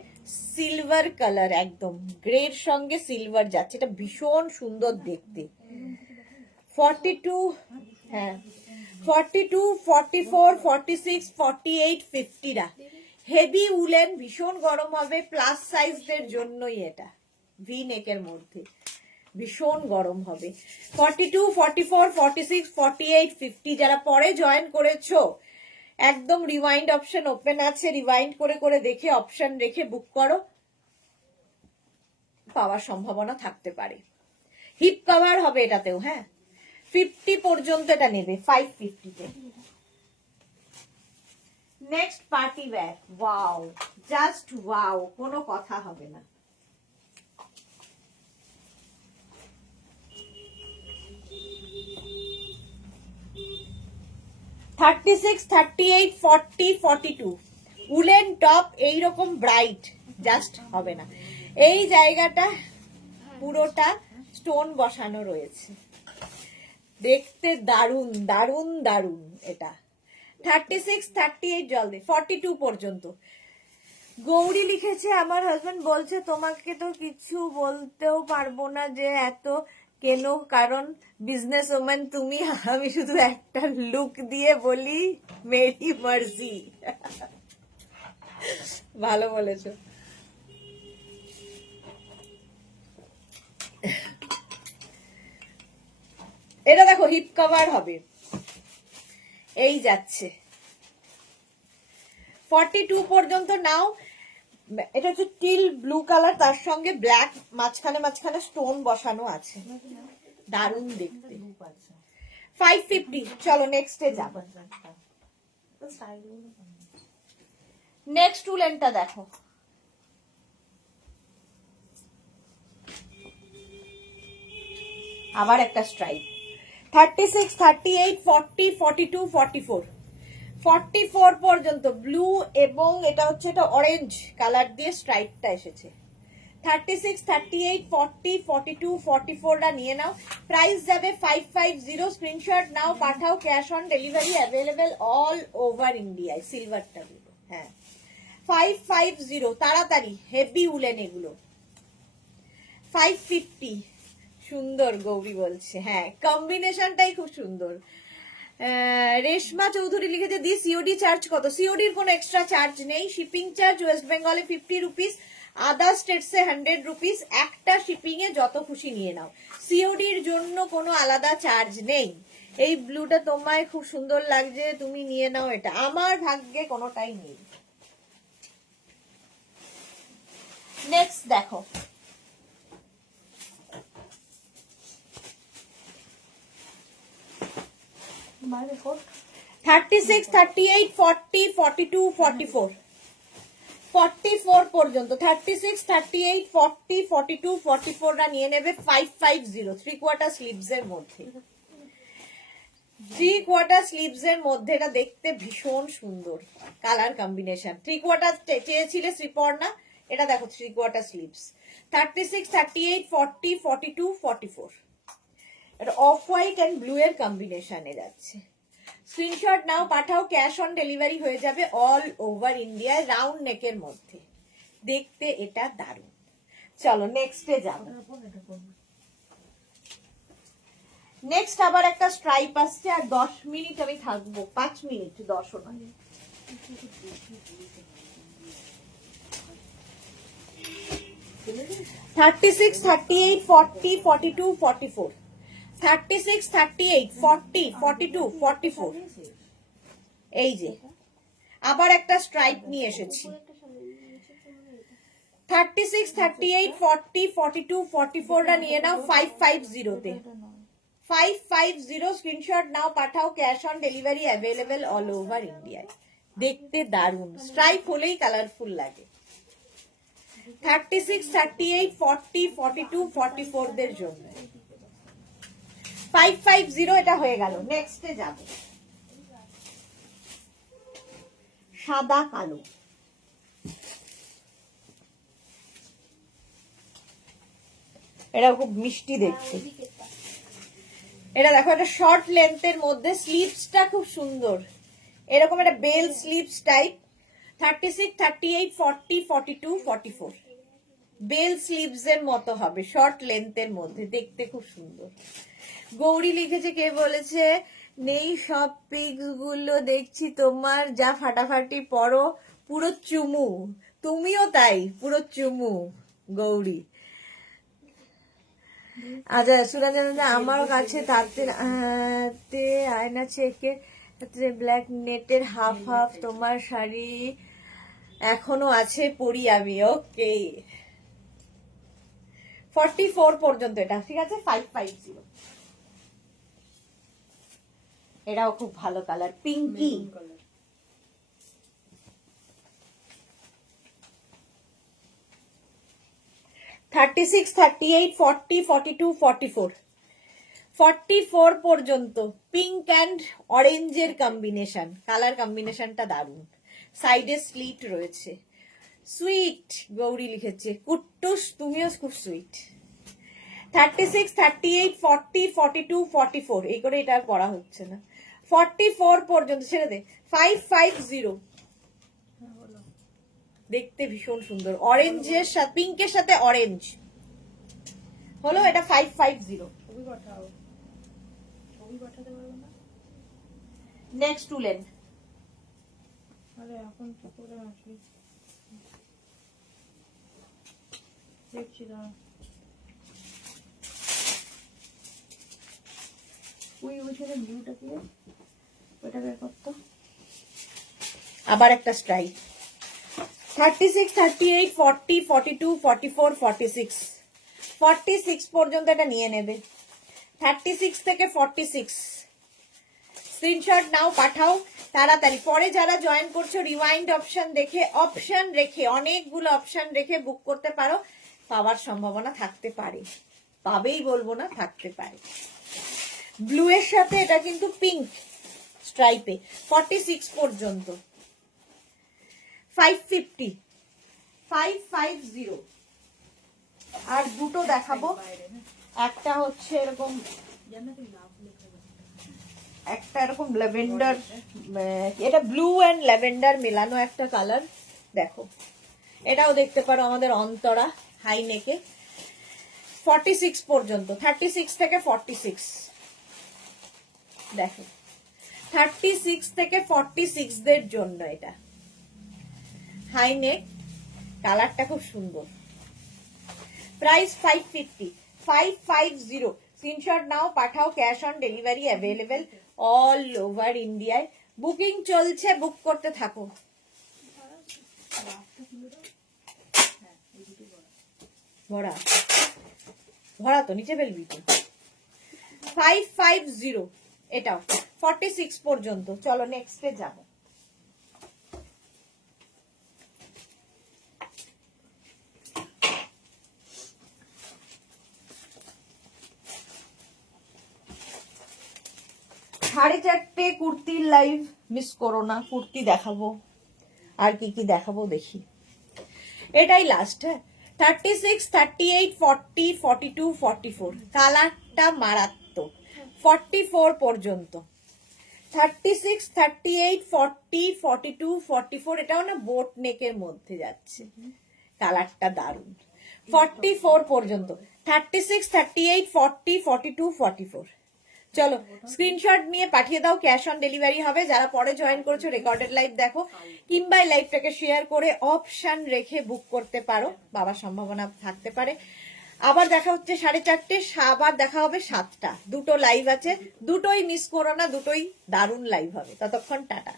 সিলভার কালার, একদম গ্রের সঙ্গে সিলভার যাচ্ছে, এটা ভীষণ সুন্দর দেখতে। 42, হ্যাঁ 42, 44, 46, 48, 50 রা হেভি উলেন, ভীষণ গরম হবে। প্লাস সাইজদের জন্যই এটা, ভি নেকের মধ্যে ভীষণ গরম হবে। 42, 44, 46, 48, 50 যারা পরে জয়েন করেছো, একদম রিওয়াইন্ড অপশন ওপেন আছে, রিওয়াইন্ড করে করে দেখে অপশন রেখে বুক করো, পাওয়ার সম্ভাবনা থাকতে পারে। হিপ কভার হবে এটাতেও। হ্যাঁ 50 পর্যন্ত এটা নেবে 550 তে। Next party wear, wow, just wow, কোনো কথা হবে না। $36, $38, $40, $42 উলেন টপ এইরকম ব্রাইট জাস্ট হবে না। এই জায়গাটা পুরোটা স্টোন বসানো রয়েছে, দেখতে দারুন দারুন দারুন। এটা 36, 38 জল দে 42 পর্যন্ত। গৌরী লিখেছে আমার হাজবেন্ড বলছে তোমাকে তো কিছু বলতেও পারবো না যে এত কেন, কারণ বিজনেস ওম্যান তুমি, আমি শুধু একটা লুক দিয়ে বলি মেরি মার্জি। ভালো বলেছো। এটা দেখো হিপ কভার হবে, এই যাচ্ছে 42 পর্যন্ত নাও। এটা হচ্ছে টিল ব্লু কালার, তার সঙ্গে ব্ল্যাক মাঝখানে মাঝখানে স্টোন বসানো আছে, দারুণ দেখতে। 550। চলো নেক্সটে যাব। নেক্সট উলেনটা দেখো, আবার একটা স্ট্রাইপ। 36, 38, 40, 42, 44 44 পর্যন্ত ব্লু, এবং এটা হচ্ছে এটা অরেঞ্জ কালার দিয়ে স্ট্রাইপটা এসেছে। 36, 38, 40, 42, 44টা নিয়ে নাও। প্রাইস যাবে 550। স্ক্রিনশট নাও, পাঠাও, cash on delivery available all over ইন্ডিয়ায়। সিলভারটা দেবো, হ্যাঁ 550, তাড়াতাড়ি। হেভি উলেন এগুলো। 550। সুন্দর গৌরী বলছে, হ্যাঁ কম্বিনেশনটাই খুব সুন্দর। রেশমা চৌধুরী লিখেছে দি সিওডি চার্জ কত? সিওডির কোনো এক্সট্রা চার্জ নেই। শিপিং চার্জ ওয়েস্ট বেঙ্গলে 50 রুপিস, আদার স্টেটসে 100 রুপিস। একটা শিপিং এ যত খুশি নিয়ে নাও, সিওডির জন্য কোনো আলাদা চার্জ নেই। এই ব্লুটা তোমায় খুব সুন্দর লাগছে, তুমি নিয়ে নাও এটা। আমার ভাগ্যে কোনোটাই নেই। নেক্সট দেখো, বাইরে কোট 36, 38, 40, 42, 44 44 পর্যন্ত। 36, 38, 40, 42, 44টা নিয়ে নেবে 550। 3/4 স্লিভস এর মধ্যে, 3/4 স্লিভস এর মধ্যে। এটা দেখতে ভীষণ সুন্দর কালার কম্বিনেশন। 3/4 চেয়েছিলে শ্রীপর্ণা, এটা দেখো 3/4 স্লিভস। 36, 38, 40, 42, 44 এটা অফ হোয়াইট এন্ড ব্লু এর কম্বিনেশনে যাচ্ছে। স্ক্রিনশট নাও, পাঠাও, ক্যাশ অন ডেলিভারি হয়ে যাবে অল ওভার ইন্ডিয়ায়। রাউন্ড নেকের মধ্যে, দেখতে এটা দারুণ। চলো নেক্সটে যাব। নেক্সট আবার একটা স্ট্রাইপ আসছে, আর 10 মিনিট আমি থাকবো, 5 মিনিট, 10 নয়। $36, 38, 40, 42, 44 36, 38, 40, 42, 44 এই যে আবার একটা স্ট্রাইপ নিয়ে এসেছি। 36, 38, 40, 42, 44টা নিয়ে নাও 550 তে। 550 স্ক্রিনশট নাও, পাঠাও, cash on delivery available all over ইন্ডিয়ায়। দেখতে দারুন, স্ট্রাইপ হলেই কালারফুল লাগে। 36, 38, 40, 42, 44 দের জন্য 550 এটা হয়ে গেল। নেক্সটে যাব, সাদা কালো। এটা খুব মিষ্টি দেখতে। এটা দেখো, এটা শর্ট লেন্থের মধ্যে, স্লিভসটা খুব সুন্দর, এরকম একটা bell sleeves type. 36, 38, 40, 42, 44 bell sleeves এর মতো হবে, শর্ট লেন্থের মধ্যে, দেখতে খুব সুন্দর। গৌরী লিখেছে, কে বলেছে নেই, সব পিক্স গুলো দেখছি তোমার, যা ফাটাফাটি পরো, পুরো চুমু। তুমিও তাই, পুরো চুমু গৌরী। আচ্ছা সুরাজ, আমার কাছে তাতে আয়না চেকে ব্ল্যাক নেটের হাফ হাফ তোমার শাড়ি এখনো আছে, পরি আমি। ওকে 44 পর্যন্ত এটা, ঠিক আছে। 550 এটাও খুব ভালো কালার, পিঙ্কি। Maroon colour. 36, 38, 40, 42, 44, 44 পর্যন্ত পিঙ্ক অ্যান্ড অরেঞ্জের কম্বিনেশন, কালার কম্বিনেশনটা দারুণ। সাইডে স্লিট রয়েছে, সুইট গৌরী লিখেছে, কুট্টুস তুমিও খুব সুইট। 36, 38, 40, 42, 44 এই করে এটা আর পড়া হচ্ছে না। 44 পর্যন্ত ছেড়ে দে। 550 হ্যাঁ বলো। দেখতে ভীষণ সুন্দর, অরেঞ্জের সাথে পিঙ্কের সাথে অরেঞ্জ হলো, এটা 550। ছবি পাঠাও, ছবি পাঠাতে পারবে না? নেক্সট উলেন, আরে এখন কি করে আসবি, দেখছি দাঁড়া। ওই ছেলে ব্লুটা কি রে? ওইটা বের করতো। আবার একটা স্ট্রাইক। 36, 38, 40, 42, 44, 46, 46 পর্যন্ত এটা নিয়ে নেবে। 36 থেকে 46 স্ক্রিনশট নাও, পাঠাও তাড়াতাড়ি। পরে যারা জয়েন করছো রিওয়াইন্ড অপশন দেখে, অপশন রেখে, অনেকগুলো অপশন রেখে বুক করতে পারো, পাওয়ার সম্ভাবনা থাকতে পারে, পাবেই বলবো না, থাকতে পারে। ব্লু এর সাথে এটা কিন্তু পিঙ্ক স্ট্রাইপে। 46 পর্যন্ত 550, 550। আর দুটো দেখাবো, বাইরে হ্যাঁ একটা হচ্ছে এরকম, জান্নাতি লাভ লেখা আছে। একটা এরকম ল্যাভেন্ডার, এটা ব্লু এন্ড ল্যাভেন্ডার মেলানো একটা কালার, দেখো এটাও দেখতে পারো আমাদের অন্তরা হাই নেকে। 46 পর্যন্ত, 36 থেকে 46 দেখো, 36 থেকে 46 দের জন্য এটা হাই নেক, কালারটা খুব সুন্দর। প্রাইস 550, 550। স্ক্রিনশট নাও, পাঠাও, cash on delivery available all over ইন্ডিয়ায়। বুকিং চলছে, বুক করতে থাকো। লাভটা তুলে দাও। হ্যাঁ এই দুটো বড়। ভরা ভরা তো নিচে ফেলবি তো। 550 এটাও 46 পর্যন্ত। চলো নেক্সটে যাবো। সাড়ে চারটে কুর্তির লাইভ মিস করো না, কুর্তি দেখাবো, আর কি কি দেখাবো দেখি। এটাই লাস্ট। হ্যাঁ, 36, 38, 40, 42, 44 কালারটা মারাত্মক। 44 পর্যন্ত 36, 38, 40, 42, 44 এটাও না বোট নেকের মধ্যে যাচ্ছে, কালারটা দারুণ। 44 পর্যন্ত 36, 38, 40, 42, 44। চলো স্ক্রিনশট নিয়ে পাঠিয়ে দাও, ক্যাশ অন ডেলিভারি হবে। যারা পরে জয়েন করেছো রেকর্ডেড লাইভ দেখো, কিংবা এই লাইভটাকে শেয়ার করে অপশন রেখে বুক করতে পারো, বাবার সম্ভাবনা থাকতে পারে। আবার দেখা হচ্ছে 4:30, আবার দেখা হবে 7টা। দুটো লাইভ আছে, দুটোই মিস করো না, দুটোই দারুণ লাইভ হবে। ততক্ষণ টাটা।